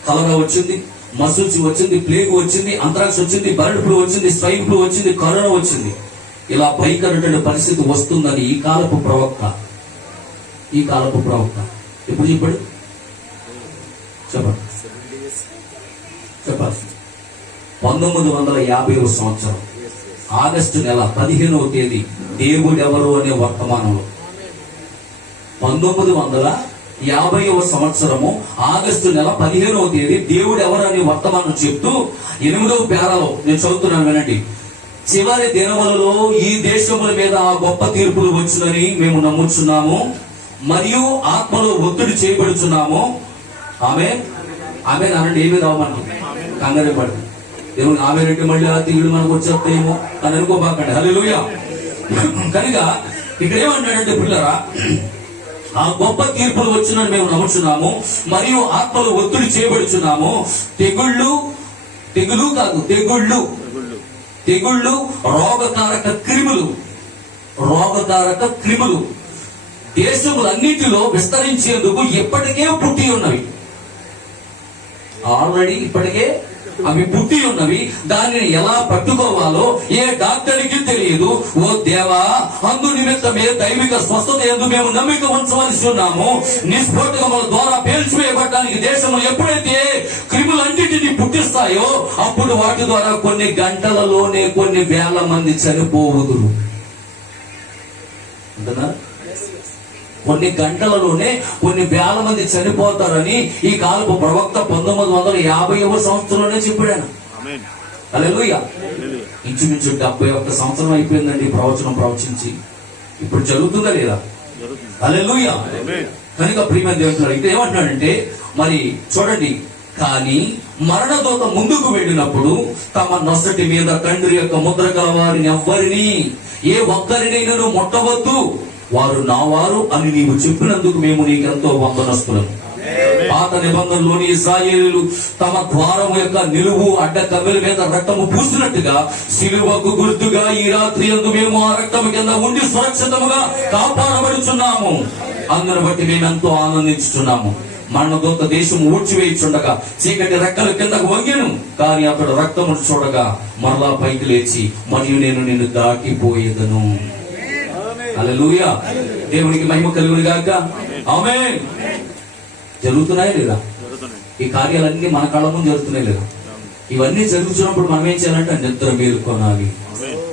కలరా వచ్చింది, మసూచి వచ్చింది, ప్లేగు వచ్చింది, అంత్రాక్స్ వచ్చింది, బర్డ్ ఫ్లూ వచ్చింది, స్వైన్ ఫ్లూ వచ్చింది, కరోనా వచ్చింది. ఇలా భయంకరమైన పరిస్థితి వస్తుందని ఈ కాలపు ప్రవక్త ఎప్పుడు చెప్పాడు? చెప్పండి 1950వ సంవత్సరం ఆగస్టు నెల 15వ తేదీ దేవుడెవరు అనే వర్తమానంలో 1950వ సంవత్సరము ఆగస్టు నెల 15వ తేదీ దేవుడెవరు అనే వర్తమానం చెప్తూ 8వ పేరాలో నేను చదువుతున్నాను, వినండి. చివరి దినములలో ఈ దేశముల మీద గొప్ప తీర్పులు వచ్చునని మేము నమ్ముచున్నాము మరియు ఆత్మలో ఒత్తిడి చేయబడుచున్నాము. ఆమేన్ అనండి. ఏమి రావు మనకు కంగారు పడు. దేవుడు ఆమె రెడ్డి మళ్ళీ ఆ తీరుడు మనకు వచ్చేస్తాయేమో అని అనుకోబాకండి. హల్లెలూయా. కనుక ఇక్కడ ఏమంటాడంటే పిల్లరా, ఆ గొప్ప తీర్పులు వచ్చునని మేము నమ్ముచున్నాము మరియు ఆత్మలో ఒత్తిడి చేయబడుచున్నాము. తెగుళ్ళు రోగకారక క్రిములు దేశములన్నిటిలో విస్తరించేందుకు ఇప్పటికే పుట్టి ఉన్నవి. ఆల్రెడీ ఇప్పటికే అవి పుట్టి ఉన్నవి. దానిని ఎలా పట్టుకోవాలో ఏ డాక్టర్కి తెలియదు. ఓ దేవా, అందు నిమిత్తమే దైవిక స్వస్థత యందు మేము నమ్మిక ఉంచవలసి ఉన్నాము. నిస్ఫోటకముల ద్వారా పేల్చివేయబడడానికి దేశము ఎప్పుడైతే క్రిములన్నిటిని పుట్టిస్తాయో అప్పుడు వాటి ద్వారా కొన్ని గంటలలోనే కొన్ని వేల మంది చనిపోవుదురు. అంటున్నారు, కొన్ని గంటలలోనే కొన్ని వేల మంది చనిపోతారని ఈ కాలపు ప్రవక్త 1950వ సంవత్సరంలోనే చెప్పాడు. హల్లెలూయా. ఇంచుమించు 71 సంవత్సరం అయిపోయిందండి ప్రవచనం ప్రవచించి. ఇప్పుడు జరుగుతుందా లేదా? హల్లెలూయా. కనుక ప్రియమైన దేవుడు అయితే ఏమంటున్నాడంటే, మరి చూడండి, కానీ మరణదూత ముందుకు వెళ్ళినప్పుడు తమ నొసటి మీద తండ్రి యొక్క ముద్ర గల వారిని ఎవ్వరిని ఏ ఒక్కరినైనా ముట్టవద్దు, వారు నా వారు అని నీవు చెప్పినందుకు మేము నీకెంతో వందనస్తులము. పాత నిబంధనలోని ఇశ్రాయేలీయులు తమ ద్వారము యొక్క నిలువు అడ్డ కవ్వెల మీద రక్తము పూసినట్టుగా సిలువకు గుర్తుగా ఈ రాత్రి యందు మేము ఆ రక్తము కింద ఉండి సురక్షితముగా కాపాడబడుచున్నాము. అందును బట్టి మేము ఎంతో ఆనందించుచున్నాము. మరణదూత దేశం ఊడ్చివేయుచుండగా చీకటి రెక్కల కిందకు వంగెను, కానీ అతడు రక్తము చూడగా మరలా పైకి లేచి మరియు నేను నిన్ను దాటిపోయేదను. హల్లెలూయా. దేవునికి మహిమ కలుగును గాక. ఆమేన్. జరుగుతున్నాయా లేదా? ఈ కార్యాలన్నీ మన కళ్ళ ముందు జరుగుతున్నాయి లేదా? ఇవన్నీ జరుగుతున్నప్పుడు మనం ఏం చేయాలంటే నిద్ర మేలుకొనాలి,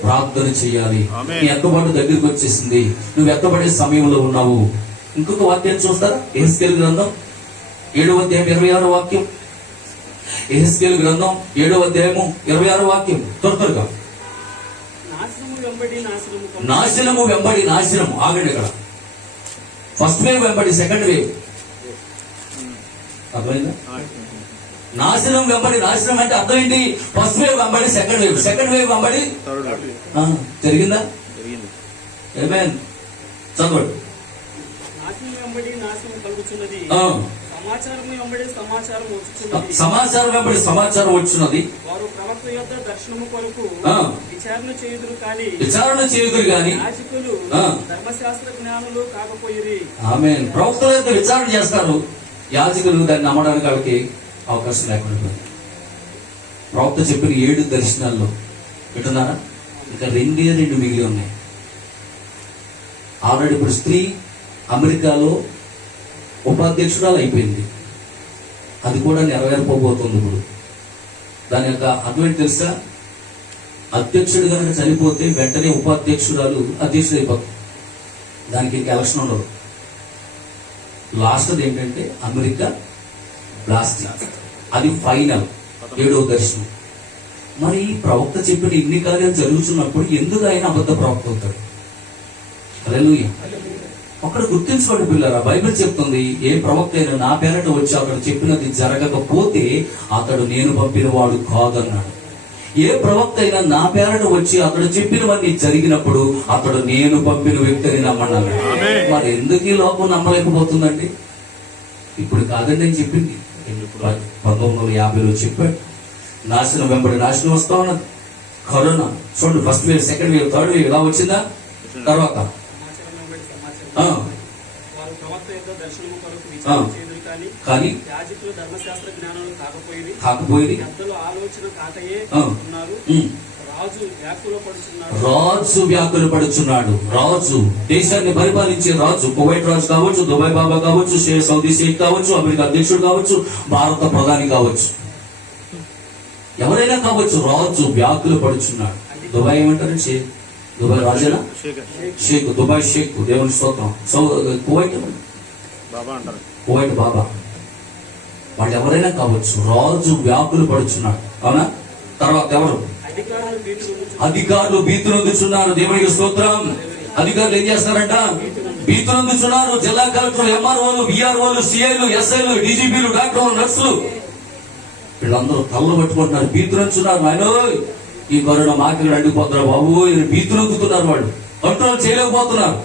ప్రార్థన చేయాలి. నీ ఎత్తబాటు దగ్గరికి వచ్చేసింది, నువ్వు ఎత్తబడే సమయంలో ఉన్నావు. ఇంకొక వాక్యం చూస్తారా? యెహెజ్కేలు గ్రంథం 7వ అధ్యాయం 26వ వాక్యం. యెహెజ్కేలు గ్రంథం 7వ అధ్యాయము 26వ వాక్యం. త్వరగా. నాశనము వెంబడి నాశనము. ఆగండి, ఇక్కడ ఫస్ట్ వేవ్ వెంబడి సెకండ్ వేవ్. అర్థమైందా? నాశనం వెంబడి నాశనం అంటే అర్థం ఏంటి? ఫస్ట్ వేవ్ వెంబడి సెకండ్ వేవ్, సెకండ్ వేవ్ వెంబడి జరిగిందా? ఆమేన్. చదవండి. సమాచారము వెంబడి సమాచారం వచ్చుచున్నది. సమాచారం వెంబడి సమాచారం వచ్చినది. వారు ప్రవక్త యొద్ద దర్శనము కొరకు ఆ. విచారణ చేయుదురు కానీ విచారణ చేయుదురు గాని యాజకులు ఆ. ధర్మశాస్త్ర జ్ఞానులు కాకపోయిరి. ఆమేన్. ప్రవక్తల యొక్క విచారణ చేస్తారు, యాజకులు దాన్ని నమ్మడానికి వాళ్ళకి అవకాశం లేకుండా పోయింది. ప్రవక్త చెప్పిన 7 దర్శనాల్లో వింటున్నారా, ఇంకా 2 మిగిలి ఉన్నాయి. ఆల్రెడీ ఇప్పుడు స్త్రీ అమెరికాలో ఉపాధ్యక్షురాలు అయిపోయింది, అది కూడా నెరవేరిపోబోతుంది. ఇప్పుడు దాని యొక్క అర్థం తెలుసా, అధ్యక్షుడు కనుక చనిపోతే వెంటనే ఉపాధ్యక్షురాలు అధ్యక్షుడు అయిపోతుంది, దానికి ఇంకా ఎలక్షన్ ఉండదు. లాస్ట్ ఏంటంటే అమెరికా బ్లాస్టింగ్, అది ఫైనల్ 7వ దర్శనం. మరి ప్రవక్త చెప్పిన ఇన్ని కార్యాలు జరుగుతున్నప్పుడు ఎందుకు ఆయన అబద్ధ ప్రవక్త అవుతాడు? హల్లెలూయా. అక్కడ గుర్తించుకోండి పిల్లరా, బైబిల్ చెప్తుంది ఏ ప్రవక్త అయినా నా పేరట వచ్చి అక్కడ చెప్పినది జరగకపోతే అతడు నేను పంపిన వాడు కాదన్నాడు. ఏ ప్రవక్త అయినా నా పేరట వచ్చి అతడు చెప్పినవన్నీ జరిగినప్పుడు అతడు నేను పంపిన వ్యక్తిని నమ్మన్నాడు. మరి ఎందుకు ఈ లోకం నమ్మలేకపోతుందండి? ఇప్పుడు కాదండి అని చెప్పింది, 1950లో చెప్పాడు. నాశనం వెంబడి నాశనం వస్తా ఉన్నది. కరోనా చూడండి, first wave, second wave, third wave ఇలా వచ్చిందా? తర్వాత సమాచారం వెంబడి సమాచారం వారు ప్రవక్త యొద్ద దర్శనము కొరకు విచారణ చేయుదురు కానీ యాజకులు ధర్మశాస్త్ర జ్ఞానులు కాకపోయి పెద్దలు ఆలోచన కాకయే ఉన్నారు. రాజు వ్యాకుల పడుచున్నాడు. రాజు, దేశాన్ని పరిపాలించే రాజు, కువైట్ రాజు కావచ్చు, దుబాయ్ బాబా కావచ్చు, సౌదీ షేక్ కావచ్చు, అమెరికా అధ్యక్షుడు కావచ్చు, భారత ప్రధాని కావచ్చు, ఎవరైనా కావచ్చు, రాజు వ్యాకుల పడుచున్నాడు. దుబాయ్ ఏమంటారు? షేక్. దుబాయ్ రాజేనా? షేక్. దుబాయ్ షేక్, దేవుని స్తోత్రం. కువైట్ బాబా అంటారు, కువైట్ బాబా. వాళ్ళు ఎవరైనా కావచ్చు, రాజు వ్యాకులు పడుచున్నాడు. అవునా? తర్వాత ఎవరు? అధికారులు భీతునందుచున్నారు. దేవునికి స్తోత్రం. అధికారులు ఏం చేస్తారంట? భీతునందుచున్నారు. జిల్లా కలెక్టర్లు, ఎంఆర్ఓలు, విఆర్ఓలు, సిఐలు, ఎస్ఐలు, డీజీపీలు, డాక్టర్లు, నర్సులు, వీళ్ళందరూ తల్లు పట్టుకుంటున్నారు, భీతునంచున్నారు. ఆయన ఈ కరోనా మాకిలు అడ్డిపోతున్నారు బాబు, భీతునందుతున్నారు. వాళ్ళు కంట్రోల్ చేయలేకపోతున్నారు.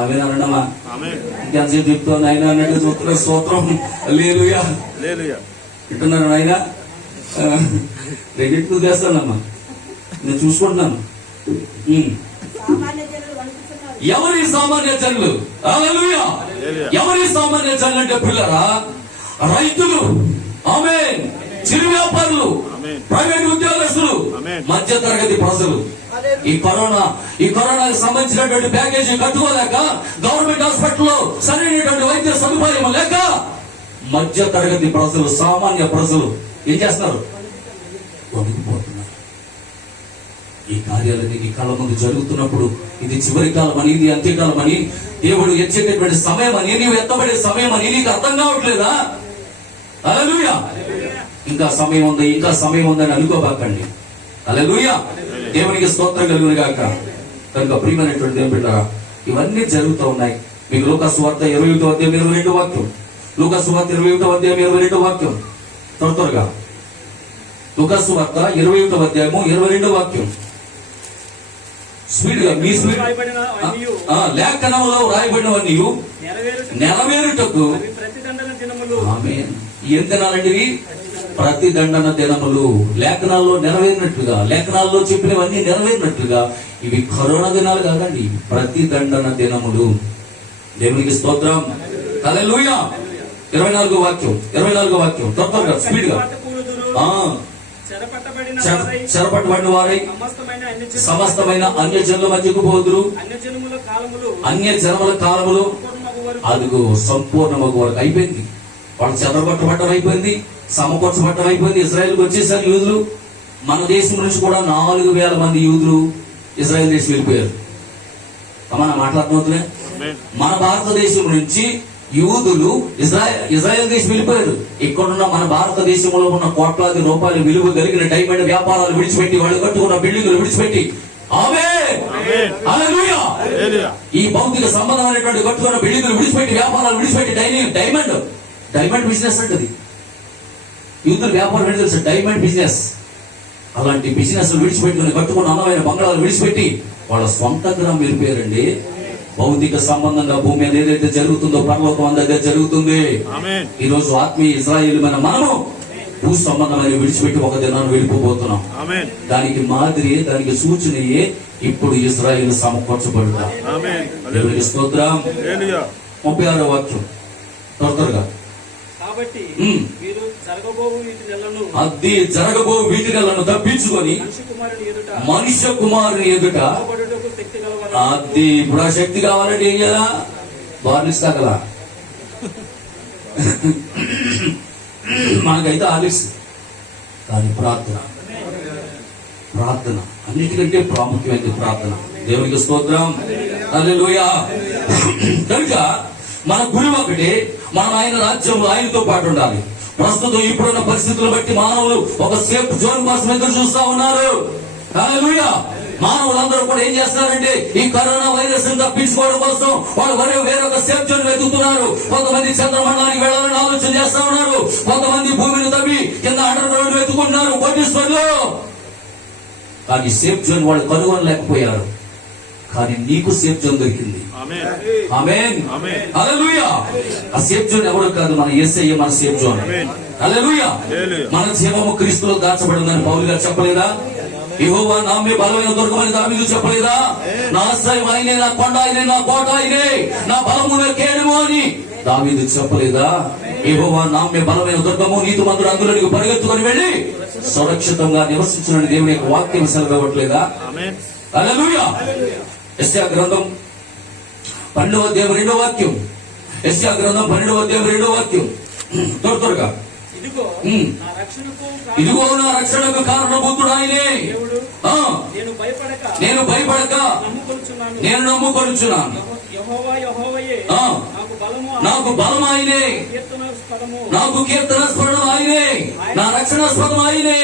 ఆమెనారమ్మా, ఇంకెంతసేపు చెప్తాను ఆయన అన్నట్టు చూస్తున్నారు. స్తోత్రం. హల్లెలూయా. వింటున్నారు ఆయన? రెండింటికి చేస్తానమ్మా, నేను చూసుకుంటున్నాను. ఎవరి సామాన్య జనులు? హల్లెలూయా. ఎవరి సామాన్య జనులు అంటే పిల్లరా, రైతులు, ఆమేన్, చిరు వ్యాపారులు, ప్రైవేట్ ఉద్యోగస్తులు, మధ్య తరగతి ప్రజలు. ఈ కరోనాకి సంబంధించినటువంటి ప్యాకేజీ కట్టుకోలేక, గవర్నమెంట్ హాస్పిటల్లో సరైనటువంటి వైద్య సదుపాయం లేక మధ్య తరగతి ప్రజలు, సామాన్య ప్రజలు ఏం చేస్తున్నారు? వణికిపోతున్నారు. ఈ కార్యాలన్నీ ఈ కళ్ళ ముందు జరుగుతున్నప్పుడు ఇది చివరి కాలం అని, ఇది అంత్యకాలం అని, దేవుడు ఎచ్చేటటువంటి సమయం అని, నీవు ఎత్తబడే సమయం అని నీకు అర్థం కావట్లేదా? హల్లెలూయా. ఇంకా సమయం ఉంది, ఇంకా సమయం ఉందని అనుకోబాకండి. హల్లెలూయా. దేవునికి స్తోత్రం కలుగును గాక. కనుక ప్రియమైనటువంటి దేవుని బిడ్డలారా, ఇవన్నీ జరుగుతూ ఉన్నాయి. మీకు లూకాసు వార్త 21వ అధ్యాయం 22వ వాక్యం. లూకాసు వార్త 21వ అధ్యాయం 22వ వాక్యం. త్వరగా లూకాసు వార్త 21వ అధ్యాయము 22వ వాక్యం. స్పీడ్ గా, మీ స్పీడ్. లేఖనంలో రాయబడినవన్నీ నెరవేరుటకు. ఆమేన్. ఏం దినాలండి? ప్రతిదండన దినములు. లేఖనాల్లో నెరవేరినట్లుగా, లేఖనాల్లో చెప్పినవన్నీ నెరవేరినట్లుగా ఇవి కరోనా దినాలు కాదండి, ప్రతిదండన దినములు. దేవునికి స్తోత్రం. హల్లెలూయా. 24వ వాక్యం, 24వ వాక్యం. త్వరగా స్పీడ్ గా. చెరపట్టబడిన వారై సమస్తమైన అన్య జనుల మధ్యకు పోదురు. అన్య జనముల కాలములు అదుగు సంపూర్ణమగు వరకు అయిపోయింది. వాళ్ళు చెదరగొట్టబట్టం అయిపోయింది, సమకూర్చబట్టం అయిపోయింది. ఇజ్రాయెల్కి వచ్చేసారు యూదులు. మన దేశం నుంచి కూడా 4,000 మంది యూదులు ఇజ్రాయెల్ దేశం వెళ్ళిపోయారు. మన మాట్లాడుతున్నాయి. మన భారతదేశం నుంచి యూదులు ఇజ్రాయెల్ దేశం వెళ్ళిపోయారు. ఇక్కడున్న మన భారతదేశంలో ఉన్న కోట్లాది రూపాయలు విలువ కలిగిన డైమండ్ వ్యాపారాలు విడిచిపెట్టి, వాళ్ళు కట్టుకున్న బిల్డింగులు విడిచిపెట్టి, ఆమేన్, హల్లెలూయా, ఈ భౌతిక సంబంధమైనటువంటి కట్టుకున్న బిల్డింగులు విడిచిపెట్టి, వ్యాపారాలు విడిచిపెట్టి, డైమండ్ బిజినెస్ అంటది యూదుల వ్యాపారం ఏంటి తెలుసు? Diamond business. అలాంటి బిజినెస్ విడిచిపెట్టుకుని, కట్టుకున్న అందమైన బంగాళాలు విడిచిపెట్టి వాళ్ళ సొంత గ్రామం వెళ్ళిపోయారండి. భౌతిక సంబంధంగా భూమి మీద ఏదైతే జరుగుతుందో పరలోకం దగ్గర జరుగుతుంది. ఆమేన్. ఈ రోజు ఆత్మీయ ఇశ్రాయేలు మనము భూ సంబంధమైన విడిచిపెట్టి ఒక దినాన్ని వెళ్ళిపోతున్నాం. ఆమేన్. దానికి మాదిరి, దానికి సూచనయే ఇప్పుడు ఇశ్రాయేలు సమకూర్చబడుతా. ఆమేన్. దేవునికి స్తోత్రం. హల్లెలూయా. 36వ వాక్యం త్వరగా. కాబట్టి ఉమ్. మీరు జరగబోవు వీటి నెలను అది జరగబో వీటిలను తప్పించుకొని మనుష్య కుమారుని ఎదుట నిలబడుటకు శక్తి గలవారు. అది ఇప్పుడు ఆ శక్తి కావాలంటే ఏం చేయాలా? బార్లిస్ తాగలా. మనకైతే ఆలిస్, కానీ ప్రార్థన అన్నిటికంటే ప్రాముఖ్యమైనది ప్రార్థన. దేవునికి స్తోత్రం. హల్లెలూయా. కనుక మన గురి ఒకటి, మనం ఆయన రాజ్యంలో ఆయనతో పాటు ఉండాలి. ప్రస్తుతం ఇప్పుడున్న పరిస్థితులు బట్టి మానవులు ఒక సేఫ్ జోన్ కోసం ఎదురు చూస్తా ఉన్నారు. హల్లెలూయా. మానవులందరూ కూడా ఏం చేస్తున్నారంటే ఈ కరోనా వైరస్ తప్పించుకోవడం కోసం వాళ్ళు వేరొక సేఫ్ జోన్ వెతుకుతున్నారు. కొంతమంది చంద్రమండలానికి వెళ్ళాలని ఆలోచన చేస్తా ఉన్నారు. కొంతమంది భూమిని తవ్వి కింద అండర్ గ్రౌండ్ వెతుకుంటున్నారు కోటీశ్వరులు. కానీ సేఫ్ జోన్ వాళ్ళు కనుగొనలేకపోయారు. కానీ నీకు సేఫ్ జోన్ దొరికింది. ఆమేన్. ఆమేన్. ఆమేన్. హల్లెలూయా. ఆ సేఫ్ జోన్ ఎవరు కాదు, మన యేసయ్య మన సేఫ్ జోన్. ఆమేన్. హల్లెలూయా. హల్లెలూయా. మన జీవము క్రీస్తులో దాచబడిందని పౌలు గారు చెప్పలేదా? యెహోవా నామే బలమైన దుర్గమని దావీదు చెప్పలేదా? నా ఆశ్రయం ఆయనే, నా కొండ ఆయనే, నా కోట ఆయనే, నా బలమున కేడము అని దావీదు చెప్పలేదా? యెహోవా నామే బలమైన దుర్గము, నీతిమంతుడు అందులోనికి పరిగెత్తుకొని వెళ్ళి సురక్షితంగా నివసించిన దేవుని యొక్క వాక్యం సెలవివ్వట్లేదా? ఆమేన్. హల్లెలూయా. యెషయా గ్రంథం 12వ అధ్యాయం 2వ వాక్యం. యెషయా గ్రంథం 12వ అధ్యాయం 2వ వాక్యం త్వరగా. ఇదిగో నా రక్షణకు కారణభూతుడు ఆయనే. ఆ, నేను భయపడక నేను నమ్ముకొనుచున్నాను. ఆ, నాకు బలం ఆయనే, నాకు కీర్తన స్మరణం ఆయనే, నా రక్షణ స్మరణం ఆయనే,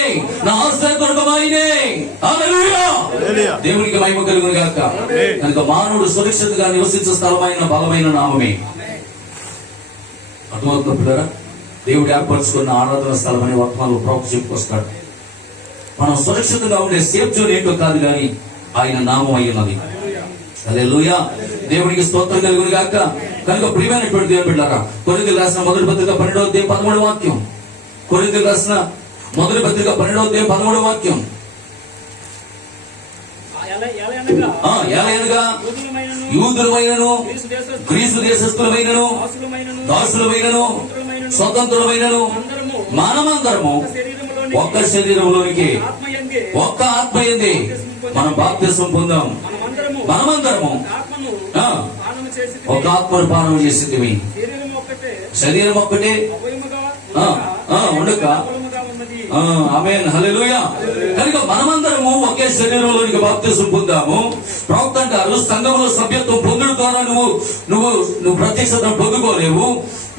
నా ఆశ్రయ దుర్గం ఆయనే. హల్లెలూయా. హల్లెలూయా. దేవునికి మహిమ కలుగును గాక. కనుక మానవుడు సురక్షితంగా నివసించే స్థలమైన బలమైన నామమే. అర్థమవుతున్న పిల్లరా, దేవుడు ఏర్పరచుకున్న ఆరాధన స్థలం అనే వర్తమానంలో ప్రభు చెప్పుకొస్తాడు. మనం సురక్షితంగా ఉండే సేఫ్ జోన్ ఏంటో కాదు కానీ ఆయన నామం అయ్యున్నది. హల్లెలూయా. దేవునికి స్తోత్రం కలుగును గాక. కనుక ప్రియమైనటువంటి దేవుని బిడ్డలారా, కొరింథీయులకు రాసిన మొదటి పత్రిక 12వ అధ్యాయం 13వ వాక్యం. కొరింథీయులకు రాసిన మొదటి పత్రిక 12వ అధ్యాయం 13వ వాక్యం. ఎలాగనగా యూదులమైనను గ్రీసు దేశస్థులమైనను దాసులమైనను స్వతంత్రులమైనను మనమందరము ఒక్క శరీరంలోనికి ఒక్క ఆత్మయందే మనం బాప్తిసం పొందాం. మనమందరము ఒక ఆత్మను పానం చేసింది. శరీరం ఒక్కటే ఉండక. ఆమేన్. హల్లెలూయా. కనుక మనమందరము ఒకే శరీరంలోనికి బాప్తిసం పొందాము. ప్రవక్త అంటారు, సంఘంలో సభ్యత్వం పొందుడు ద్వారా నువ్వు ప్రత్యక్షతను పొందుకోలేవు.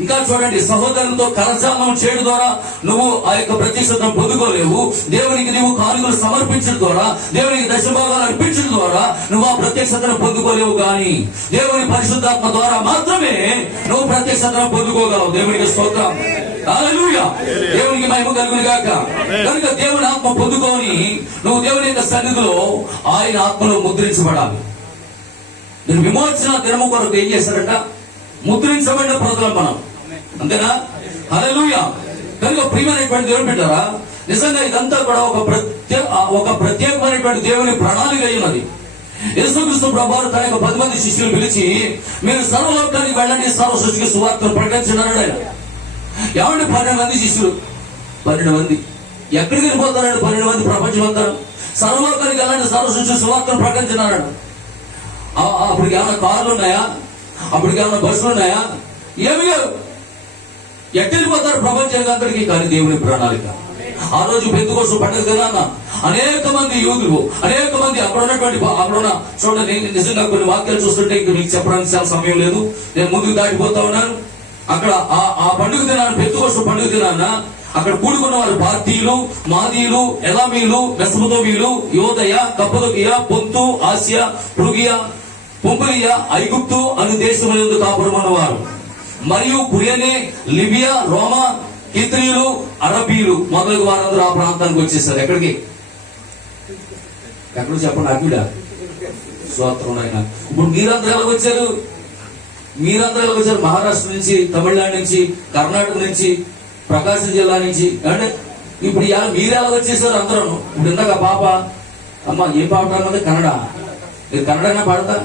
ఇంకా చూడండి, సహోదరులతో కరచాలనం చేయడం ద్వారా నువ్వు ఆ యొక్క ప్రత్యక్షతను పొందుకోలేవు. దేవునికి నువ్వు కానుకలు సమర్పించడం ద్వారా, దేవునికి దశభాగాలు అర్పించడం ద్వారా నువ్వు ఆ ప్రత్యక్షతను పొందుకోలేవు. కానీ దేవుని పరిశుద్ధాత్మ ద్వారా మాత్రమే నువ్వు ప్రత్యక్షతను పొందుకోగలవు. దేవునికి స్తోత్రం. హల్లెలూయా. దేవునికి మహిమ కలుగును గాక. కనుక దేవుని ఆత్మ పొందుకొని నువ్వు దేవుని యొక్క సన్నిధిలో ఆయన ఆత్మలో ముద్రించబడాలి. నేను విమోచన దినము కొరకు ఏం చేశారంట? ముద్రించబడిన ప్రజలం మనం. అంతేనా? హల్లెలూయా. కనుక ప్రియమైనటువంటి దేవుని బిడ్డలారా, నిజంగా ఇదంతా కూడా ఒక ప్రత్యేకమైనటువంటి దేవుని ప్రణాళిక అయి ఉన్నది. యేసుక్రీస్తు ప్రభువు తన యొక్క 10 మంది శిష్యులు పిలిచి, మీరు సర్వలోకానికి వెళ్ళండి, సర్వ సృష్టికి సువార్తను ప్రకటించినాడు ఆయన. ఏమండి 12 మంది శిష్యులు? 12 మంది ఎక్కడికి వెళ్ళిపోతారండి? 12 మంది ప్రపంచం అంతా సర్వలోకానికి వెళ్ళండి, సర్వ సృష్టికి సువార్తను ప్రకటించినాడు. అప్పటికి ఏమైనా కార్లు ఉన్నాయా? అప్పటికి ఏమైనా బస్సులు ఉన్నాయా? ఏమి లేవు. ఎక్కడిపోతారు ప్రపంచానికి అందరికీ? కానీ దేవుని ప్రణాళిక. ఆ రోజు పెద్దకోసం పండుగ దినాన అనేక మంది యూదులు, అనేక మంది అక్కడున్న చూడండి, నిజంగా కొన్ని వాక్యాలు చూస్తుంటే ఇంక మీకు చెప్పడానికి చాలా సమయం లేదు, నేను ముందుకు దాటిపోతా ఉన్నాను. అక్కడ ఆ పండుగ దినాన్ని, పెద్దకోసం పండుగ దినాన అక్కడ కూడుకున్న వారు పార్తీయులు, మాదీయులు, ఎలామీలు, మెసొపొతామియలు, యోదయ, కప్పదొకియా, పొంతు, ఆసియా, ఫ్రుగియా, పంఫులియా, ఐగుప్తు అను దేశములందు కాపురమన్నవారు, మరియు కురేనే, లిబియా, రోమా, కిత్రీయులు, అరబీలు మొదలగు వారందరూ ఆ ప్రాంతానికి వచ్చేసారు. ఎక్కడికి? ఎక్కడ చెప్పండి, అగ్గుడా? స్తోత్రం ఆయన. ఇప్పుడు మీరందరూ ఎలా వచ్చారు? మీరందరూ ఎలా వచ్చారు? మహారాష్ట్ర నుంచి, తమిళనాడు నుంచి, కర్ణాటక నుంచి, ప్రకాశం జిల్లా నుంచి. అంటే ఇప్పుడు మీరు ఎలా వచ్చేసారు అందరూ? ఇప్పుడు ఇందాక పాప అమ్మ ఏం పాడతారు? కన్నడ. మీరు కన్నడనే పాడతా?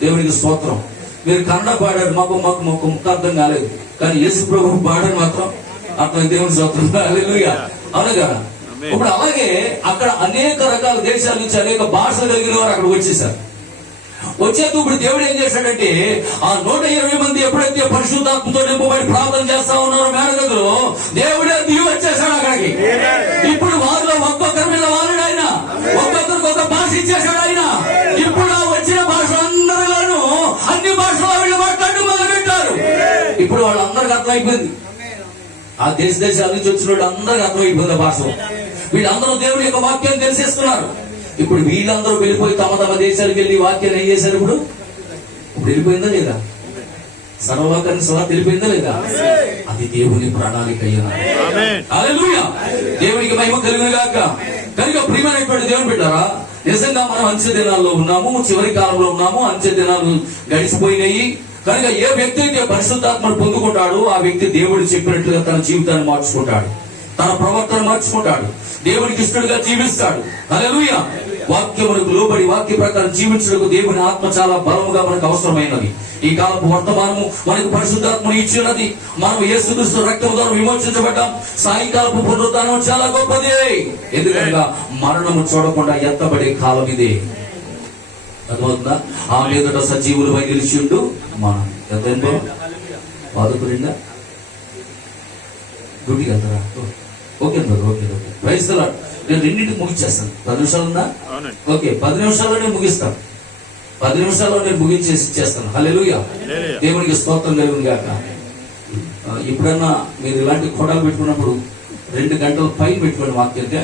దేవునికి స్తోత్రం. మీరు కన్నడ పాడారు, మాకు మాకు మాకు ముక్క అర్థం కాలేదు. కానీ యేసు ప్రభు పాడారు మాత్రం అర్థం. దేవుని స్తోత్రం. హల్లెలూయా. అవును కదా? ఇప్పుడు అలాగే అక్కడ అనేక రకాల దేశాల నుంచి అనేక భాషలు కలిగిన వారు అక్కడ వచ్చేసారు. వచ్చేది ఇప్పుడు దేవుడు ఏం చేశాడంటే, ఆ 120 మంది ఎప్పుడైతే పరిశుద్ధాత్మతో నింపబడి ప్రార్థన చేస్తా ఉన్నారో మేడగదిలో, దేవుడే దిగి వచ్చేసాడు అక్కడికి. ఇప్పుడు వారిలో ఒక్కొక్కరి మీద వాడు ఆయన, ఒక్కొక్కరికి ఒక భాష ఇచ్చేసాడు ఆయన. ఇప్పుడు ఆ వచ్చిన భాషలందరిలోనూ అన్ని భాషలో వీళ్ళు మాట్లాడి మొదలు పెట్టారు. ఇప్పుడు వాళ్ళందరికీ అర్థమైపోయింది. ఆ దేశాల నుంచి వచ్చిన వాళ్ళు అందరికీ అర్థమైపోయింది భాష. వీళ్ళందరూ దేవుడి యొక్క వాక్యాన్ని తెలిసేస్తున్నారు. ఇప్పుడు వీళ్ళందరూ వెళ్ళిపోయి తమ తమ దేశాలకు వెళ్ళి వాక్యాన్ని ఏం చేశారు? ఇప్పుడు వెళ్ళిపోయిందా లేదా? సర్వలోకానికి సదా తెలిపోయిందా లేదా? అది దేవుని ప్రణాళిక అయ్యా. హల్లెలూయా. దేవునికి మహిమ కలుగును గాక. కనుక ప్రియమైనటువంటి దేవుని బిడ్డలారా, నిజంగా మనం అంచె దినాల్లో ఉన్నాము, చివరి కాలంలో ఉన్నాము. అంచె దినాలు గడిచిపోయినాయి. కనుక ఏ వ్యక్తి అయితే పరిశుద్ధాత్మను పొందుకుంటాడో ఆ వ్యక్తి దేవుడు చెప్పినట్లుగా తన జీవితాన్ని మార్చుకుంటాడు, తన ప్రవర్తన మార్చుకుంటాడు, దేవునికి ఇష్టడుగా జీవిస్తాడు. హల్లెలూయా. వాక్యములకు లోబడి వాక్య ప్రకారం జీవించడానికి దేవుని ఆత్మ చాలా బలముగా మనకు అవసరమైనది. ఈ కాలపు వర్తమానము మనకు పరిశుద్ధాత్మను ఇచ్చినది. మనం యేసుక్రీస్తు రక్తం ద్వారా విమోచించబడ్డాం. సాయంకాలపు పునరుద్ధానం చాలా గొప్పది. ఎందుకనగా మరణము చూడకుండా ఎత్తబడే కాలం ఇదే. అర్థమవుతుందా? ఆ మీదట సజీవులపై నిలిచిండు మనం. ఎంత బాధపడిందా? డ్యూటీకి వెళ్తారా? Okay okay okay. Praise the lord. నేను రెండింటికి ముగించేస్తాను. 10 నిమిషాలు ఉందా? ఓకే, 10 నిమిషాల్లో నేను ముగిస్తాను. 10 నిమిషాల్లో నేను ముగించేసి ఇచ్చేస్తాను. హల్లెలూయా. దేవునికి స్తోత్రం కలుగును గాక. ఎప్పుడన్నా మీరు ఇలాంటి కోటాలు పెట్టుకున్నప్పుడు 2 గంటల పైన పెట్టుకోండి వాక్యం. అంటే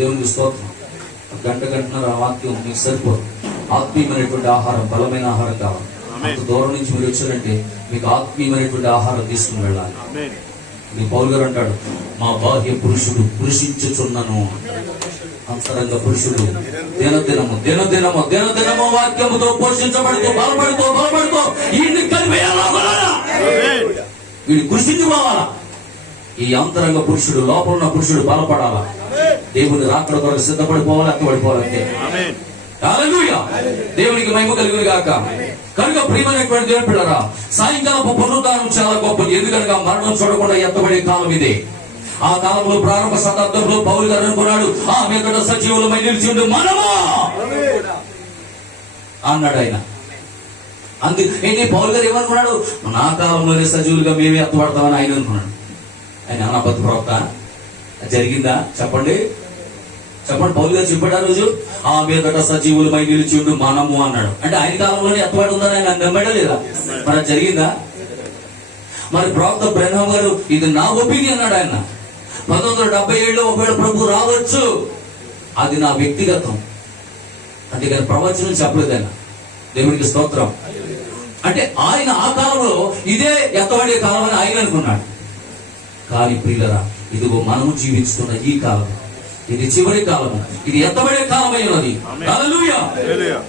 దేవునికి స్తోత్రం. గంటన్నర ఆ వాక్యం మీకు సరిపోదు. ఆత్మీయమైనటువంటి ఆహారం, బలమైన ఆహారం కావాలి. అంత దూరం నుంచి మీరు వచ్చారంటే మీకు ఆత్మీయమైనటువంటి ఆహారం తీసుకుని వెళ్ళాలి. మీ పౌలు గారు అంటాడు, మా బాహ్య పురుషుడు పురుషించుచున్నను, అంతరంగ పురుషుడు దినదినము దినదినము దినదినము వాక్యముతో పోషించబడుతూ బలపడుతూ వీడిని కలిపేయాలా? వీడు కృషించుకోవాలా? ఈ అంతరంగ పురుషుడు, లోపల ఉన్న పురుషుడు బలపడాలా? దేవుని రాకడ కొరకు సిద్ధపడిపోవాలి, ఎత్తబడిపోవాలంటే. హల్లెలూయా. దేవునికి మహిమ కలుగును గాక. కనుక ప్రియమైనటువంటి దేవుని బిడ్డలారా, సాయంకాలపు పునరుద్ధానం చాలా గొప్పది. ఎందుకనగా మరణం చూడకుండా ఎత్తబడే కాలం ఇదే. ఆ కాలంలో ప్రారంభ శతాబ్దంలో పౌలు గారు అనుకున్నాడు, ఆ మీదట సజీవులమై నిలిచిండు మనము అన్నాడు ఆయన. ఏంటి పౌలు గారు ఏమనుకున్నాడు? నా కాలంలోనే సజీవులుగా మేమే ఎత్తబడతామని ఆయన అనుకున్నాడు. ఆయన అనాపత్త ప్రవక్త. జరిగిందా? చెప్పండి. పౌలు గారు చెప్పాడు ఆ రోజు, ఆ మీదట సజీవులమై నిలిచిండు మనము అన్నాడు. అంటే ఆయన కాలంలోనే ఎత్తబడి ఉందని ఆయన నమ్మాడా లేదా? మరి జరిగిందా? మరి ప్రవక్త బ్రహ్మ గారు ఇది నా ఒపీనియన్ అన్నాడు ఆయన. 1977లో ఒకవేళ ప్రభు రావచ్చు, అది నా వ్యక్తిగతం. అంటే కానీ ప్రవచనం చెప్పలేదు ఆయన. దేవుడికి స్తోత్రం. అంటే ఆయన ఆ కాలంలో ఇదే ఎత్తబడే కాలం అని ఆయన అనుకున్నాడు. కానీ ప్రియులరా, ఇదిగో మనము జీవించుకున్న ఈ కాలం, ఇది చివరి కాలము, ఇది ఎత్తబడే కాలమై ఉన్నది. హల్లెలూయా.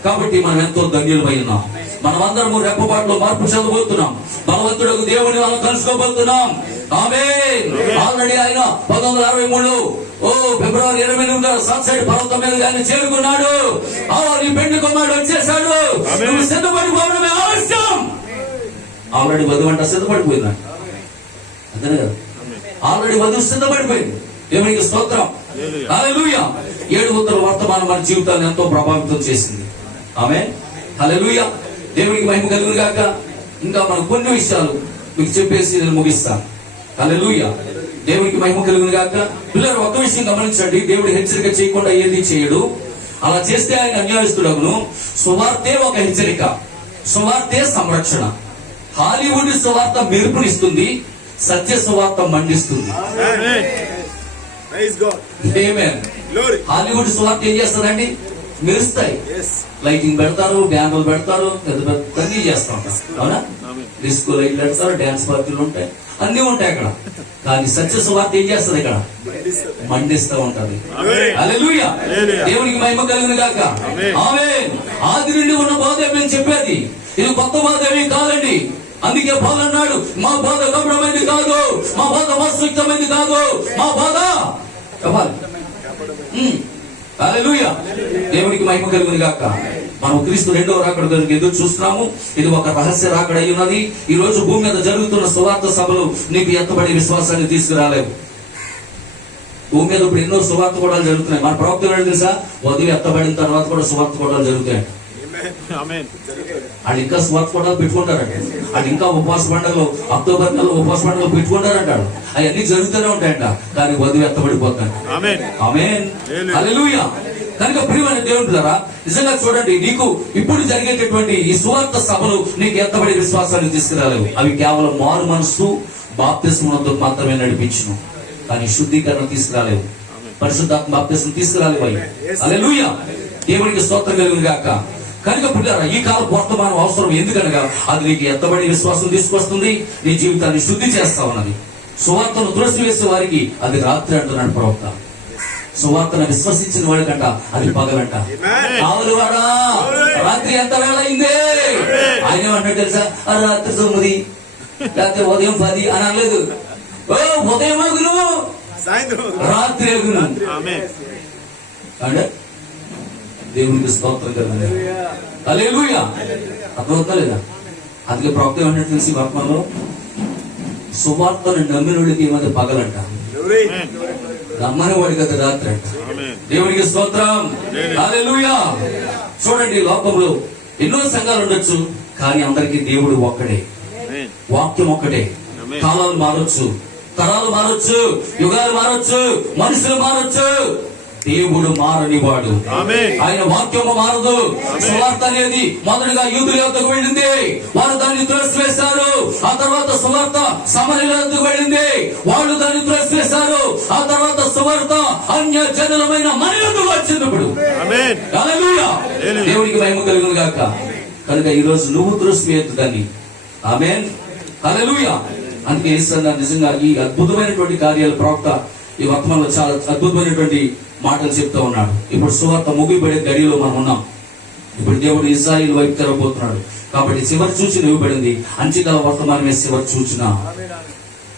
కాబట్టి మనం ఎంతో ధన్యులమై ఉన్నాం. మనమందరము రెప్పపాట్లో మార్పు చెందబోతున్నాం. భగవంతుడు దేవుని మనం కలుసుకోబోతున్నాం. ఆమేన్. ఆల్రెడీ ఆయన 1963 ఫిబ్రవరి 28న సన్సెట్ పర్వతం మీద ఆయన చేరుకున్నాడు. నీ పెండ్లి కుమారుడు వచ్చేసాడు. నువ్వు సిద్ధపడిపోవడమే ఆలస్యం. ఆల్రెడీ వధువు అంట సిద్ధపడిపోయింది. అంతేనే కదా? ఆల్రెడీ వధువు సిద్ధపడిపోయింది. దేవునికి స్తోత్రం. హల్లెలూయా. 7 ఉత్తర వర్తమానం మన జీవితాన్ని ఎంతో ప్రభావితం చేసింది. ఆమేన్. హల్లెలూయా. దేవునికి మహిమ కలుగును గాక. ఇంకా మనం కొన్ని విషయాలు మీకు చెప్పేసి నేను ముగిస్తాను. హల్లెలూయా. దేవునికి మహిమ కలుగును గాక. పిల్లలు ఒక్క విషయం గమనించండి, దేవుడు హెచ్చరిక చేయకుండా ఏది చేయడు. అలా చేస్తే ఆయన అన్యాయస్తుడగును. సువార్తే ఒక హెచ్చరిక, సువార్తే సంరక్షణ. హాలీవుడ్ సువార్త మెరుపునిస్తుంది, సత్య సువార్త మండిస్తుంది. హాలీవుడ్ సువార్త ఏం చేస్తుందండి? మెరుస్తాయి. లైటింగ్ పెడతారు, బ్యానర్లు పెడతారు, పెద్ద పెద్ద అన్ని చేస్తూ ఉంటారు. అవునా? డిస్కో లైట్లు పెడతారు, డాన్స్ పార్టీలు ఉంటాయి. అన్ని ఉంటాయి అక్కడ. కానీ సత్య సువార్త ఏం చేస్తుంది ఇక్కడ? మండిస్తూ ఉంటది. హల్లెలూయా, దేవునికి మహిమ కలుగును గాక. ఆమేన్. ఆది నుండి ఉన్న బోధ మేము చెప్పేది, ఇది కొత్త బోధ ఏమీ కాదండి. అందుకే పౌలు అన్నాడు, మా బోధ గౌరవమైనది కాదు, మా బోధ మోసయుక్తమైనది కాదు, మా బోధ చెప్పాలి. హల్లెలూయా, దేవునికి మహిమ కలుగును గాక. మనం క్రీస్తు రెండవ రాకడ కొరకు ఎదురు చూస్తున్నాము. ఇది ఒక రహస్య రాకడ అయి ఉన్నది. ఈ రోజు భూమి మీద జరుగుతున్న సువార్త సభలు నీకు ఎత్తబడి విశ్వాసాన్ని తీసుకురాలేవు. భూమి మీద ఇప్పుడు ఎన్నో సువార్త కూడా జరుగుతున్నాయి. మన ప్రవక్త తెలుసా, వధువు ఎత్తబడిన తర్వాత కూడా సువార్త కూడా జరుగుతాయి. వాళ్ళు ఇంకా స్వార్థ కూడా పెట్టుకుంటారంట. వాళ్ళు ఇంకా ఉపవాస పండుగలు, అక్టోబర్ నెలలో ఉపవాస పండుగలు పెట్టుకుంటారంటాడు. అవన్నీ జరుగుతూనే ఉంటాయంట, కానీ వధువు ఎత్తబడిపోతాడు. ఆమేన్, హల్లెలూయా. కనుక ప్రియమైన దేవుని ద్వారా నిజంగా చూడండి, నీకు ఇప్పుడు జరిగేటటువంటి ఈ సువార్త సభలు నీకు ఎత్తబడి విశ్వాసాన్ని తీసుకురాలేవు. అవి కేవలం మారు మనస్సు బాప్తిస్మముతో మాత్రమే నడిపించును, కానీ శుద్ధీకరణ తీసుకురాలేవు. పరిశుద్ధాత్మ బాప్తిస్మం తీసుకురాలేవు అవి. హల్లెలూయా, దేవునికి స్తోత్రం కలుగును గాక. కనుక పిల్లరా, ఈ కాలం వర్తమానం అవసరం. ఎందుకనగా అది నీకు ఎత్తబడి విశ్వాసం తీసుకొస్తుంది, నీ జీవితాన్ని శుద్ధి చేస్తా ఉన్నది. సువార్తను తులసివేసే వారికి అది రాత్రి అంటున్నాడు ప్రవక్త. సువార్తను విశ్వసించిన వాడికంట అది పగలంట. కావలివాడా, రాత్రి ఎంత వేళ అయిందే? ఆయన ఏమంటాడు తెలుసా, రాత్రి 9 లేకపోతే ఉదయం 10 అని అనలేదు. ఉదయం అగును, రాత్రి అగును అంటే దేవునికి స్తోత్రం కదా. హల్లెలూయా, అర్థమవుతా లేదా? అందుకే ప్రవక్త ఏమంటే తెలిసి వర్తమానంలో సువార్తను నమ్మిన వాడికి ఈ మధ్య పగలంట, నమ్మని వాడికి అది రాత్రి అంట. దేవునికి స్తోత్రం, హల్లెలూయా. చూడండి, లోకంలో ఎన్నో సంఘాలు ఉండొచ్చు, కానీ అందరికీ దేవుడు ఒక్కడే, వాక్యం ఒక్కటే. కాలాలు మారొచ్చు, తరాలు మారొచ్చు, యుగాలు మారొచ్చు, మనుషులు మారొచ్చు, దేవుడు మారని వాడు. ఆయన వాక్యము మారదు. సువార్త అనేది మొదటిగా యూదుల యొద్దకు వెళ్ళింది, వారు దాన్ని త్రోసివేశారు. ఆ తర్వాత సువార్త సమరయుల యొద్దకు వెళ్ళింది, వాళ్ళు దాన్ని త్రోసివేశారు. ఆ తర్వాత సువార్త అన్య జనులమైన మన యొద్దకు వచ్చినప్పుడు హల్లెలూయా, దేవునికి మహిమ కలుగును గాక. కనుక ఈ రోజు నువ్వు త్రోసివేయద్దు దాన్ని. ఆమేన్, హల్లెలూయా. అందుకే యేసయ్య నిజంగా ఈ అద్భుతమైనటువంటి కార్యాలు ప్రవక్త ఈ వర్తమానంలో చాలా అద్భుతమైనటువంటి మాటలు చెప్తా ఉన్నాడు. ఇప్పుడు సువార్త ముగిపడే గడిలో మనం ఉన్నాం. ఇప్పుడు దేవుడు ఇశ్రాయేలు వైపు తెరవబోతున్నాడు. కాబట్టి చివరి సూచన ఇవ్వబడింది, అంత్యకాల వర్తమానమే చివరి సూచన.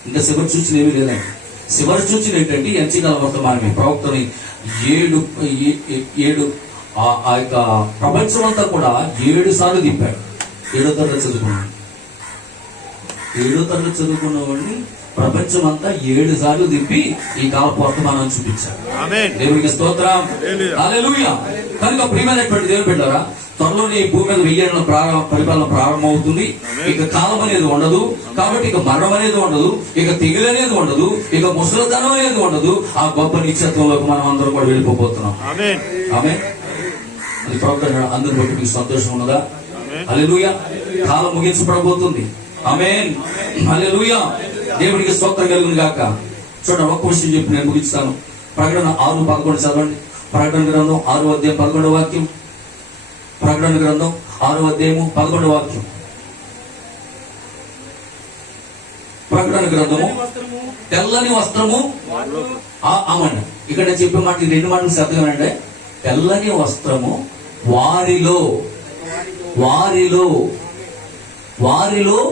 ఇంకా చివరి సూచన ఏమీ లేదండి. చివరి సూచన ఏంటంటే అంత్యకాల వర్తమానమే. ప్రవక్తని ఏడు ఆ యొక్క ప్రపంచం అంతా కూడా 7 సార్లు తిప్పాడు. 7వ తరగతి చదువుకున్న వాడిని ప్రపంచం అంతా 7 సార్లు తిప్పి ఈ కాలపు వర్తమానం చూపించారు. దేవునికి స్తోత్రం, హల్లెలూయా. కనుక ప్రియమైనటువంటి దేవుని బిడ్డలారా, త్వరలోనే ఈ భూమి మీద 1000 ఏళ్ల పరిపాలన ప్రారంభమవుతుంది. ఇక కాలం అనేది ఉండదు. కాబట్టి ఇక మరణం అనేది ఉండదు, ఇక తెగులు అనేది ఉండదు, ఇక ముసలితనం అనేది ఉండదు. ఆ గొప్ప నిత్యత్వంలోకి మనం అందరం కూడా వెళ్ళిపోతున్నాం. ఆమేన్. అది ప్రవక్త అందరిని బట్టి మీకు సంతోషం ఉన్నదా? హల్లెలూయా. కాలం ముగించబడబోతుంది. ఆమేన్, హల్లెలూయా. దేవుడికి స్తోత్రం కలుగును గాక. చూడండి, ఒక్క విషయం చెప్పి నేను ముగిస్తాను. ప్రకటన 6:11 చదవండి. ప్రకటన గ్రంథం 6వ అధ్యాయం 11వ వాక్యం. ప్రకటన గ్రంథం 6వ అధ్యాయము 11వ వాక్యం. ప్రకటన గ్రంథము తెల్లని వస్త్రము. అవ్వండి, ఇక్కడ చెప్పే మాట 2 మాటలు శ్రద్ధగానండి. తెల్లని వస్త్రము వారిలో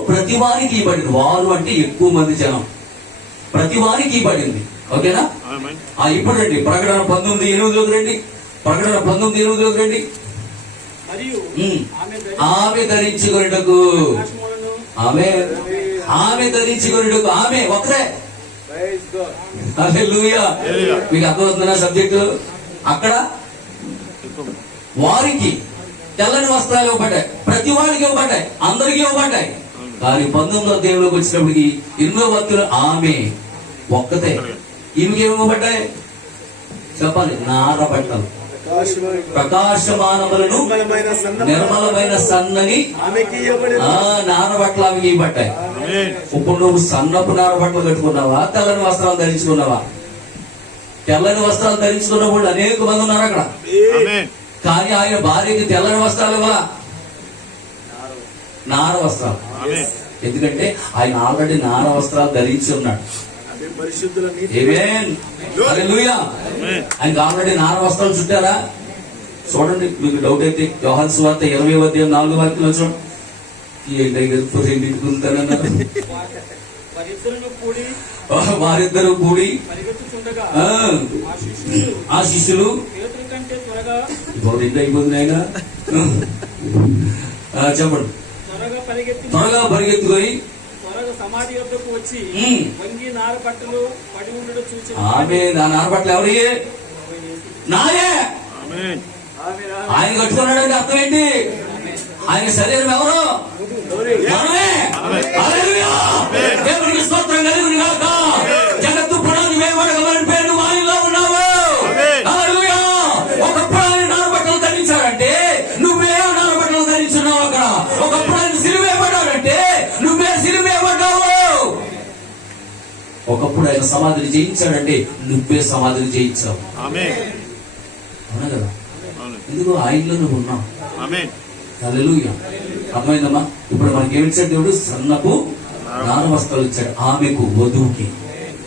ప్రతి వారికి ఇవ్వబడింది. వారు అంటే ఎక్కువ మంది జనం, ప్రతి వారికి ఇవ్వబడింది. ఓకేనా? ఇప్పుడు రండి, ప్రకటన 19:8 రండి. ప్రకటన 19:8 రండి. ఆమె ధరించుకొనుటకు, ఆమె ధరించుకొనుటకు, ఆమె ఒకరే. హల్లెలూయా. మీకు అర్థమవుతుందా సబ్జెక్టు? అక్కడ వారికి తెల్లని వస్త్రాలు ఇవ్వబడ్డాయి, ప్రతి వాడికి ఇవ్వబడ్డాయి, అందరికీ ఇవ్వబడ్డాయి. కానీ 19వ దేవుడికి వచ్చినప్పటికి 8వ వాక్యంలో ఆమె ఒక్కతే. ఈమెకి ఏమివ్వబడ్డాయి చెప్పాలి? నార బట్టలు, ప్రకాశమానములను, నిర్మలమైన సన్నని నార బట్టలు ఆమెకి ఇవ్వబడ్డాయి. ఇప్పుడు నువ్వు సన్నపు నార బట్టలు కట్టుకున్నావా, తెల్లని వస్త్రాలు ధరించుకున్నావా? తెల్లని వస్త్రాలు ధరించుకున్న వాళ్ళు అనేక మంది ఉన్నారు అక్కడ. కానీ ఆయన భార్యకి తెల్లని వస్త్రాలు ఇవ్వాలా, నార వస్త్రాలు. ఎందుకంటే ఆయన ఆల్రెడీ నార వస్త్రాలు ధరించి ఉన్నాడు. అదే పరిశుద్ధుల నీతి. ఆమేన్. హల్లెలూయా. ఆయనకు ఆల్రెడీ నార వస్త్రాలు చుట్టారా? చూడండి, మీకు డౌట్ అయితే యోహాను సువార్త 20:4 చూడండి. వారిద్దరూ కూడి పరిగెత్తుచుండగా ఆ, ఆ ఆ శిష్యులు పేతురు కంటే త్వరగా రెండు అయిపోతుంది ఆయన. చెప్పండి. త్వరగా పరిగెత్తుకొని త్వరగా సమాధి యొద్దకు వచ్చి ఉమ్, వంగి నార బట్టలు పడి ఉండడం చూచి ఆమె నా నారపట్ల ఎవరి నాయే ఆయన కట్టుకున్నాడంటే అర్థం ఏంటి? ఆయన శరీరం ఎవరు? మనమే. హల్లెలూయా. దేవునికి స్తోత్రం కలుగును గాక. జగత్తు పునాది వేయబడగలని పేరు వారిలో ఉన్నావు. హల్లెలూయా. ఒకప్పుడు ఆయన నారబట్టలు ధరించాడంటే నువ్వే నారబట్టలు ధరించున్నావు. అక్కడ ఒకప్పుడు ఆయన సిలువేయబడ్డాడంటే నువ్వే సిలువేయబడ్డావు. ఒకప్పుడు ఆయన సమాధిని జయించాడంటే నువ్వే సమాధిని జయించావు. అవునా కదా? ఎందుకు ఆయనలో నువ్వు ఉన్నావు. హల్లెలూయా. అర్థమైందమ్మా? ఇప్పుడు మనకి ఏమి ఇచ్చాడు దేవుడు? సన్నపు నార వస్త్రాలు ఇచ్చాడు ఆమెకు, వధువుకి.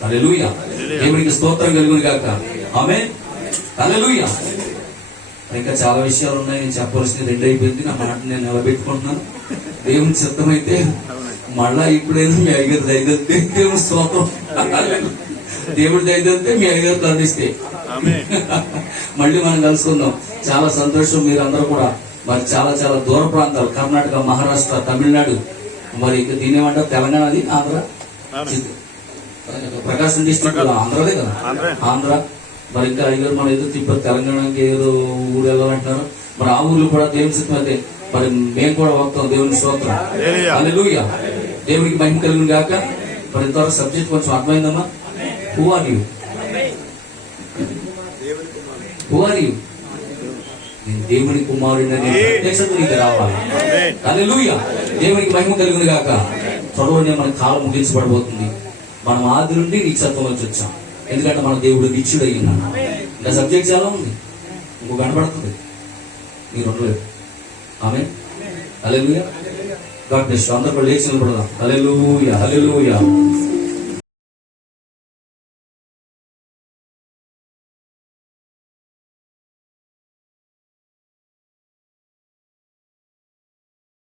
హల్లెలూయా. దేవునికి స్తోత్రం కలుగును గాక. ఆమేన్. హల్లెలూయా. ఇంకా చాలా విషయాలు ఉన్నాయి, నేను చెప్పవలసింది 2 అయిపోయింది. నా మాట నేను నిలబెట్టుకుంటున్నాను. దేవుని చిత్తమైతే మళ్ళా ఇప్పుడైనా మీ అయ్యగారు దయదలితే దేవుని స్తోత్రం. దేవుడి దయదలితే మీ అయ్యగారు కరుణిస్తే మళ్ళీ మనం కలుసుకుందాం. చాలా సంతోషం. మీరందరూ కూడా మరి చాలా చాలా దూర ప్రాంతాలు, కర్ణాటక, మహారాష్ట్ర, తమిళనాడు, మరి ఇంకా దీని ఏమంటారు, తెలంగాణది, ఆంధ్ర, ప్రకాశం డిస్ట్రిక్ట్ ఆంధ్రదే కదా, ఆంధ్ర. మరి ఇంకా అయ్యారు మన ఏదో తిప్ప తెలంగాణకి ఏదో ఊరు వెళ్ళాలంటున్నారు. మరి ఆ ఊర్లో కూడా దేవుని సిద్ధం అయితే మరి మేము కూడా వస్తాం. దేవుని స్తోత్రం. హల్లెలూయా. దేవునికి మహిమ కలుగును గాక. మరి ఇంతవరకు సబ్జెక్ట్ కొంచెం అర్థమైందమ్మా? Who are you? Who are you? నేను దేవుని కుమారుడిని అనే ప్రత్యక్షత నీకు రావాలి. హల్లెలూయా. దేవునికి మహిమ కలుగును గాక. త్వరలోనే మన కాలం ముగించబడబోతుంది. మనం ఆది నుండి నిత్యత్వం నుంచి వచ్చాం. ఎందుకంటే మన దేవుడు నిత్యుడు అయ్యింది. ఇంకా సబ్జెక్ట్ చాలా ఉంది, ఇంకో కనబడుతుంది. మీరు ఉండలేదు. ఆమేన్. హల్లెలూయా. God bless you. అందరూ లేచి నిలబడదాం. హల్లెలూయా. హల్లెలూయా.